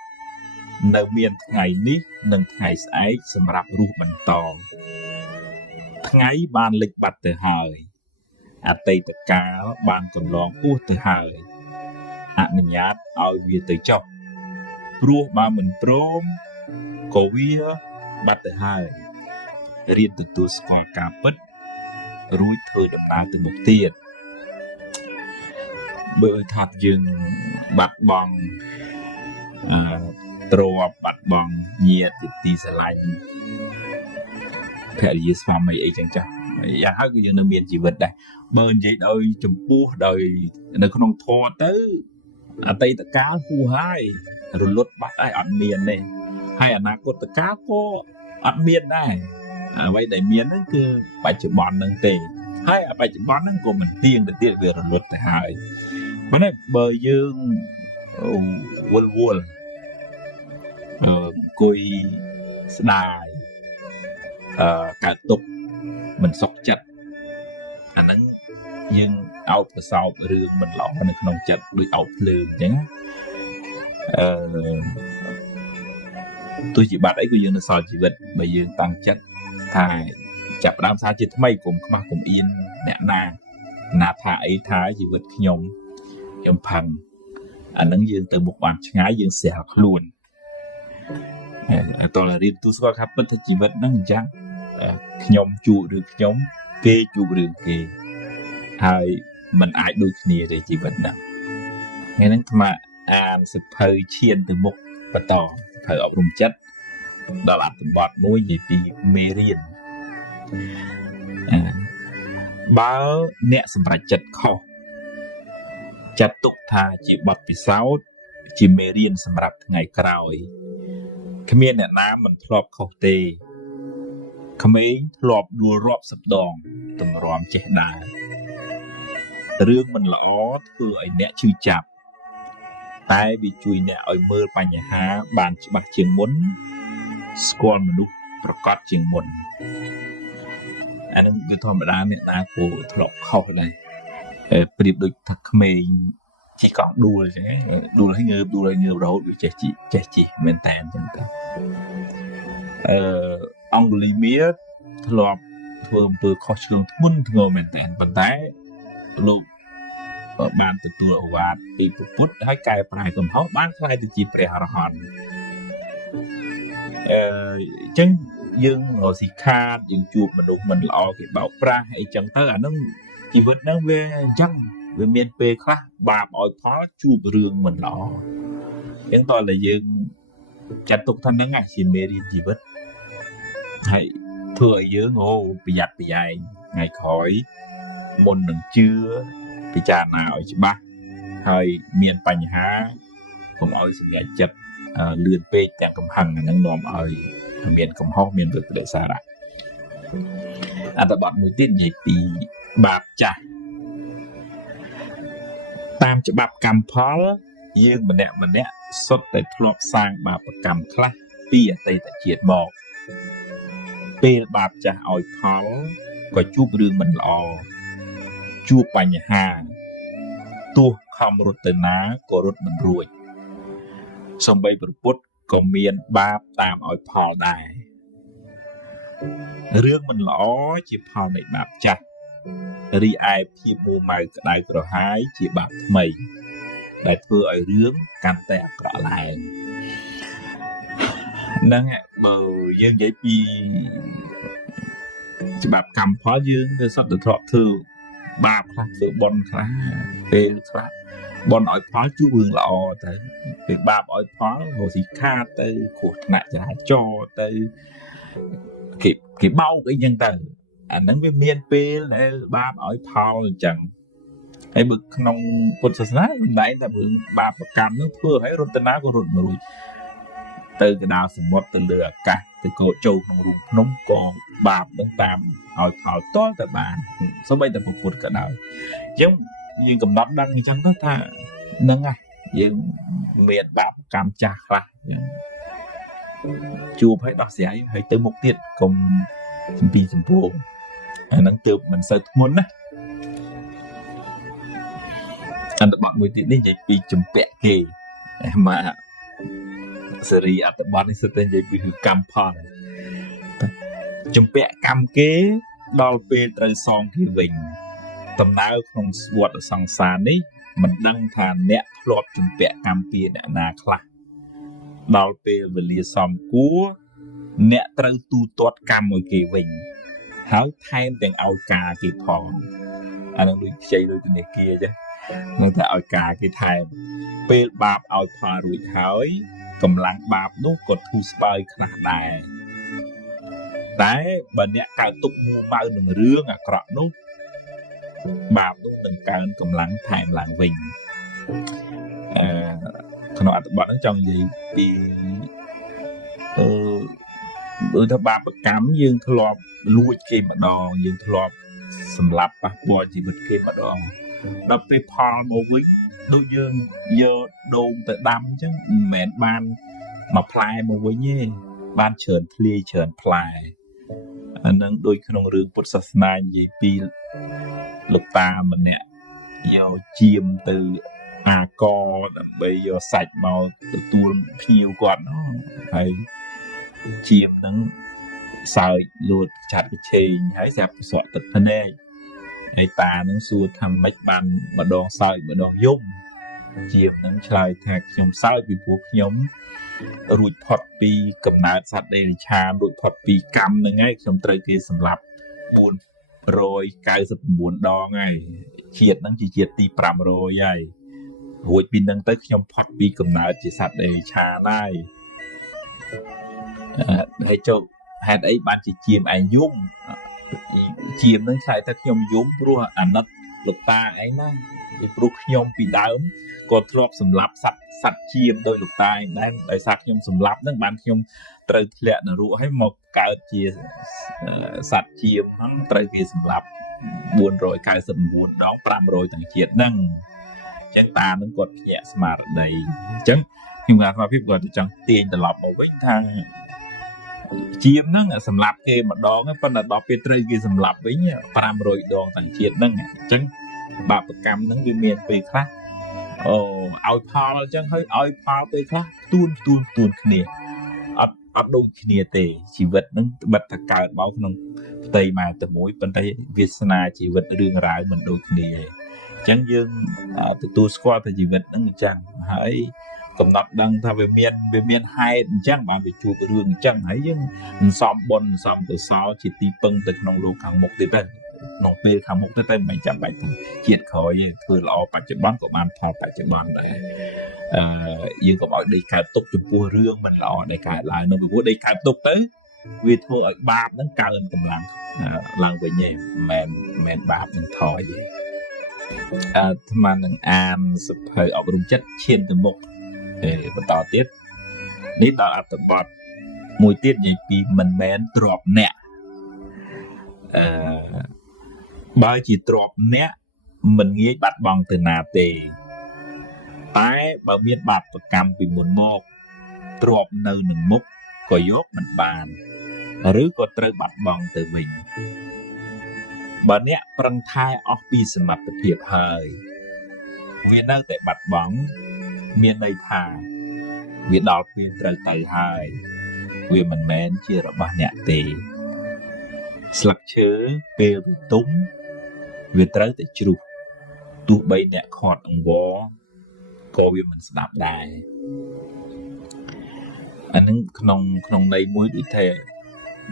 នៅមានថ្ងៃនេះនិងថ្ងៃស្អែកសម្រាប់រស់បន្តថ្ងៃបានលិចបាត់ទៅហើយអតីតកាលបានកន្លងហួសទៅហើយអនុញ្ញាតឲ្យវាទៅចុះព្រោះបើមិនព្រមក៏វាបាត់ទៅហើយរៀនទទួលស្គាល់ការពិតរួចធ្វើដំណើរទៅមុខទៀតបើថាយើងបាត់បង់ទ្រព្យបាត់បង់ញាតិទីស្រឡាញ់ភរិយាស្វាមីអីចឹងចាស់យ៉ាងហើយក៏យើងនៅមានជីវិតដែរបើនិយាយដោយចំពោះដោយនៅក្នុងធម៌ទៅអតីតកាលហួសហើយរលត់បាត់ហើយអត់មានទេហើយអនាគតកាលក៏អត់មានដែរអ្វីដែលមានហ្នឹងគឺបច្ចុប្បន្នហ្នឹងទេហើយបច្ចុប្បន្នហ្នឹងក៏មិនទៀងទៅទៀតវារលត់ទៅហើយប៉ុន្តែបើយើងវល់អង្គុយស្ដាយកើតទុកមិនសុខចិត្តអាហ្នឹងយើងអោបកសោបរឿងមិនល្អនៅក្នុងចិត្តដូចអោបភ្លើងអញ្ចឹងទោះជាបាត់អីក៏យើងនៅសល់ជីវិតបើយើងតាំងចិត្តថាចាប់ផ្ដើមសារជាថ្មីកុំខ្មាស់កុំអៀនអ្នកណាថាអីថាជីវិតខ្ញុំផឹងអាហ្នឹងយើងទៅមុខបានឆ្ងាយយើងស្រាលខ្លួនតើរៀនទូស្គាល់ថាពិតថាជីវិតហ្នឹងអញ្ចឹងខ្ញុំជួបរឿងខ្ញុំគេជួបរឿងគេហើយมันអាចដូចគ្នាទេជីវិតហ្នឹងហ្នឹងថ្មអានសភៅឈានទៅមុខបន្តសភៅអប់រំចិត្តដល់អត្ថបទមួយនិយាយពីមេរៀនបើអ្នកសម្រេចចិត្តខុសចាត់ទុកថាជាបទពិសោធន៍ជាមេរៀនសម្រាប់ថ្ងៃក្រោយគ្មានអ្នកណាមិនធ្លាប់ខុសទេក្មេងធ្លាប់ដួលរាប់សិបដងតម្រាំចេះដើររឿងមិនល្អធ្វើឲ្យអ្នកឈឺចាប់តែវាជួយអ្នកឲ្យមើលបញ្ហាបានច្បាស់ជាងមុនស្គាល់មនុស្សប្រកបជាងមុនអានឹងវាធម្មតាអ្នកតាគួរធ្លាប់ខុសដែរប្រៀបដូចថាក្មេងជិះកង់ដួលអញ្ចឹងដួលឲ្យងើបរហូតវាចេះជិះមែនតើអញ្ចឹងទៅអង្គលីមៀធ្លាប់ធ្វើអំពើខុសឆ្គងធ្ងន់ធ្ងរមែនតើប៉ុន្តែលោកបានទទួលឱវាទពីពុទ្ធហើយកែប្រែកំហុសបានខ្លាយទៅជាព្រះអរហន្តអញ្ចឹងយើងរកស៊ីខាតយើងជួបមនុស្សមិនល្អគេបោកប្រាស់អីចឹងទៅអានឹងជីវិតហ្នឹងវាអញ្ចឹងវាមានពេលខ្លះបាបឲ្យផលជួបរឿងមិនល្អអញ្ចឹងតើតែយើងចាត់ទុកថាហ្នឹងជាមេរៀនជីវិតហើយធ្វើឲ្យយើងប្រយ័ត្នប្រយែងថ្ងៃក្រោយមុននឹងជឿពិចារណាឲ្យច្បាស់ហើយមានបញ្ហាកុំឲ្យសម្រេចចិត្តលឿនពេកទាំងកំហឹងអានឹងនាំឲ្យមានកំហុសមានវិបត្តិសារៈអត្ថបទមួយទៀតនិយាយពីបាបចាស់តាមច្បាប់កម្មផលយើងម្នាក់សុទ្ធតែធ្លាប់សាងបាបកម្មខ្លះពីអតីតជាតិមកពេលបាបចាស់ឲ្យផលក៏ជួបរឿងមិនល្អជួបបញ្ហាទោះខំរត់ទៅណាក៏រត់មិនរួច សំបីប្រពុតក៏មានបាបតាមឲ្យផលដែររឿងមិនល្អជាផលនៃបាបចាស់រីឯភាពមួម៉ៅក្តៅក្រហាយជាបាបថ្មីដែលធ្វើឲ្យរឿងកាន់តែអាក្រក់ឡើងហ្នឹងបើយើងនិយាយពីច្បាប់កម្មផលយើងទៅសត្វទៅធ្លាប់ធ្វើបាបខ្លះធ្វើបុណ្យខ្លះពេលខ្លះបុណ្យឲ្យផលជួបរឿងល្អទៅពេលបាបឲ្យផលរស់ស៊ីខាតទៅគ្រោះថ្នាក់ចរាចរណ៍ទៅគេបោកអីចឹងទៅអាហ្នឹងវាមានពេលដែលបាបឲ្យផលអញ្ចឹងហើយបើក្នុងពុទ្ធសាសនាសម្ដែងថារឿងបាបកម្មហ្នឹងធ្វើឲ្យរត់តាក៏រត់មិនរួចទៅកណ្ដាលសមុទ្រទៅលើអាកាសទៅកោចូលក្នុងរូងភ្នំក៏បាបនឹងតាមឲ្យផលតលទៅបានសូម្បីតែពុទ្ធក៏ដោយអញ្ចឹងយើងកំណត់ដឹងអញ្ចឹងទៅថាហ្នឹងយើងមានបាបកម្មចាស់ខ្លះជួបឲ្យដោះស្រាយហើយទៅមុខទៀតកុំសំពីសំពងអាហ្នឹងទើបមិនសូវធ្ងន់ណាអត្ថបទមួយទៀតនេះនិយាយពីចម្ពាក់គេមកសេរីអត្ថបទនេះសិតតែនិយាយពីកម្មផលចម្ពាក់កម្មគេដល់ពេលត្រូវសងគេវិញដំណើរក្នុងវដ្តសង្សារនេះមិនដឹងថាអ្នកធ្លាប់ចម្ពាក់កម្មពីអ្នកណាខ្លះដល់ពេលវេលាសមគួរអ្នកត្រូវទូទាត់កម្មឲ្យគេវិញហើយថែមទាំងឲ្យការគេផងអានឹងដូចខ្ចីដូចធនាគារចឹងនឹងតែឲ្យការគេថែមពេលបាបឲ្យផលរួចហើយកម្លាំងបាបនោះក៏ធូរស្បើយខ្លះដែរតែបើអ្នកកើតទុកមួម៉ៅនឹងរឿងអាក្រក់នោះបាបនោះនឹងកើនកម្លាំងថែមឡើងវិញក្នុងអត្ថបទហ្នឹងចង់និយាយពីដូចថាបាបកម្មយើងធ្លាប់លួចគេម្ដងយើងធ្លាប់សម្លាប់ប៉ះពាល់ជីវិតគេម្ដងដល់ពេលផលមកវិញដូចយើងយកដូងទៅដាំអញ្ចឹងមិនមែនបានមកផ្លែមកវិញទេបានច្រើនធ្លាយច្រើនផ្លែអានឹងដូចក្នុងរឿងពុទ្ធសាសនានិយាយពីលោកតាម្នាក់យកជាមទៅអាកដើម្បីយកសាច់មកទទួលភ្ញៀវគាត់ហើយជាមហ្នឹងសើចលួតឆាត់កឆេងហើយស្រាប់សក់ទឹកភ្នែកហើយតាហ្នឹងសួរថាម៉េចបានម្ដងសើចម្ដងយំជាមហ្នឹងឆ្លើយថាខ្ញុំសើចពីព្រោះខ្ញុំរួចផុតពីកំណើតសត្វដេរឆានរួចផុតពីកម្មហ្នឹងហើយខ្ញុំត្រូវគេសម្លាប់499ដងហើយជាតិហ្នឹងជាជាតិទី500ហើយរួចពីហ្នឹងទៅខ្ញុំផុតពីកំណើតជាសត្វដេរឆានហើយចុះហេតុអីបានជាជាមឯងយំជាមហ្នឹងឆ្លើយថាខ្ញុំយំព្រោះអាណិតលោកតាឯងណាពីព្រោះខ្ញុំពីដើមក៏ធ្លាប់សម្លាប់សត្វជាមដោយលោកតាឯងដែរដោយសារខ្ញុំសម្លាប់ហ្នឹងបានខ្ញុំត្រូវធ្លាក់នរកហើយមកកើតជាសត្វជាមហ្នឹងត្រូវគេសម្លាប់499ដង500ទាំងជាតិហ្នឹងអញ្ចឹងតាហ្នឹងគាត់ភ្ញាក់ស្មារតីអញ្ចឹងខ្ញុំថាថាភាពគាត់ចង់ទាញត្រឡប់មកវិញថាជាមហ្នឹងសម្លាប់គេម្ដងប៉ុន្តែដល់ពេលត្រូវគេសម្លាប់វិញ500ដងទាំងជាតិហ្នឹងអញ្ចឹងបាបកម្មហ្នឹងវាមានពេលខ្លះឲ្យផលអញ្ចឹងហើយឲ្យផលពេលខ្លះទួនគ្នាអត់ដូចគ្នាទេជីវិតហ្នឹងបិទតែកើតមកក្នុងផ្ទៃម៉ែតែមួយប៉ុន្តែវាសនាជីវិតរឿងរ៉ាវមិនដូចគ្នាទេអញ្ចឹងយើងទទួលស្គាល់ថាជីវិតហ្នឹងអញ្ចឹងហើយកំណត់ដឹងថាវាមានហេតុអញ្ចឹងបានវាជួបរឿងអញ្ចឹងហើយយើងសំបុណ្យសំកុសលជាទីពឹងទៅក្នុងលោកខាងមុខទៀតទៅក្នុងពេលខាងមុខទៅមិនចាំបាច់ទៅជាតិក្រោយយើងធ្វើល្អបច្ចុប្បន្នក៏បានផលបច្ចុប្បន្នដែរយើងក៏ឲ្យដេកកើតទុកចំពោះរឿងមិនល្អដែលកើតឡើងនៅព្រោះដេកកើតទុកទៅវាធ្វើឲ្យបាបហ្នឹងកើនកម្លាំងឡើងវិញឯងមិនបាបនឹងថយទេអាត្មានឹងអានសភៅអប់រំចិត្តឈានទៅមុខបន្តទៀតនេះដល់អត្ថបទមួយទៀតនិយាយពីមិនមែនទ្របអ្នកបើជាទ្របអ្នកមិនងាយបាត់បង់ទៅណាទេតែបើមានបាបកម្មពីមុនមកទ្របនៅនឹងមុខក៏យកមិនបានឬក៏ត្រូវបាត់បង់ទៅវិញបើអ្នកប្រឹងថែអស់ពីសមត្ថភាពហើយវានៅតែបាត់បង់មានន័យថា វាដល់ពេលត្រូវទៅហើយវាមិនមែនជារបស់អ្នកទេស្លឹកឈើពេលវាទុំវាត្រូវតែជ្រុះទោះបីអ្នកខាត់អង្វរក៏វាមិនស្ដាប់ដែរអានឹងក្នុងន័យមួយដូចថា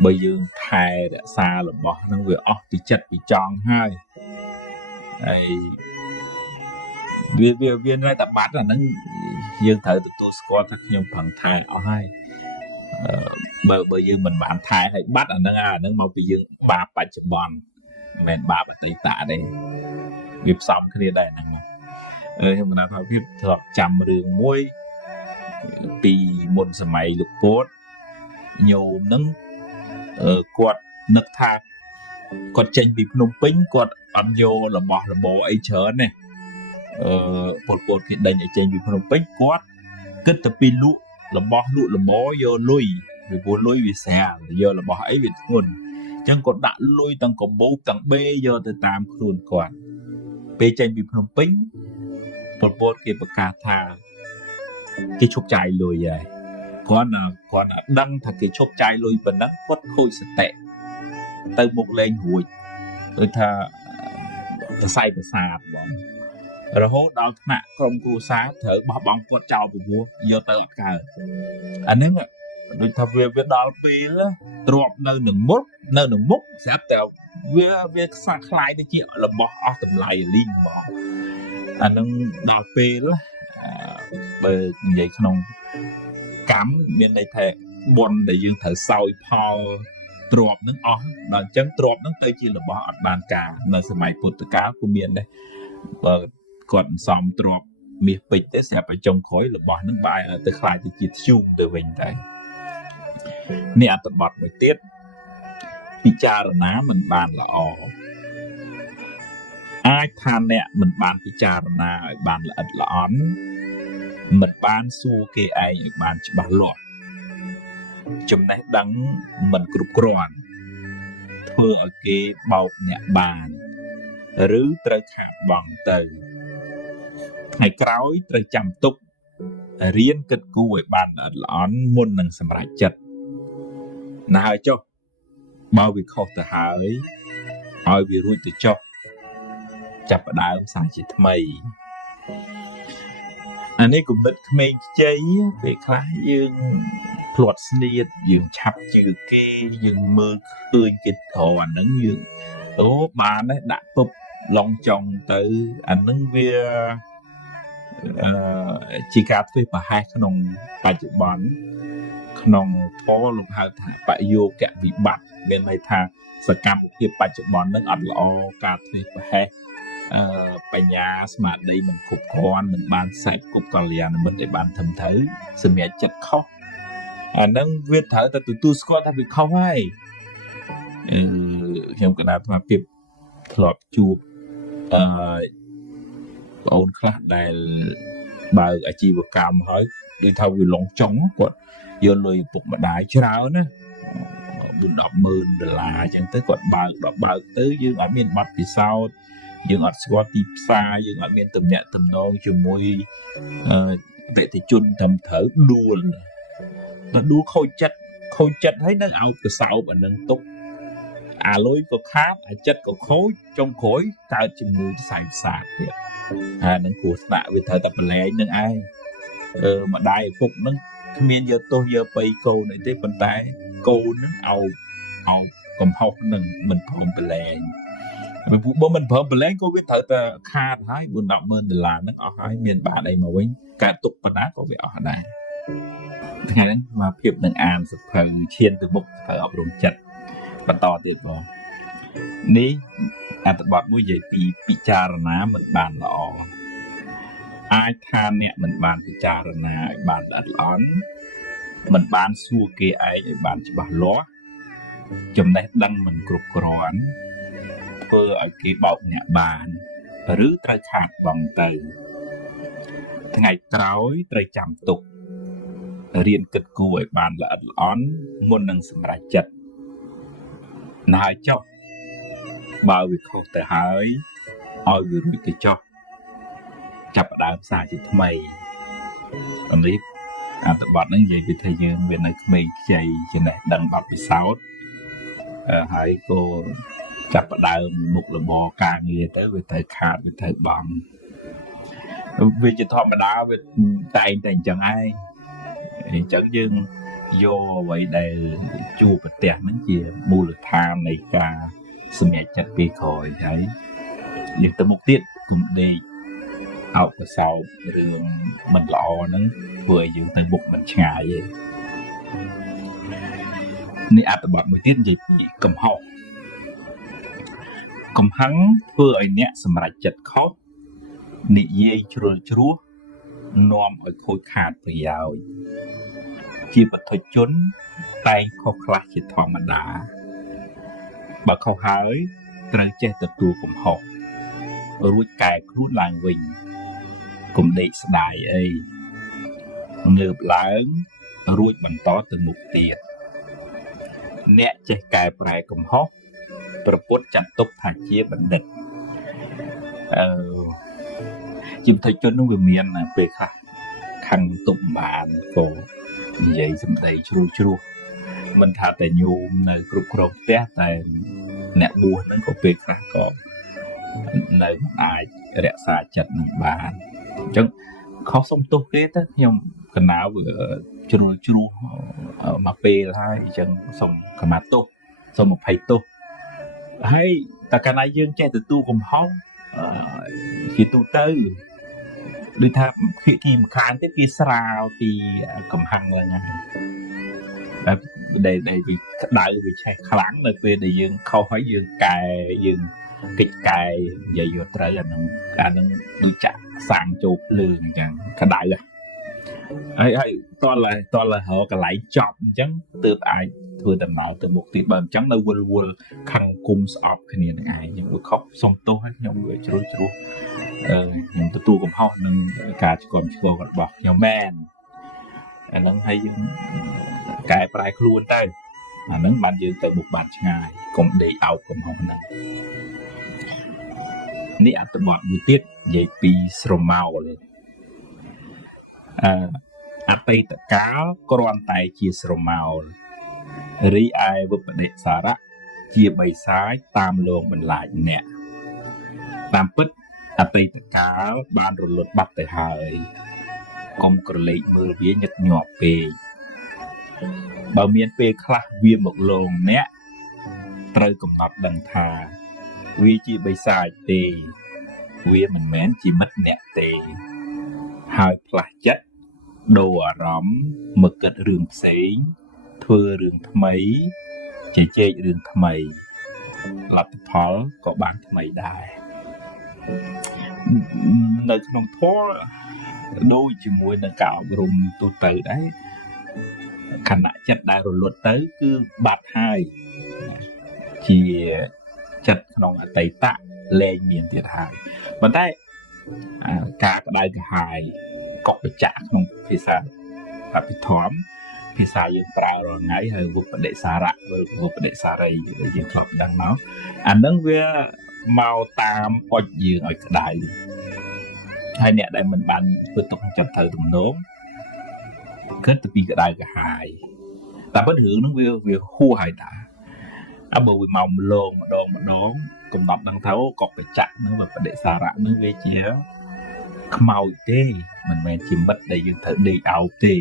បើយើងថែរក្សារបស់ហ្នឹងវាអស់ពីចិត្តពីចង់ហើយវានៅតែបាត់អាហ្នឹងយើងត្រូវទទួលស្គាល់ថាខ្ញុំប្រឹងថែអស់ហើយបើយើងមិនបានថែឲ្យបាត់អាហ្នឹងមកពីយើងបាបបច្ចុប្បន្នមិនមែនបាបអតីតទេវាផ្សំគ្នាដែរហ្នឹងខ្ញុំគណថាភាពធ្លាប់ចាំរឿងមួយពីមុនសម័យលោកពោតញោមហ្នឹងគាត់នឹកថាគាត់ចេញពីភ្នំពេញគាត់អត់យករបស់របរអីច្រើនទេពលពតគេដេញឲ្យចេញពីភ្នំពេញគាត់គិតទៅពីលក់របស់លក់របរយកលុយពីព្រោះលុយវាស្រាលយករបស់អីវាធ្ងន់អញ្ចឹងគាត់ដាក់លុយទាំងកបោកទាំងបេយកទៅតាមខ្លួនគាត់ពេលចេញពីភ្នំពេញពលពតគេប្រកាសថាគេឈប់ចាយលុយហើយគាត់ដឹងថាគេឈប់ចាយលុយប៉ុណ្ណឹងគាត់ខូចសតិទៅមុខលេងរួចដូចថាសរសៃប្រសាទបងរហូតដល់ថ្នាក់ក្រុមគ្រួសារត្រូវបោះបង់គាត់ចោលពីព្រោះយកទៅអត់កើតអាហ្នឹងដូចថាវាដល់ពេលទ្របនៅនឹងមុខស្រាប់តែវាខ្សែខ្លាយទៅជារបស់អស់តម្លៃលីងមកអាហ្នឹងដល់ពេលបើនិយាយក្នុងកម្មមានន័យថាបុណ្យដែលយើងត្រូវសោយផលទ្របហ្នឹងអស់ដល់អញ្ចឹងទ្របហ្នឹងទៅជារបស់អត់បានការនៅសម័យពុទ្ធកាលក៏មានដែរបើគាត់សំទ្របមាសពេជ្រទេស្រាប់តែចុងក្រោយរបស់ហ្នឹងបែរទៅខ្លាយទៅជាធ្យូងទៅវិញតែនេះអត្ថបទមួយទៀតពិចារណាមិនបានល្អអាចថាអ្នកមិនបានពិចារណាឲ្យបានល្អិតល្អន់មិនបានសួរគេឯងឲ្យបានច្បាស់លាស់ចំណេះដឹងមិនគ្រប់គ្រាន់ធ្វើឲ្យគេបោកអ្នកបានឬត្រូវខាតបង់ទៅថ្ងៃក្រោយត្រូវចាំទុករៀនគិតគូរឲ្យបានល្អិតល្អន់មុននឹងសម្រេចចិត្តណាហើយចុះបើវាខុសទៅហើយឲ្យវារួចទៅចុះចាប់ផ្ដើមសាជាថ្មីអានេះគំនិតក្មេងខ្ចីពេលខ្លះយើងភ្លាត់ស្នៀតយើងឆាប់ជឿគេយើងមើលឃើញគេត្រអាហ្នឹងយើងបានដែរដាក់ពុបឡងចុងទៅអាហ្នឹងវាជាការធ្វើប្រហែសក្នុងបច្ចុប្បន្នក្នុងធម៌លោកហៅថាបយោគវិបត្តិមានន័យថាសកម្មភាពបច្ចុប្បន្នហ្នឹងអត់ល្អការធ្វើប្រហែសបញ្ញាស្មារតីមិនគ្រប់គ្រាន់មិនបានសេពគប់កល្យាណមិត្តឲ្យបានត្រឹមត្រូវសម្រាប់ចិត្តខុសអាហ្នឹងវាត្រូវតែទទួលស្គាល់ថាវាខុសហើយខ្ញុំកណ្ដាលអាភិបធ្លាប់ជួបបងអូនខ្លះដែលបើកអាជីវកម្មហើយដូចថាវាឡងចុងគាត់យកលុយពុកម្ដាយច្រើនណា$40,000អញ្ចឹងទៅគាត់បើកទៅយើងអត់មានប័ណ្ណពិសោធន៍យើងអត់ស្គាល់ទីផ្សារយើងអត់មានទំនាក់ទំនងជាមួយអតិថិជនត្រឹមត្រូវដួលខូចចិត្តហើយនៅឲ្យកសោបអានឹងទុកអាលុយក៏ខាតអាចិត្តក៏ខូចចុងក្រោយកើតជំងឺផ្សែងផ្សាទៀតអានឹងគ្រោះថ្នាក់វាត្រូវតែប្រឡែងនឹងឯងម្ដាយឪពុកនឹងគ្មានយកទោសយកបៃកូនអីទេប៉ុន្តែកូននឹងឲ្យកំហុសនឹងមិនព្រមប្រឡែងបើមិនព្រមប្រឡែងក៏វាត្រូវតែខាតហើយ$40,000ហ្នឹងអស់ហើយមានបានអីមកវិញកើតទុកប៉ុណ្ណាក៏វាអស់ដែរថ្ងៃហ្នឹងមកភាពនឹងអានសភៅឈានទៅមុខសភៅអប់រំចិត្តបន្តទៀតបងនេះអត្ថបទមួយនិយាយពីពិចារណាមិនបានល្អអាចថាអ្នកមិនបានពិចារណាឲ្យបានល្អិតល្អន់មិនបានសួរគេឯងឲ្យបានច្បាស់លាស់ចំណេះដឹងមិនគ្រប់គ្រាន់ធ្វើឲ្យគេបោកអ្នកបានឬត្រូវខាតបង់ទៅថ្ងៃក្រោយត្រូវចាំទុករៀនគិតគូរឲ្យបានល្អិតល្អន់មុននឹងសម្រេចចិត្តណាហើយចុះបើវាខុសទៅហើយឲ្យវារួចទៅចុះចាប់ផ្ដើមសារជាថ្មីនេះ អាតបត់ហ្នឹងនិយាយពីថាយើងមាននៅក្មេងខ្ចីចំណេះដឹងបទពិសោធន៍ហើយក៏ចាប់ផ្ដើមមុខរបរការងារទៅវាទៅខាតវាទៅបងវាជាធម្មតាវាតែងតែអញ្ចឹងឯងអញ្ចឹងយើងយកអ្វីដែលជួបប្រទះហ្នឹងជាមូលដ្ឋាននៃការសម្រេចចិត្តពីក្រោយហើយយើងទៅមុខទៀតគុំដេកអោបកសោបរឿងមិនល្អហ្នឹងធ្វើឲ្យយើងទៅមុខមិនឆ្ងាយទេនេះអត្ថបទមួយទៀតនិយាយពីកំហុសកំហឹងធ្វើឲ្យអ្នកសម្រេចចិត្តខុសនិយាយជ្រុលជ្រោះនាំឲ្យខូចខាតប្រយោជន៍ជាបទជនតែងខុសខ្លះជាធម្មតាបើខុសហើយត្រូវចេះទទួលកំហុសរួចកែខ្លួនឡើងវិញកុំដេកស្ដាយអីងើបឡើងរួចបន្តទៅមុខទៀតអ្នកចេះកែប្រែកំហុសប្រពុតចាត់ទុកថាជាបណ្ឌិតជាបទជននោះវាមានពេលខ្លះខឹងទុំបានក៏និយាយសម្ដីជ្រុលជ្រោះមិនថាតែញោមនៅគ្រប់គ្រងផ្ទះតែអ្នកបួសហ្នឹងក៏ពេលខ្លះក៏នៅមិនអាចរក្សាចិត្តនឹងបានអញ្ចឹងខុសសុំទោសគេទៅខ្ញុំកណ្ដាលវាជ្រុលជ្រោះមកពេលហើយអញ្ចឹងសុំខមាទោសសុំអភ័យទោសហើយតែកាលណាយើងចេះទទួលកំហុសជាទូទៅដូចថាភាគីម្ខាងទៀតគេស្រាវពីកំហឹងឡើងហើយដែលវាក្តៅវាឆេះខ្លាំងនៅពេលដែលយើងខុសហើយយើងកែយើងកិច្ចកែនិយាយយកត្រូវអានឹងដូចចាក់សាំងចូលភ្លើងអញ្ចឹងក្តៅហើយតលរកកន្លែងចប់អញ្ចឹងទើបអាចធ្វើដំណើរទៅមុខទៀតបើអញ្ចឹងនៅវល់ខឹងគុំស្អប់គ្នានឹងឯងខ្ញុំវាខុសសុំទោសហើយខ្ញុំវាជ្រុលជ្រោះខ្ញុំទទួលកំហុសនឹងការឆ្កល់របស់ខ្ញុំមែនអាហ្នឹងហើយយើងកែប្រែខ្លួនទៅអាហ្នឹងបានយើងទៅមុខបានឆ្ងាយកុំដេកអោបកំហុសហ្នឹងនេះអត្ថបទមួយទៀតនិយាយពីស្រមោលអតីតកាលគ្រាន់តែជាស្រមោលរីឯវិបដិសារៈជាបិសាចតាមលងបន្លាចអ្នកតាមពិតអតីតកាលបានរលត់បាត់ទៅហើយកុំក្រឡេកមើលវាញឹកញាប់ពេកបើមានពេលខ្លះវាមកលងអ្នកត្រូវកំណត់ដឹងថាវាជាបិសាចទេវាមិនមែនជាមិត្តអ្នកទេហើយផ្លាស់ចិត្តដូរអារម្មណ៍មកគិតរឿងផ្សេងធ្វើរឿងថ្មីជជែករឿងថ្មីលទ្ធផលក៏បានថ្មីដែរនៅក្នុងធម៌ដូចជាមួយនឹងការអប់រំទូទៅដែរខណៈចិត្តដែលរលត់ទៅគឺបាត់ហើយជាចិត្តក្នុងអតីតលែងមានទៀតហើយប៉ុន្តែការក្តៅក្រហាយកុកបច្ចៈក្នុងភាសាអភិធម្មភាសាយើងប្រើរាល់ថ្ងៃហើយវិបដិសារៈឬវិបដិសារីយើងធ្លាប់ដឹងមកអានឹងវាមកតាមអុចយើងឲ្យក្តៅហើយអ្នកដែលមិនបានធ្វើទុកចិត្តទៅទំនងគិតទៅពីក្តៅក្រហាយតែប៉ុន្តែរឿងហ្នឹងវាហួសហើយតាបើវាមកម្លងម្ដងកំណត់ដឹងថាកុកបច្ចៈហ្នឹងវិបដិសារៈហ្នឹងវាជាខ្មោចទេមិនមែនជាមិត្តដែលយើងត្រូវដេកអោបទេ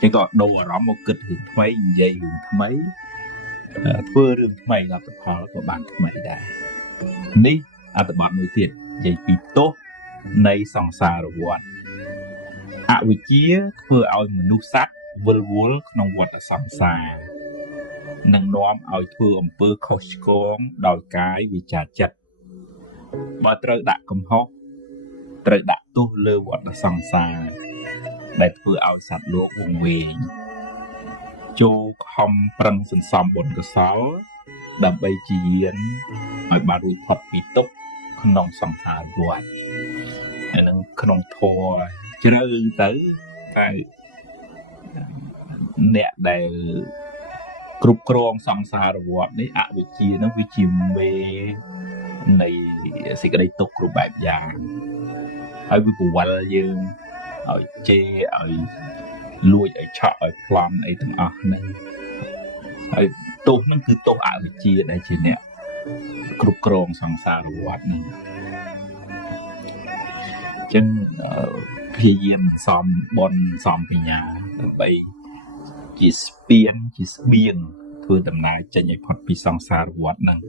ចឹងក៏ដូរអារម្មណ៍មកគិតរឿងថ្មីនិយាយរឿងថ្មីធ្វើរឿងថ្មីលទ្ធផលក៏បានថ្មីដែរនេះអត្ថបទមួយទៀតនិយាយពីទោសនៃសង្សារវដ្តអវិជ្ជាធ្វើឲ្យមនុស្សសត្វវិលវល់ក្នុងវដ្តសង្សារនឹងនាំឲ្យធ្វើអំពើខុសឆ្គងដោយកាយវាចាចិត្តបើត្រូវដាក់កំហុសត្រូវដាក់ទោសលើវដ្តសង្សារដែលធ្វើឲ្យសត្វលោកវង្វេងចូលខំប្រឹងសន្សំបុណ្យកុសលដើម្បីជាយានឲ្យបានរួចផុតពីទុក្ខក្នុងសង្សារវដ្តហើយនឹងក្នុងធម៌ជ្រៅទៅតែអ្នកដែលគ្រប់គ្រងសង្សារវដ្តនេះអវិជ្ជានឹងវាជាមេនៃសេចក្តីទុក្ខគ្រប់បែបយ៉ាងហើយវាពវល់យើងឲ្យជេរឲ្យ លួចឲ្យឆក់ឲ្យប្លន់អីទាំងអស់ហ្នឹងហើយទោសហ្នឹងគឺទោសអវិជ្ជាដែលជាអ្នកគ្រប់គ្រងសង្សារវដ្តហ្នឹងអញ្ចឹងព្យាយាមសំបនសំបញ្ញាដើម្បីជាស្ពានជាស្បៀងធ្វើដំណើរចេញឲ្យផុតពីសង្សារវដ្តហ្នឹង